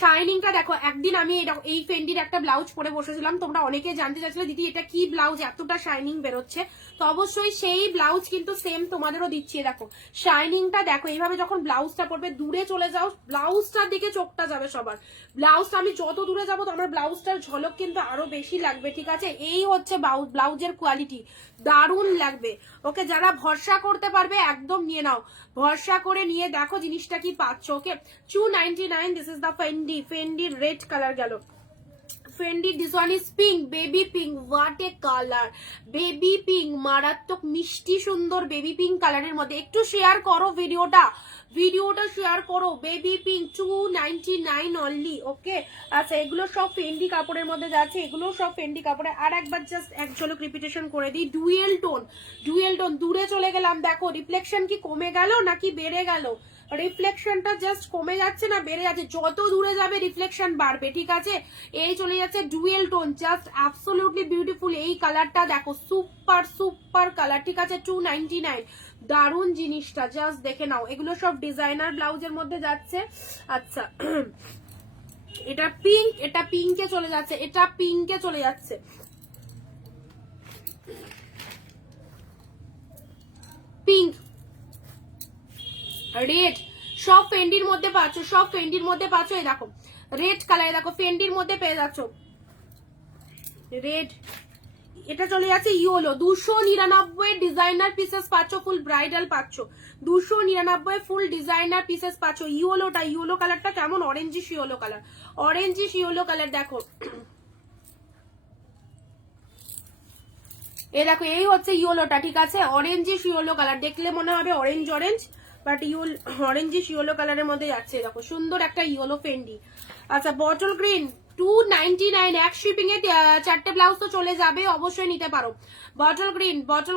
শাইনিংটা দেখো। একদিন আমি এই ফেন্ডির একটা ব্লাউজ পরে বসেছিলাম, তোমরা অনেকে জানতে চাইছিলে দিদি এটা কি ব্লাউজ, এতটা শাইনিং বেরোচ্ছে। তো অবশ্যই সেই ব্লাউজ কিন্তু সেম তোমাদেরও দিচ্ছি। দেখো শাইনিংটা দেখো, এইভাবে যখন ব্লাউজটা পরবে, দূরে চলে যাও, ব্লাউজটার দিকে চোখটা যাবে সবার। ব্লাউজটা আমি যত দূরে যাবো তো আমার ব্লাউজটার ঝলক কিন্তু আরো বেশি লাগবে, ঠিক আছে। এই হচ্ছে ব্লাউজের কোয়ালিটি, দারুণ লাগবে। ওকে, যারা ভরসা করতে পারবে একদম নিয়ে নাও, ভরসা করে নিয়ে দেখো জিনিসটা কি পাচ্ছ। Okay, 299, this is the Fendi red colour গেল। Fendi, this one is pink, baby pink, what a colour, baby pink, মারাত্মক মিষ্টি সুন্দর বেবি পিঙ্ক কালারের মধ্যে। একটু শেয়ার করো ভিডিওটা, ভিডিওটা শেয়ার করো। Baby pink 299 only. ওকে, আচ্ছা এগুলো সব ফেন্ডি কাপড়ের মধ্যে যাচ্ছে, এগুলো সব ফেন্ডি কাপড়ে। আর একবার জাস্ট এক ঝলক রিপিটেশন করে দিই, ডুয়েল টোন, ডুয়েল টোন। দূরে চলে গেলাম, দেখো রিফ্লেকশন কি কমে গেল নাকি বেড়ে গেল। রিফ্লেকশনটা জাস্ট কমে যাচ্ছে না বেড়ে যাচ্ছে, যত দূরে যাবে রিফ্লেকশন বাড়বে, ঠিক আছে। এই চলে যাচ্ছে dual tone, just absolutely beautiful. এই কালারটা দেখো, সুপার সুপার কালার, ঠিক আছে। 299, দারুন জিনিসটা, জাস্ট দেখে নাও। এগুলো সব ডিজাইনার ব্লাউজের মধ্যে যাচ্ছে। আচ্ছা, এটা পিঙ্ক, এটা পিঙ্কে চলে যাচ্ছে, এটা পিঙ্কে চলে যাচ্ছে, পিঙ্ক, রেড, সব ফেন্ডির মধ্যে পাচ্ছ, সব ফেন্ডির মধ্যে পাচ্ছ। এই দেখো রেড কালার, দেখো ফেন্ডির মধ্যে পেয়ে যাচ্ছ রেড। এটা চলে যাচ্ছে ইয়েলো, 299 ডিজাইনার পিসেস পাচ্ছ, ফুল ব্রাইডাল পাচ্ছ, 299 ফুল ডিজাইনার পিসেস পাচ্ছ। ইয়েলোটা, ইয়েলো কালারটা কেমন, orangish yellow colour, orangish yellow colour. দেখো এই দেখো এই হচ্ছে ইয়েলোটা, ঠিক আছে, অরেঞ্জিশ ইয়েলো কালার, দেখলে মনে হবে orange orange, but orangish yellow কালারের মধ্যে যাচ্ছে। দেখো সুন্দর একটা ইয়েলো ফেন্ডি। আচ্ছা বটল গ্রিন 299, এক শিপিং এ 4টে ব্লাউজ তো চলে যাবে, অবশ্যই নিতে পারো। বটল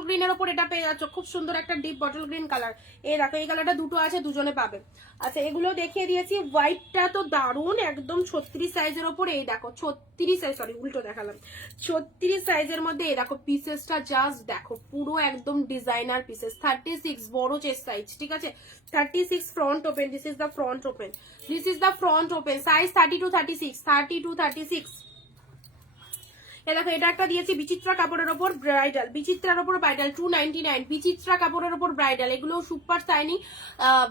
গ্রিনের ওপর এটা পেয়ে যাচ্ছ, খুব সুন্দর একটা ডিপ বটল গ্রিন কালার। এই দেখো এই কালারটা দুটো আছে, দুজনে পাবে। আচ্ছা এগুলো দেখিয়ে দিয়েছি, হোয়াইটটা তো দারুন, একদম 36 সাইজের ওপর। এই দেখো 36 সাইজ, সরি উল্টো দেখালাম, 36 সাইজের মধ্যে। এই দেখো পিসেসটা জাস্ট দেখো, পুরো একদম ডিজাইনার পিসেস। 36 বড় চেস্ট সাইজ, ঠিক আছে, 36 front open, this is the front open, size 30 to 36। দেখো এটা একটা দিয়েছি বিচিত্রা কাপড়ের ওপর ব্রাইডাল, বিচিত্রার ওপর ব্রাইডাল 299, বিচিত্রা কাপড়ের ওপর ব্রাইডাল। এগুলো সুপার শাইনিং,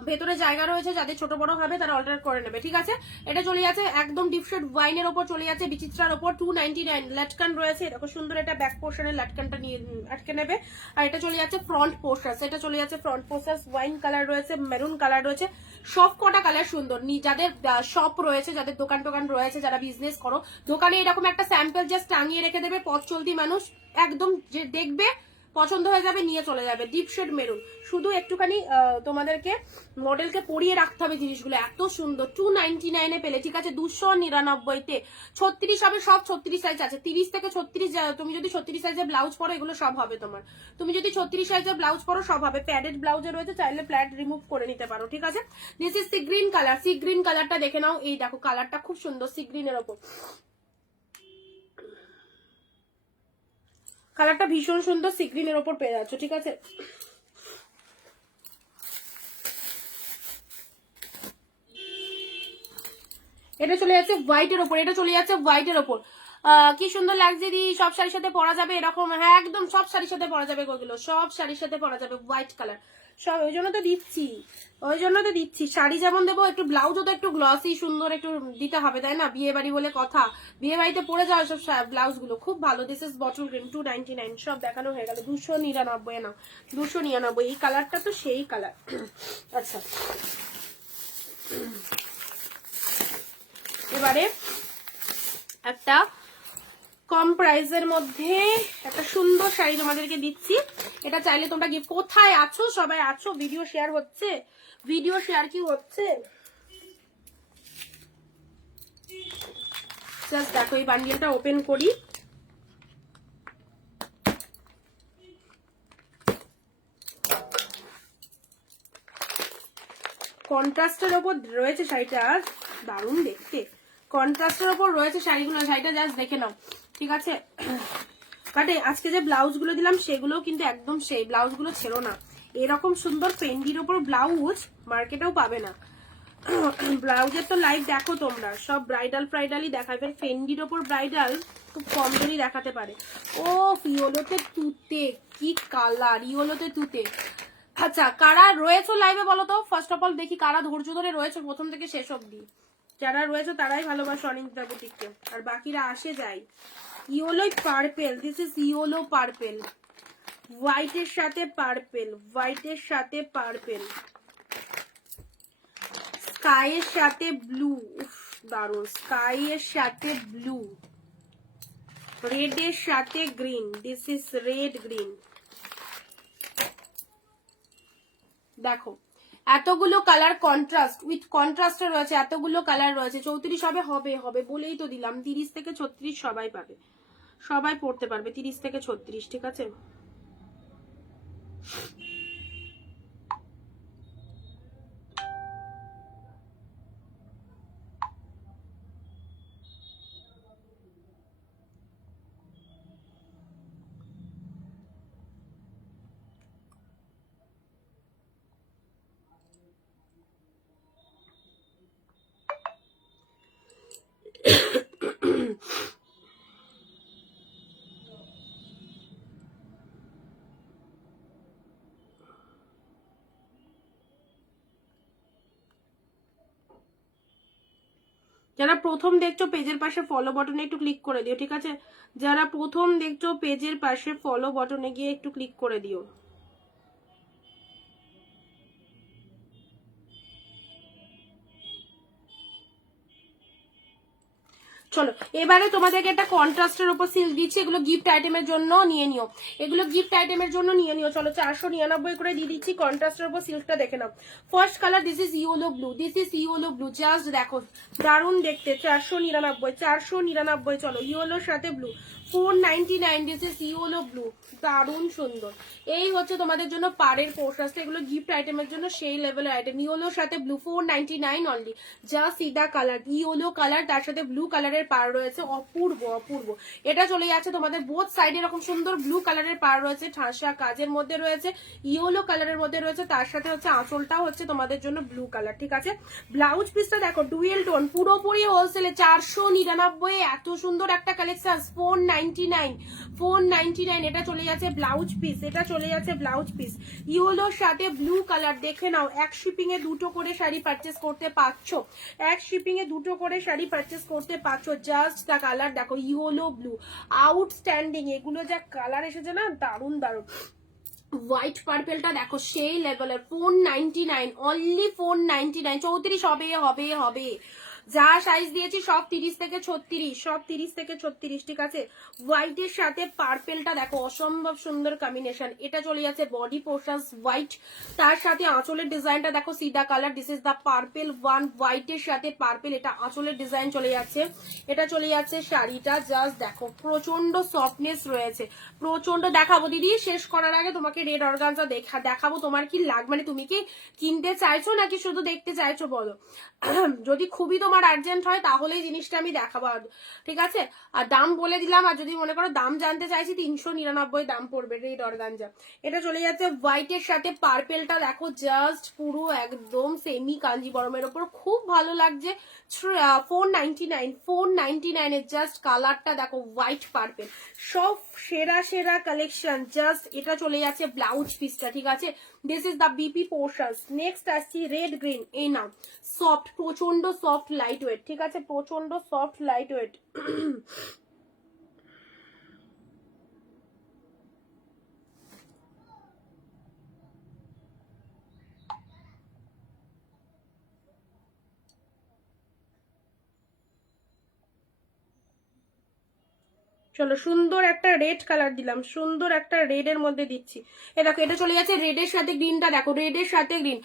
ভেতরে জায়গা রয়েছে, যাদের ছোট বড় হবে তারা অল্টার করে নেবে, ঠিক আছে। এটা চলে যাচ্ছে একদম ডিপ শেড ওয়াইনের ওপর, চলে যাচ্ছে বিচিত্রার ওপর 299। লাটকান রয়েছে, দেখো সুন্দর একটা ব্যাক পোর্শনের লাটকানটা নিয়ে আটকে নেবে। আর এটা চলে যাচ্ছে ফ্রন্ট পোর্শন, এটা চলে যাচ্ছে ফ্রন্ট পোর্শন, ওয়াইন কালার রয়েছে, মেরুন কালার রয়েছে, সব কটা কালার সুন্দর। যাদের শপ রয়েছে, যাদের দোকান টোকান রয়েছে, যারা বিজনেস করো, দোকানে এরকম একটা স্যাম্পল জাস্ট টাঙিয়ে রেখে দেবে, পথ চলতি মানুষ একদম যে দেখবে পছন্দ হয়ে যাবে, নিয়ে চলে যাবে। ডিপ শেড মেরুন, শুধু একটুখানি তোমাদেরকে মডেলকে পরিয়ে রাখতে হবে জিনিসগুলো, এত সুন্দর। 299 পেলে, ঠিক আছে, 299-তে 36 হবে, সব 36 সাইজ আছে, 30 থেকে 36। তুমি যদি 36 সাইজের ব্লাউজ পরো এগুলো সব হবে তোমার, তুমি যদি 36 সাইজের ব্লাউজ পরো সব হবে। প্যাডেড ব্লাউজে রয়েছে, চাইলে প্যাড রিমুভ করে নিতে পারো, ঠিক আছে। This is sea green colour, sea green কালারটা দেখে নাও। এই দেখো কালারটা খুব সুন্দর, সি গ্রিনের ওপর কালারটা ভীষণ সুন্দর, সি গ্রিনের ওপর পেয়ে যাচ্ছ, ঠিক আছে। এটা চলে যাচ্ছে হোয়াইটের ওপর, এটা চলে যাচ্ছে হোয়াইটের ওপর। কি সুন্দর লাগছে দি, সব শাড়ির সাথে পরা যাবে এরকম, হ্যাঁ একদম সব শাড়ির সাথে পরা যাবে, ওগুলো সব শাড়ির সাথে পরা যাবে, হোয়াইট কালার সব। ওই জন্য তো দিচ্ছি, শাড়ি যেমন দেবো, একটু ব্লাউজও তো একটু গ্লসি সুন্দর একটু দিতে হবে, তাই না, বিয়ে বাড়ি বলে কথা, বিয়ে বাড়িতে পরে যাওয়া সব ব্লাউজ গুলো খুব ভালো। দিস ইজ বটল গ্রিন 299, সব দেখানো হয়ে গেল। 299 না, 299, এই কালারটা তো সেই কালার। আচ্ছা এবারে একটা কম প্রাইসের মধ্যে একটা সুন্দর শাড়ি তোমাদেরকে দিচ্ছি। এটা চাইলে তোমরা গিয়ে, কোথায় আছো সবাই আছো, ভিডিও শেয়ার হচ্ছে, ভিডিও শেয়ার কি হচ্ছে, জাস্ট দেখো এই বান্ডিলটা ওপেন করি। কন্ট্রাস্টের ওপর রয়েছে শাড়িটা, দারুণ দেখতে, কন্ট্রাস্টের ওপর রয়েছে শাড়িগুলো, শাড়িটা জাস্ট দেখে নাও, ঠিক আছে। কাটে আজকে যে ব্লাউজ গুলো দিলাম সেগুলো কিন্তু একদম সেই ব্লাউজ গুলো ছিল না, এরকম সুন্দর পেন্ডির ওপর ব্লাউজ মার্কেটেও পাবে না। ব্লাউজের তো লাইভ দেখো তোমরা, সব ব্রাইডাল ফ্রাইডালই দেখায়, এবার ফেন্ডির ওপর ব্রাইডাল খুব কম জনই দেখাতে পারে। ও ইয়োলোতে তুতে, কি কালার, ইয়োলোতে তুতে। আচ্ছা কারা রয়েছে লাইভে বলো তো, ফার্স্ট অফ অল দেখি কারা ধৈর্য ধরে রয়েছে প্রথম থেকে শেষ অব্দি। যারা রয়েছে তারাই ভালোবাসে অনিন্দিতা বুটিককে, আর বাকিরা আসে যায়। Yellow purple, this is yellow purple, হোয়াইটের সাথে পার্পেল, হোয়াইটের সাথে পার্পেল, স্কাইয়ের সাথে ব্লু, দারুন, স্কাইয়ের সাথে ব্লু, রেডের সাথে green, this is red green. দেখো এতগুলো কালার কন্ট্রাস্ট উইথ কন্ট্রাস্টে রয়েছে, এতগুলো কালার রয়েছে। 34 হবে বলেই তো দিলাম, 30 থেকে 36 সবাই পাবে, সবাই পড়তে পারবে 30 থেকে 36, ঠিক আছে। যারা প্রথম দেখছো পেজের পাশে ফলো বাটনে একটু ক্লিক করে দিও, ঠিক আছে। যারা প্রথম দেখছো পেজের পাশে ফলো বাটনে গিয়ে একটু ক্লিক করে দিও। চলো এবারে তোমাদেরকে একটা কন্ট্রাস্টের উপর সিল্ক দিচ্ছি, এগুলো গিফট আইটেমের জন্য নিয়ে নিও, এগুলো গিফট আইটেমের জন্য নিয়ে নিও। চলো 499 করে দিয়ে দিচ্ছি, কন্ট্রাস্টের উপর সিল্কটা দেখে নাও। First colour this is yellow blue, this is yellow blue, just দেখো দারুণ দেখতে। 499, চলো ইয়েলোর সাথে blue 499, this is yellow blue, দারুণ সুন্দর। এই হচ্ছে তোমাদের জন্য পাড়ের পোর্শনস, এগুলো গিফট আইটেমের জন্য সেই লেভেলের আইটেম। ইয়েলোর সাথে ব্লু 499 অনলি, যা সিদা কালার ইয়েলো কালার, তার সাথে ব্লু কালারের পাড় রয়েছে, অপূর্ব অপূর্ব। এটা চলে যাচ্ছে তোমাদের বোথ সাইডে এরকম সুন্দর ব্লু কালারের পাড় রয়েছে, ঠাসা কাজের মধ্যে রয়েছে, ইয়েলো কালারের মধ্যে রয়েছে, তার সাথে হচ্ছে আঁচলটাও হচ্ছে তোমাদের জন্য ব্লু কালার, ঠিক আছে। ব্লাউজ পিসটা দেখো ডুয়েল টোন, পুরোপুরি হোলসেলে 499, এত সুন্দর একটা কালেকশন। 499, এটা চলে যাচ্ছে ব্লাউজ পিস, এটা চলে যাচ্ছে ব্লাউজ পিস ইয়েলোর সাথে ব্লু কালার। দেখে নাও, এক শিপিং এ দুটো করে শাড়ি পারচেস করতে পারছো, এক শিপিং এ দুটো করে শাড়ি পারচেস করতে পারছো। জাস্ট দ্য কালার দেখো, ইয়েলো ব্লু আউটস্ট্যান্ডিং, এগুলো যা কালার এসেছে না, দারুণ দারুণ। হোয়াইট পার্পেলটা দেখো সেই লেভেলের, 499 অনলি, 499, 34 হবে হবে হবে। যা সাইজ দিয়েছি সব 30 থেকে 36, সব 30 থেকে 36, ঠিক আছে। হোয়াইটের সাথে পার্পেলটা দেখো অসম্ভব সুন্দর কম্বিনেশন। এটা চলে যাচ্ছে বডি পোর্শনস হোয়াইট, তার সাথে আঁচলের ডিজাইনটা দেখো সিদা colour, this is the purple one, হোয়াইটের সাথে পার্পেল, এটা আঁচলের ডিজাইন চলে যাচ্ছে। এটা চলে যাচ্ছে শাড়িটা, জাস্ট দেখো প্রচন্ড সফটনেস রয়েছে, প্রচন্ড। দেখাবো দিদি, শেষ করার আগে তোমাকে রেড অর্গানজা দেখাবো, তোমার কি মানে তুমি কি কিনতে চাইছো নাকি শুধু দেখতে চাইছো বলো। যদি খুবই তোমার আর্জেন্ট হয় তাহলে জিনিসটা আমি দেখাবো, ঠিক আছে। আর দাম বলে দিলাম, আর যদি মনে করো দাম জানতে চাইছি 399 দাম পড়বে রেড অর্গানজা। এটা চলে যাচ্ছে হোয়াইটের সাথে পার্পেলটা দেখো, জাস্ট পুরো একদম সেমি কাঞ্জিবরমের ওপর, খুব ভালো লাগছে। 499 এর জাস্ট কালারটা দেখো, হোয়াইট পার্পেল, সব সেরা সেরা কালেকশন। জাস্ট এটা চলে যাচ্ছে ব্লাউজ পিসটা, ঠিক আছে। This is the BP portions. Next আসছি রেড গ্রিন, এই নাও সফট, প্রচন্ড সফট লাইট ওয়েট, ঠিক আছে, প্রচন্ড সফট লাইট ওয়েট। চলো সুন্দর একটা রেড কালার দিলাম, সুন্দর একটা রেড এর মধ্যে দিচ্ছি। এ দেখো এটা চলে যাচ্ছে রেডের সাথে গ্রিনটা, দেখো রেডের সাথে গ্রিন,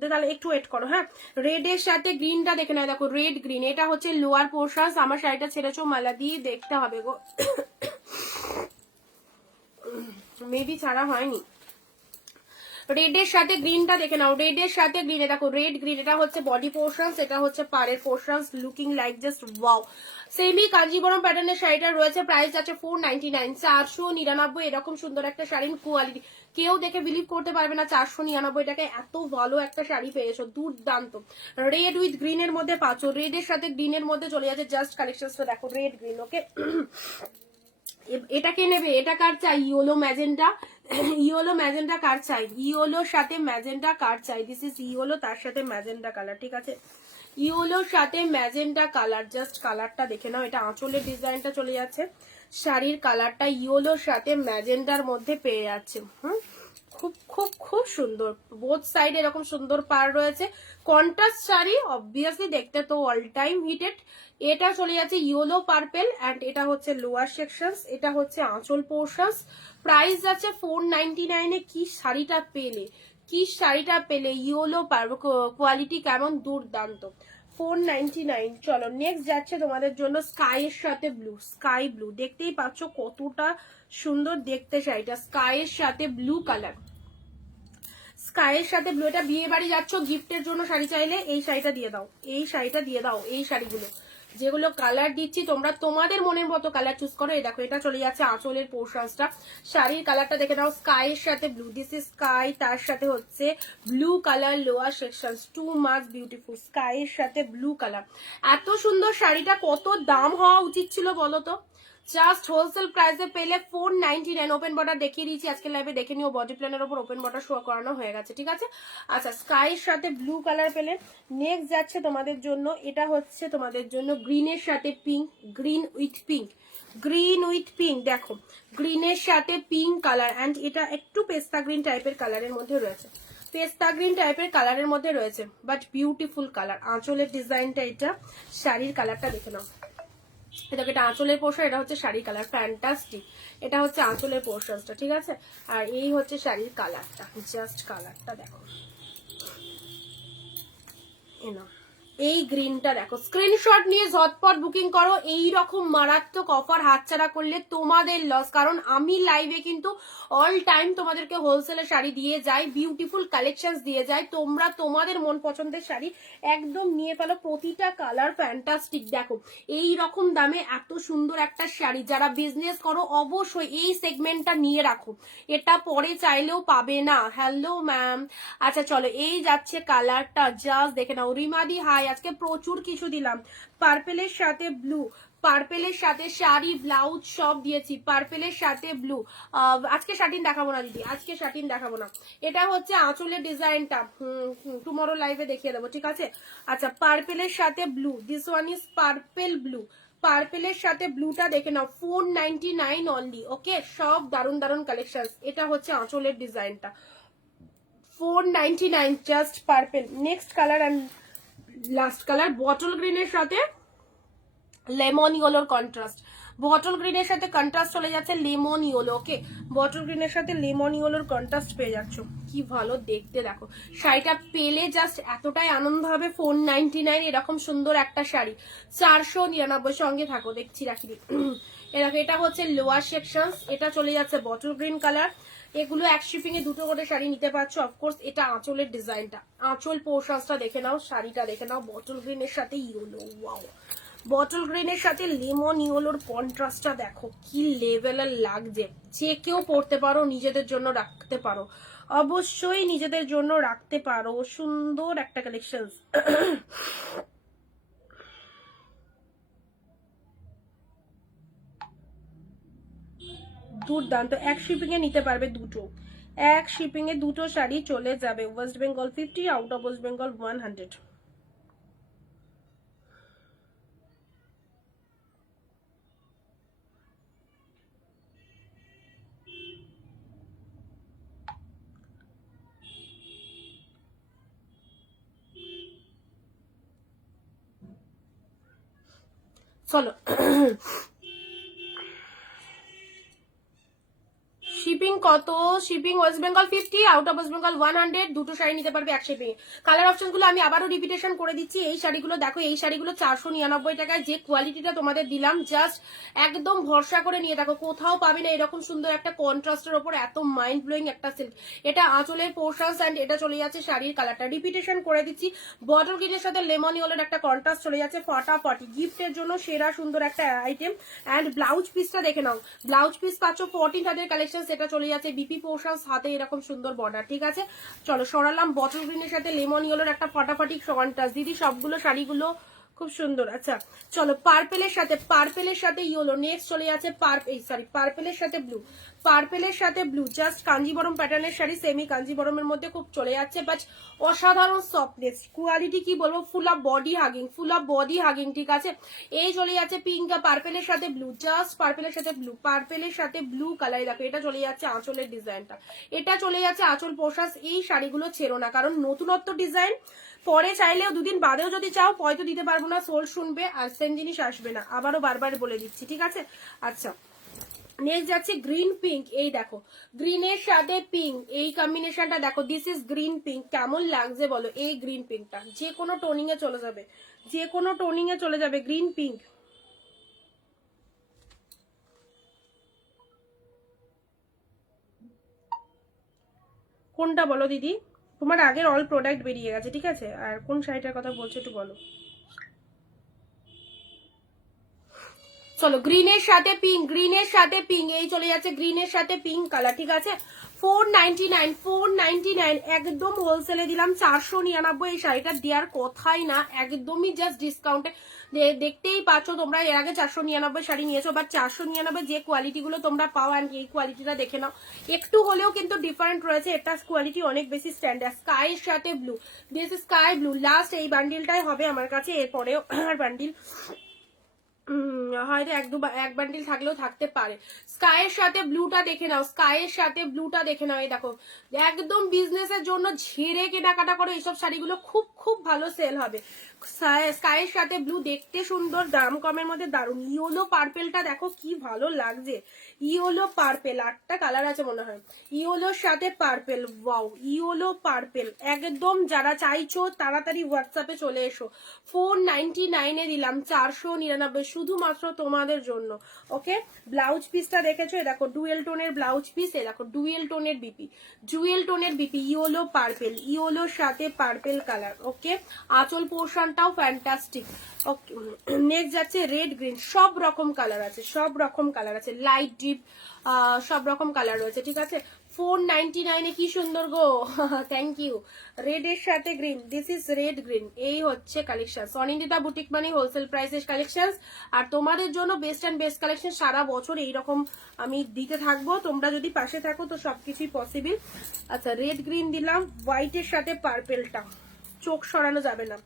তাহলে একটু ওয়েট করো, হ্যাঁ। রেডের সাথে গ্রিনটা দেখে নাও, দেখো রেড গ্রিন, এটা হচ্ছে লোয়ার পোর্শনস। আমার শাড়িটা ছেড়েছো, মালা দিয়ে দেখতে হবে গো, মেবি ছাড়া হয়নি। রেডের সাথে গ্রিনটা দেখে নাও, রেডের সাথে গ্রিনে দেখো রেড গ্রিন, এটা হচ্ছে বডি পোর্শনস, এটা হচ্ছে পাড়ের portions, looking like just wow. Semi Kanjeevaram প্যাটার্নের শাড়িটা রয়েছে, প্রাইস আছে 499, 499, এরকম সুন্দর একটা শাড়ির কোয়ালিটি কেউ দেখে বিলিভ করতে পারবে না। 499 টাকায় এত ভালো একটা শাড়ি পেয়েছো, দুর্দান্ত। রেড উইথ গ্রিনের মধ্যে পাচ্ছ, রেডের সাথে গ্রিনের মধ্যে চলে যাচ্ছে, জাস্ট কালেকশনটা দেখো, রেড গ্রিন, ওকে। এটা কে নেবে, এটা কার চাই, ইয়েলো ম্যাজেন্টা, ইয়েলো ম্যাজেন্টা কার চাই, ইয়েলোর সাথে ম্যাজেন্টা কার চাই, দিস ইজ ইয়েলো, তার সাথে ম্যাজেন্টা কালার, ঠিক আছে। ইয়েলোর সাথে ম্যাজেন্টা কালার, জাস্ট কালারটা দেখে নাও। এটা আঁচলের ডিজাইনটা চলে যাচ্ছে, শাড়ির কালারটা ইয়েলোর সাথে ম্যাজেন্টার মধ্যে পেয়ে যাচ্ছে। খুব খুব খুব সুন্দর, বোথ সাইড এরকম সুন্দর পার রয়েছে। কন্ট্রাস্ট শাড়ি অবভিয়াসলি দেখতে তো অল টাইম হিটেড। এটা চলে যাচ্ছে ইয়েলো পার্পেল, অ্যান্ড এটা হচ্ছে লোয়ার সেকশনস, এটা হচ্ছে আঁচল পোর্শনস। প্রাইস আছে 499 এ। কি শাড়িটা পেলে, কি শাড়িটা পেলে, ইয়েলো কোয়ালিটি কেমন দুর্দান্ত, 499। চলো নেক্সট যাচ্ছে তোমাদের জন্য স্কাইয়ের সাথে ব্লু, স্কাই ব্লু, দেখতেই পাচ্ছ কতটা সুন্দর দেখতে শাড়িটা, স্কাইয়ের সাথে ব্লু কালার, স্কাইয়ের সাথে ব্লু। এটা বিয়ে বাড়ি যাচ্ছ, গিফটের জন্য শাড়ি চাইলে এই শাড়িটা দিয়ে দাও, এই শাড়িটা দিয়ে দাও। এই শাড়িগুলো যেগুলো কালার দিচ্ছি তোমরা তোমাদের মনের মতো কালার চুজ করো। এই দেখো এটা চলে যাচ্ছে আঁচলের পোর্শনসটা, শাড়ির কালারটা দেখে নাও, স্কাইয়ের সাথে ব্লু, দিস ইজ স্কাই, তার সাথে হচ্ছে blue colour lower section, too much beautiful, স্কাইয়ের সাথে ব্লু কালার। এত সুন্দর শাড়িটা কত দাম হওয়া উচিত ছিল বলো তো, জাস্ট হোলসেল প্রাইসে পেলে 499। ওপেন বর্ডার দেখিয়ে দিয়েছি আজকে লাইভে, দেখে নিও, বডি প্ল্যানের ওপর ওপেন বর্ডার শো করানো হয়ে গেছে, ঠিক আছে। আচ্ছা স্কাইয়ের সাথে ব্লু কালার পেলে। নেক্সট যাচ্ছে তোমাদের জন্য, এটা হচ্ছে তোমাদের জন্য গ্রিনের সাথে pink, green with pink, green with pink, দেখো গ্রিনের সাথে পিঙ্ক কালার, অ্যান্ড এটা একটু পেস্তা গ্রিন টাইপের কালারের মধ্যে রয়েছে, পেস্তা গ্রিন টাইপের কালারের মধ্যে রয়েছে, বাট বিউটিফুল কালার। আঁচলের ডিজাইনটা এটা, শাড়ির কালারটা দেখে নাও, এটাকে এটা আঁচলের পোর্শন, এটা হচ্ছে শাড়ির কালার, ফ্যান্টাস্টিক। এটা হচ্ছে আঁচলের পোর্শনটা, ঠিক আছে। আর এই হচ্ছে শাড়ির কালারটা, জাস্ট কালারটা দেখো, এই গ্রিনটা দেখো। স্ক্রিনশট নিয়ে ঝটপট বুকিং করো। এই রকম মারাত্মক অফার হাতছাড়া করলে তোমাদের লস, কারণ আমি লাইভে কিন্তু অল টাইম তোমাদেরকে হোলসেলের শাড়ি দিয়ে যাই, বিউটিফুল কালেকশন দিয়ে যাই। তোমরা তোমাদের মন পছন্দের শাড়ি একদম নিয়ে ফেলো, প্রতিটা কালার ফ্যান্টাস্টিক। দেখো এই রকম দামে এত সুন্দর একটা শাড়ি, যারা বিজনেস করো অবশ্যই এই সেগমেন্টটা নিয়ে রাখো, এটা পরে চাইলেও পাবে না। হ্যালো ম্যাম, আচ্ছা চলো এই যাচ্ছে কালারটা, জাস্ট দেখে নাও। রিমাদি হাই, আজকে প্রচুর কিছু দিলাম, পার্পেলের সাথে ব্লু, পার্পেলের সাথে শাড়ি ব্লাউজ সব দিয়েছি, পার্পেলের সাথে ব্লু। আজকে শাটিন দেখাবো না দিদি, আজকে শাটিন দেখাবো না। এটা হচ্ছে আঁচলের ডিজাইনটা, টুমরো লাইভে দেখিয়ে দেবো, ঠিক আছে। আচ্ছা পার্পেলের সাথে blue, this one is purple blue, পার্পেলের সাথে ব্লুটা দেখে নাও, 499 অনলি। ওকে, সব দারুন দারুন কালেকশন। এটা হচ্ছে আঁচলের ডিজাইনটা, 499 just purple. Next colour and last colour, bottle গ্রিনের সাথে লেমন ইয়েলোর কন্ট্রাস্ট, বটল গ্রিনের সাথে কন্ট্রাস্ট চলে যাচ্ছে লেমন ইয়েলো। ওকে, বটল গ্রিনের সাথে লেমন ইয়েলোর কন্ট্রাস্ট পেয়ে যাচ্ছ, কি ভালো দেখতে। দেখো শাড়িটা পেলে জাস্ট এতটাই আনন্দ হবে। 499 এরকম সুন্দর একটা শাড়ি, 499 সঙ্গে থাকো, দেখছি রাখিনি। এরকম এটা হচ্ছে লোয়ার সেকশন, এটা চলে যাচ্ছে বটল গ্রিন কালার। এগুলো এক শিপিং এ দুটো করে শাড়ি নিতে পারছো। অফকোর্স এটা আঁচলের ডিজাইনটা, আঁচল পোর্শনটা দেখে নাও, শাড়িটা দেখে নাও, বটল গ্রিনের সাথে ইয়েলো, ওয়াও, বটল গ্রিনের সাথে লেমন ইয়েলোর কন্ট্রাস্টটা দেখো কি লেভেলের লাগছে। যে কেউ পরতে পারো, নিজেদের জন্য রাখতে পারো, অবশ্যই নিজেদের জন্য রাখতে পারো। সুন্দর একটা কালেকশন, দুর্দান্ত। এক শিপিং এ নিতে পারবে দুটো, এক শিপিং এ দুটো শাড়ি চলে যাবে। West Bengal 50, out of West Bengal 100। চলো শিপিং কত? Shipping West Bengal 50, out of West Bengal 100। দুটো শাড়ি নিতে পারবে এক শিপিং। কালার অপশন গুলো আমি আবারও রিপিটেশন করে দিচ্ছি। এই শাড়িগুলো দেখো, এই শাড়িগুলো 499 টাকায়, যে কোয়ালিটিটা তোমাদের দিলাম জাস্ট একদম ভরসা করে নিয়ে দেখো, কোথাও পাবে না এরকম সুন্দর একটা কন্ট্রাস্টের ওপর এত মাইন্ড ব্লোয়িং একটা সিল্ক। এটা আঁচলের পোর্শনস এন্ড এটা চলে যাচ্ছে শাড়ির কালারটা। রিপিটেশন করে দিচ্ছি, বটল গ্রিনের সাথে লেমন ইয়েলোর একটা কন্ট্রাস্ট চলে যাচ্ছে, ফাটাফাটি গিফটের জন্য সেরা সুন্দর একটা আইটেম। এন্ড ব্লাউজ পিসটা দেখে নাও, ব্লাউজ পিস পাচ্ছ 14 হাতের কালেকশন, এটা চলে যাচ্ছে বিপি পোর্শনস, হাতে এরকম সুন্দর বর্ডার, ঠিক আছে। চলো সরালাম, বটল গ্রিনের সাথে লেমন ইয়েলোর একটা ফাটাফাটি কন্ট্রাস্ট। দিদি সবগুলো শাড়িগুলো খুব সুন্দর। আচ্ছা চলো পার্পেলের সাথে ইয়েলো। নেক্সট চলে যাচ্ছে পার্পেলের সাথে ব্লু, পার্পেলের সাথে ব্লু, জাস্ট কাঞ্জিবরম প্যাটার্নের শাড়ি, সেমি কাঞ্জিবরমের মধ্যে খুব চলে যাচ্ছে, বাট অসাধারণ সফটনেস, কোয়ালিটি কি বলবো, ফুল অফ বডি হাগিং, ঠিক আছে। এই চলে যাচ্ছে পিঙ্ক, পার্পেলের সাথে ব্লু, জাস্ট পার্পেলের সাথে ব্লু কালার। দেখো এটা চলে যাচ্ছে আঁচলের ডিজাইনটা, এটা চলে যাচ্ছে আঁচল পোশাক। এই শাড়িগুলো ছেড়ো না, কারণ নতুনত্ব ডিজাইন, পরে চাইলেও দুদিন বাদেও যদি চাও হয়তো দিতে পারবো না, সোল শুনবে আর সেম জিনিস আসবে না, আবারও বারবার বলে দিচ্ছি, ঠিক আছে। আচ্ছা নেক্সট যাচ্ছে গ্রিন পিঙ্ক। এই দেখো গ্রিনের সাথে পিঙ্ক, এই কম্বিনেশনটা দেখো, দিস ইজ গ্রিন পিঙ্ক। কেমন লাগছে বলো এই গ্রিন পিঙ্কটা? যে কোনো টোনিং এ চলে যাবে, যে কোনো টোনিং এ চলে যাবে গ্রিন পিঙ্ক। কোনটা বলো দিদি? তোমার আগের অল প্রোডাক্ট বেরিয়ে গেছে, ঠিক আছে। আর কোন শাড়িটার কথা বলছো একটু বলো। চলো গ্রিনের সাথে পিঙ্ক, এই চলে যাচ্ছে গ্রিনের সাথে পিঙ্ক কালার, ঠিক আছে। 499 একদম হোলসেলে দিলাম 499। এই শাড়িটা দেওয়ার কথাই না, একদমই জাস্ট ডিসকাউন্টে। দেখতেই পাচ্ছ তোমরা, এর আগে 499 শাড়ি নিয়েছো, বাট 499 যে কোয়ালিটি গুলো তোমরা পাও, আর এই কোয়ালিটিটা দেখে নাও, একটু হলেও কিন্তু ডিফারেন্ট রয়েছে। এটা কোয়ালিটি অনেক বেশি স্ট্যান্ডার্ড। স্কাইয়ের সাথে blue, this sky blue, last এই বান্ডিলটাই হবে আমার কাছে, এরপরেও আর বান্ডিল হয়তো এক বান্ডিল থাকলেও থাকতে পারে। স্কাইয়ের সাথে ব্লুটা দেখে নাও, স্কাইয়ের সাথে ব্লুটা দেখে নাও। এই দেখো একদম বিজনেসের জন্য ঝেড়ে কেনাকাটা করো, এইসব শাড়িগুলো খুব খুব ভালো সেল হবে। স্কাইয়ের সাথে ব্লু দেখতে সুন্দর, দাম কমের মধ্যে দারুণ। ইয়েলো পার্পেলটা দেখো কি ভালো লাগছে, ইয়েলো পার্পেল, 8টা কালার আছে মনে হয়। ইয়েলোর সাথে পার্পেল, ওয়াও ইয়েলো পার্পেল একদম। যারা চাইছো তাড়াতাড়ি হোয়াটসঅ্যাপে চলে এসো। 499 দিলাম, 499 শুধুমাত্র তোমাদের জন্য। ওকে, ব্লাউজ পিসটা দেখেছো, দেখো ডুয়েল টোনের ব্লাউজ পিস, এ দেখো ডুয়েল টোনের বিপি, ডুয়েল টোনের বিপি, ইয়েলো পার্পেল, ইয়েলোর সাথে পার্পেল কালার। ওকে, আঁচল পোর্শনটাও ফ্যান্টাস্টিক। ওকে, নেক্সট যাচ্ছে রেড গ্রিন, সব রকম কালার আছে, সব রকম কালার আছে, লাইট ডিপ সব রকম কালার রয়েছে, ঠিক আছে। 499 কি সুন্দর গো, থ্যাংক ইউ। রেড এর সাথে green, this is red green, এই হচ্ছে কালেকশন। অনিন্দিতা বুটিক মানে হোলসেল প্রাইসের কালেকশন। আর তোমাদের জন্য বেস্ট অ্যান্ড বেস্ট কালেকশন সারা বছর এইরকম আমি দিতে থাকবো, তোমরা যদি পাশে থাকো তো সবকিছুই পসিবল। আচ্ছা, রেড গ্রিন দিলাম, হোয়াইটের সাথে পার্পেলটা চোখ সরানো যাবে না,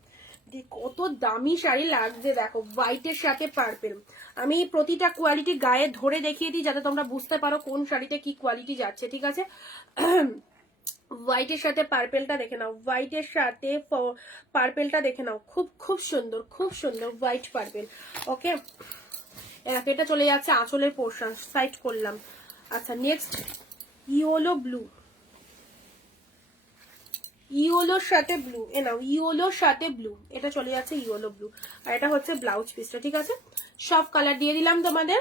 কত দামি শাড়ি লাগছে দেখো, হোয়াইটের সাথে পার্পেল। আমি প্রতিটা কোয়ালিটি গায়ে ধরে দেখিয়ে দিই যাতে তোমরা বুঝতে পারো কোন শাড়িতে কি কোয়ালিটি যাচ্ছে, ঠিক আছে। হোয়াইটের সাথে পার্পেলটা দেখে নাও, হোয়াইটের সাথে পার্পেলটা দেখে নাও, খুব খুব সুন্দর, খুব সুন্দর হোয়াইট পার্পেল। ওকে, এটা চলে যাচ্ছে আঁচলের পোর্শন, সাইড করলাম। আচ্ছা, নেক্সট ইয়েলো ব্লু, ইয়েলোর সাথে ব্লু, এ নাও ইয়েলোর সাথে ব্লু, এটা চলে যাচ্ছে ইয়েলো ব্লু। আর এটা হচ্ছে ব্লাউজ পিসটা, ঠিক আছে। সব কালার দিয়ে দিলাম তোমাদের,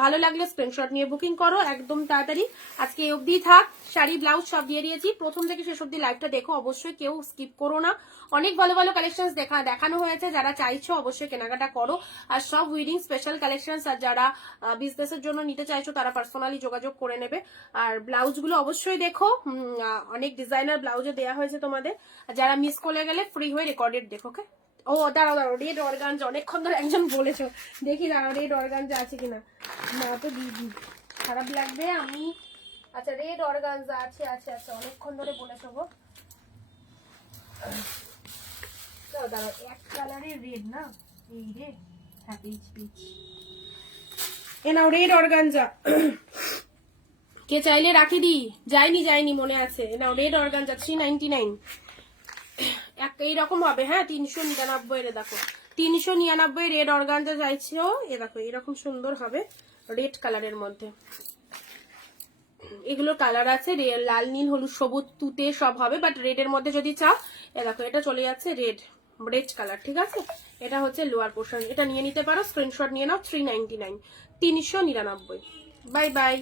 ভালো লাগলে স্ক্রিনশট নিয়ে বুকিং করো একদম তাড়াতাড়ি। আজকে এই অবধি থাক, শাড়ি ব্লাউজ সব দিয়ে দিয়েছি। প্রথম থেকে শেষ অবধি লাইভটা দেখো, অবশ্যই কেউ স্কিপ করো না। অনেক ভালো ভালো কালেকশন দেখানো হয়েছে, যারা চাইছো অবশ্যই কেনাকাটা করো। আর সব উইডিং স্পেশাল কালেকশন, আর যারা বিজনেসের জন্য নিতে চাইছো তারা পার্সোনালি যোগাযোগ করে নেবে। আর ব্লাউজগুলো অবশ্যই দেখো, অনেক ডিজাইনার ব্লাউজও দেওয়া হয়েছে তোমাদের। আর যারা মিস করে গেলে ফ্রি হয়ে রেকর্ডেড দেখো। ওকে, ও দাঁড়াও দাঁড়াও, রেড অর্গানজা অনেকক্ষণ ধরে একজন বলেছো, দেখি দাঁড়াও রেড অর্গানজা আছে কিনা। না তো দিদি খারাপ লাগবে আমি। আচ্ছা, রেড অর্গানজা আছে আছে আছে, অনেকক্ষণ ধরে বলেছো গো। দাঁড়াও, এক কালারের রেড না, এই রে, হ্যাঁ পিচ পিচ, এ নাও রেড অর্গানজা। কে চাইলে রাখি দি, যায়নি মনে আছে। নাও রেড অর্গানজা 399, এইরকম হবে, হ্যাঁ 399 দেখো, 399 রেড অর্গানজা চাইছো। এ দেখো এরকম সুন্দর হবে রেড কালারের মধ্যে। এগুলো কালার আছে লাল, নীল, হলুদ, সবুজ, তুতে সব হবে, বাট রেড এর মধ্যে যদি চাও, এ দেখো এটা চলে যাচ্ছে রেড কালার, ঠিক আছে। এটা হচ্ছে লোয়ার পোর্শন, এটা নিয়ে নিতে পারো, স্ক্রিনশট নিয়ে নাও। 399, 399। Bye bye.